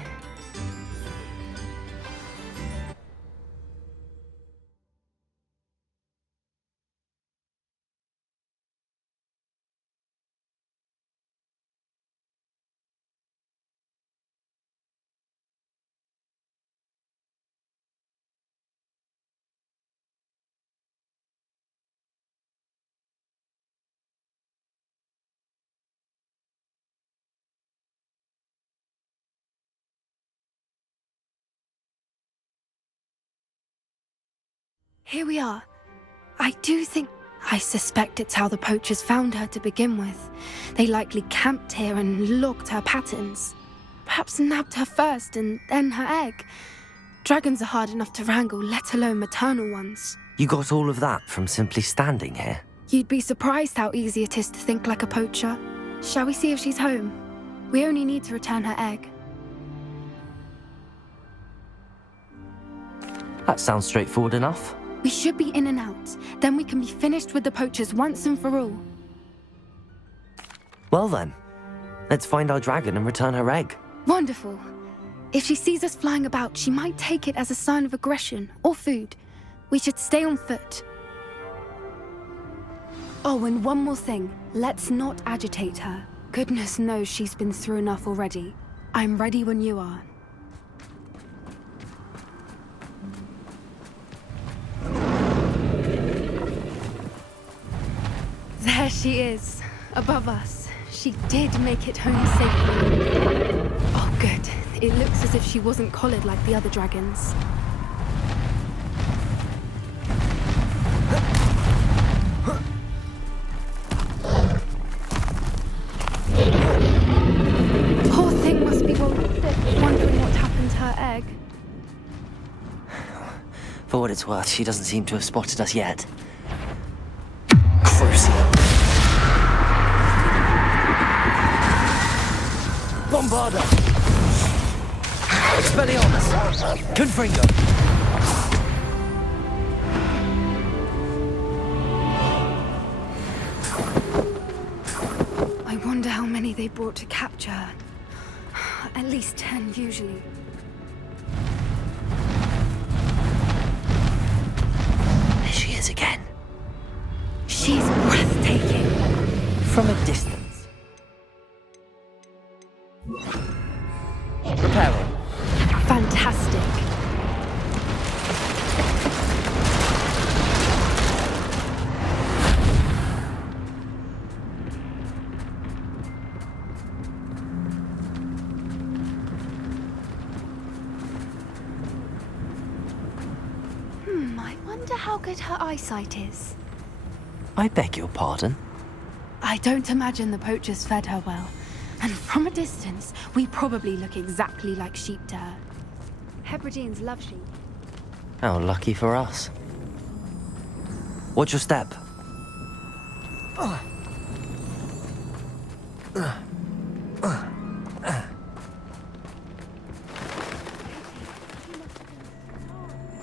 Here we are. I suspect it's how the poachers found her to begin with. They likely camped here and logged her patterns. Perhaps nabbed her first and then her egg. Dragons are hard enough to wrangle, let alone maternal ones. You got all of that from simply standing here? You'd be surprised how easy it is to think like a poacher. Shall we see if she's home? We only need to return her egg. That sounds straightforward enough. We should be in and out. Then we can be finished with the poachers once and for all. Well then, let's find our dragon and return her egg. Wonderful. If she sees us flying about, she might take it as a sign of aggression or food. We should stay on foot. Oh, and one more thing. Let's not agitate her. Goodness knows she's been through enough already. I'm ready when you are. There she is, above us. She did make it home safely. Oh, good. It looks as if she wasn't collared like the other dragons. Poor thing must be worried sick, wondering what happened to her egg. For what it's worth, she doesn't seem to have spotted us yet. Crucio. Bombarda! Expelliarmus! Confringo! I wonder how many they brought to capture her. At least 10 usually. There she is again. She's breathtaking. From a distance. Reparo. Fantastic. I wonder how good her eyesight is. I beg your pardon? I don't imagine the poachers fed her well. And from a distance, we probably look exactly like sheep to her. Hebrideans love sheep. How lucky for us. Watch your step.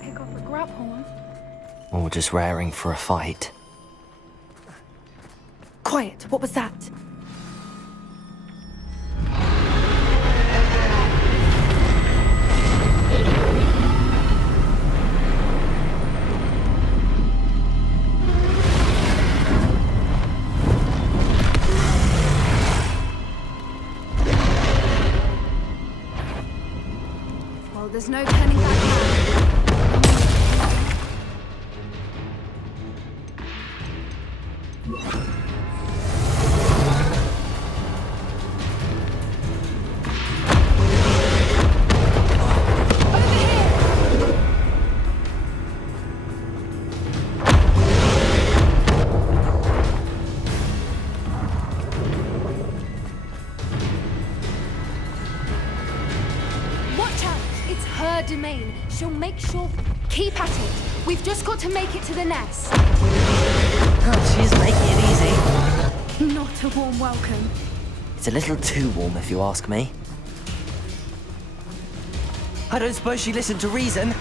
Pick off a grub horn. Or just raring for a fight. Quiet, what was that? Well, there's no turning back now. Watch out! It's her domain. She'll make sure... Keep at it. We've just got to make it to the nest. Oh, she's making it easy. Not a warm welcome. It's a little too warm, if you ask me. I don't suppose she listened to reason.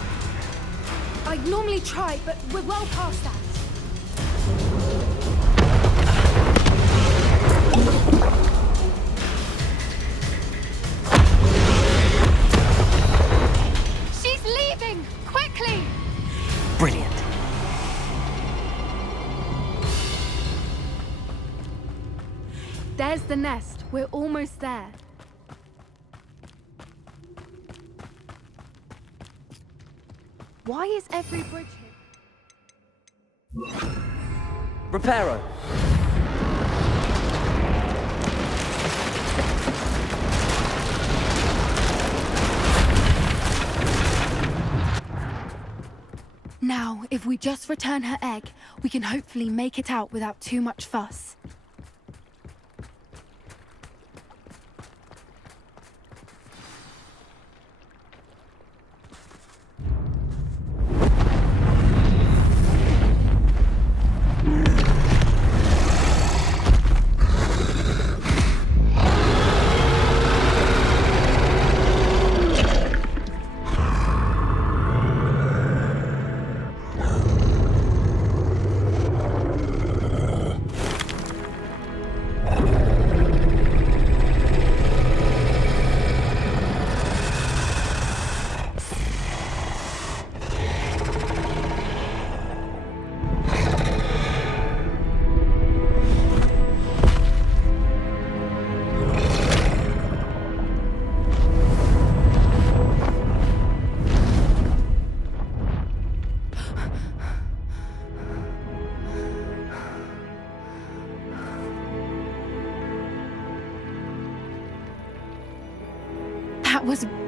I'd normally try, but we're well past that. She's leaving! Quickly! Brilliant. There's the nest. We're almost there. Why is every bridge hit? Reparo. Now, if we just return her egg, we can hopefully make it out without too much fuss.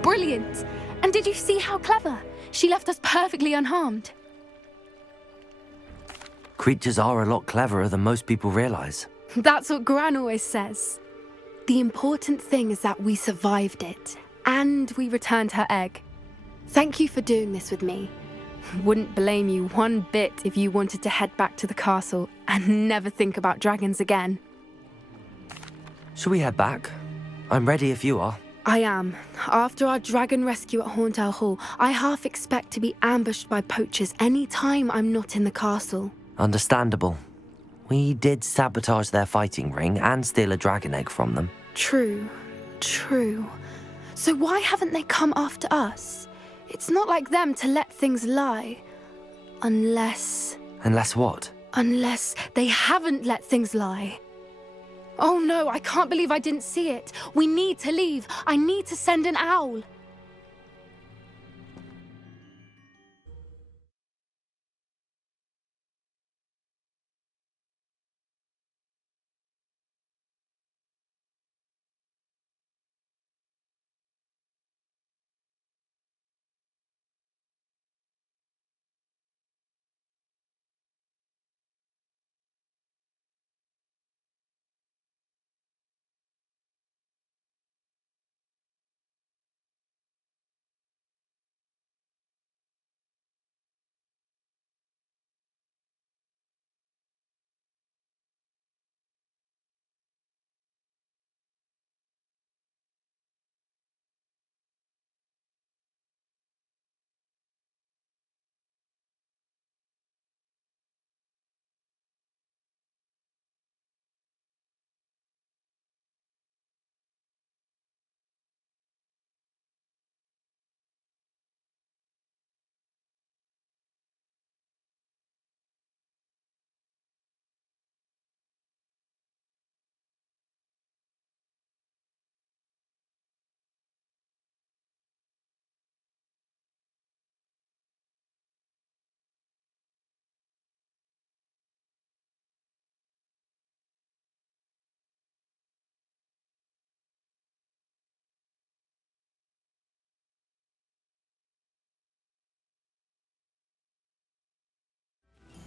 brilliant! And did you see how clever? She left us perfectly unharmed. Creatures are a lot cleverer than most people realize. That's what Gran always says. The important thing is that we survived it, and we returned her egg. Thank you for doing this with me. Wouldn't blame you one bit if you wanted to head back to the castle and never think about dragons again. Shall we head back? I'm ready if you are. I am. After our dragon rescue at Hauntel Hall, I half expect to be ambushed by poachers any time I'm not in the castle. Understandable. We did sabotage their fighting ring and steal a dragon egg from them. True. So why haven't they come after us? It's not like them to let things lie. Unless what? Unless they haven't let things lie. Oh no, I can't believe I didn't see it. We need to leave. I need to send an owl.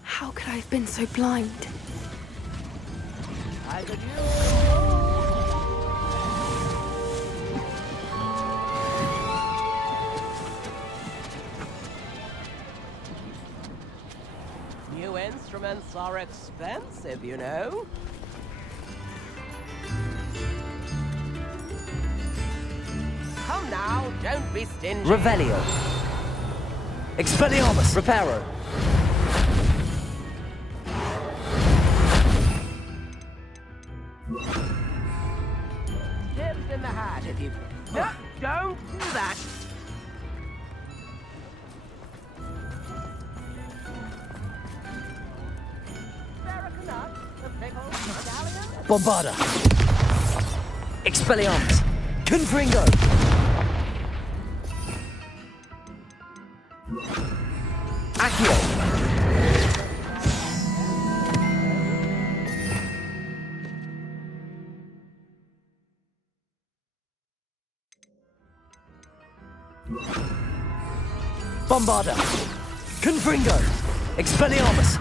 How could I have been so blind? New instruments are expensive, you know. Come now, don't be stingy. Revelio. Expelliarmus. Reparo. Tips in the hat if you... No, don't do that. Bombarda. Expelliarmus. Confringo. Accio. Bombarda. Confringo. Expelliarmus.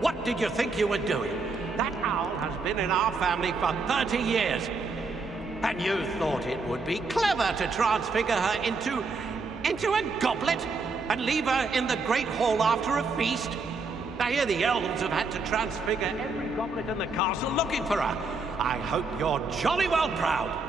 What did you think you were doing? That owl has been in our family for 30 years. And you thought it would be clever to transfigure her into a goblet and leave her in the Great Hall after a feast? I hear the elves have had to transfigure every goblet in the castle looking for her. I hope you're jolly well proud.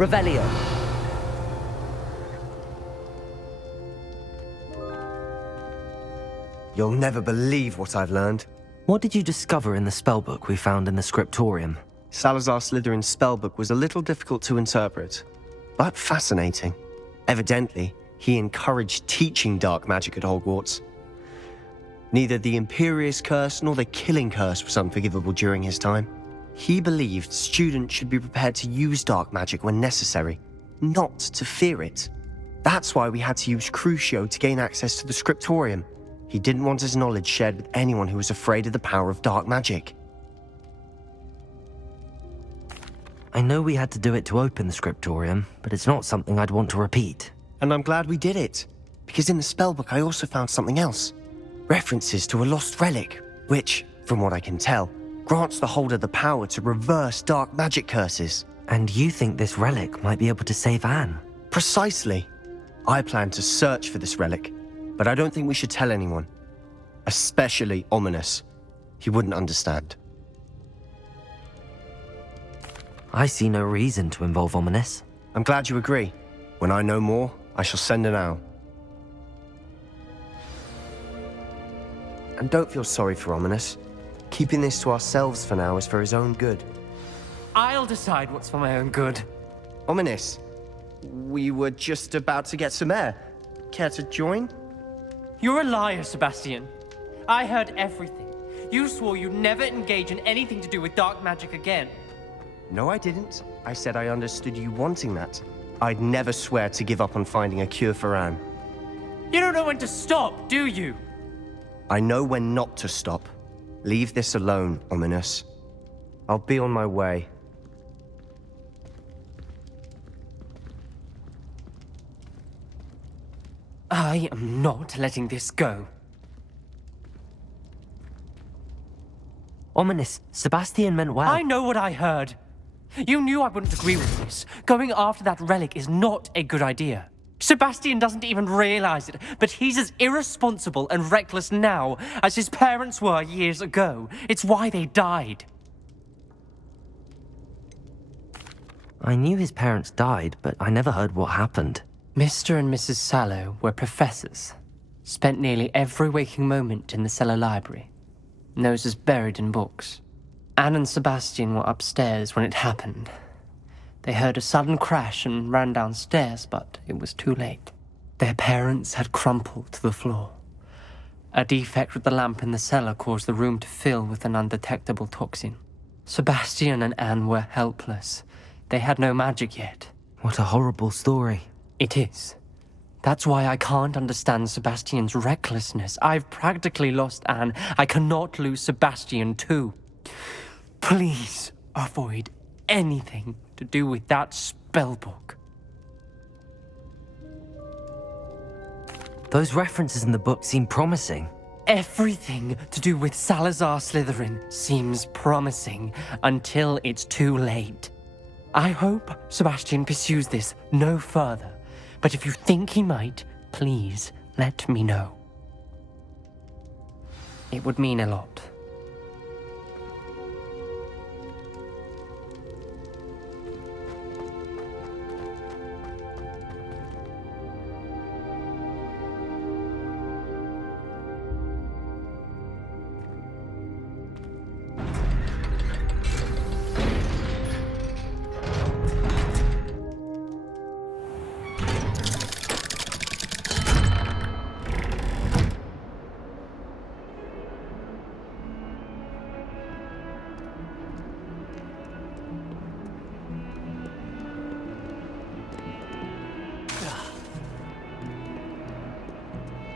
Revelio. You'll never believe what I've learned. What did you discover in the spellbook we found in the scriptorium? Salazar Slytherin's spellbook was a little difficult to interpret, but fascinating. Evidently, he encouraged teaching dark magic at Hogwarts. Neither the Imperious Curse nor the Killing Curse was unforgivable during his time. He believed students should be prepared to use dark magic when necessary, not to fear it. That's why we had to use Crucio to gain access to the scriptorium. He didn't want his knowledge shared with anyone who was afraid of the power of dark magic. I know we had to do it to open the scriptorium, but it's not something I'd want to repeat. And I'm glad we did it, because in the spellbook I also found something else. References to a lost relic, which, from what I can tell, grants the holder the power to reverse dark magic curses. And you think this relic might be able to save Anne? Precisely. I plan to search for this relic, but I don't think we should tell anyone. Especially Ominous. He wouldn't understand. I see no reason to involve Ominous. I'm glad you agree. When I know more, I shall send an owl. And don't feel sorry for Ominous. Keeping this to ourselves for now is for his own good. I'll decide what's for my own good. Ominous, we were just about to get some air. Care to join? You're a liar, Sebastian. I heard everything. You swore you'd never engage in anything to do with dark magic again. No, I didn't. I said I understood you wanting that. I'd never swear to give up on finding a cure for Anne. You don't know when to stop, do you? I know when not to stop. Leave this alone, Ominous. I'll be on my way. I am not letting this go. Ominous, Sebastian meant well. I know what I heard. You knew I wouldn't agree with this. Going after that relic is not a good idea. Sebastian doesn't even realize it, but he's as irresponsible and reckless now as his parents were years ago. It's why they died. I knew his parents died, but I never heard what happened. Mr. and Mrs. Sallow were professors. Spent nearly every waking moment in the cellar library. Noses buried in books. Anne and Sebastian were upstairs when it happened. They heard a sudden crash and ran downstairs, but it was too late. Their parents had crumpled to the floor. A defect with the lamp in the cellar caused the room to fill with an undetectable toxin. Sebastian and Anne were helpless. They had no magic yet. What a horrible story. It is. That's why I can't understand Sebastian's recklessness. I've practically lost Anne. I cannot lose Sebastian too. Please avoid anything to do with that spellbook. Those references in the book seem promising. Everything to do with Salazar Slytherin seems promising until it's too late. I hope Sebastian pursues this no further, but if you think he might, please let me know. It would mean a lot.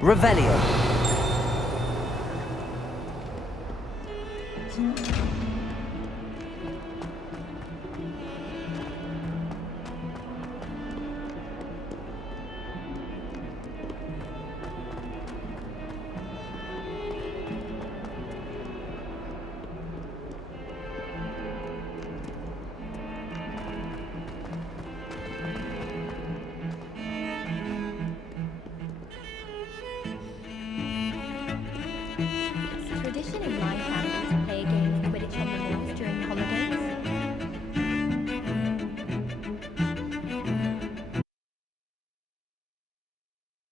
Revelio. Tradition in my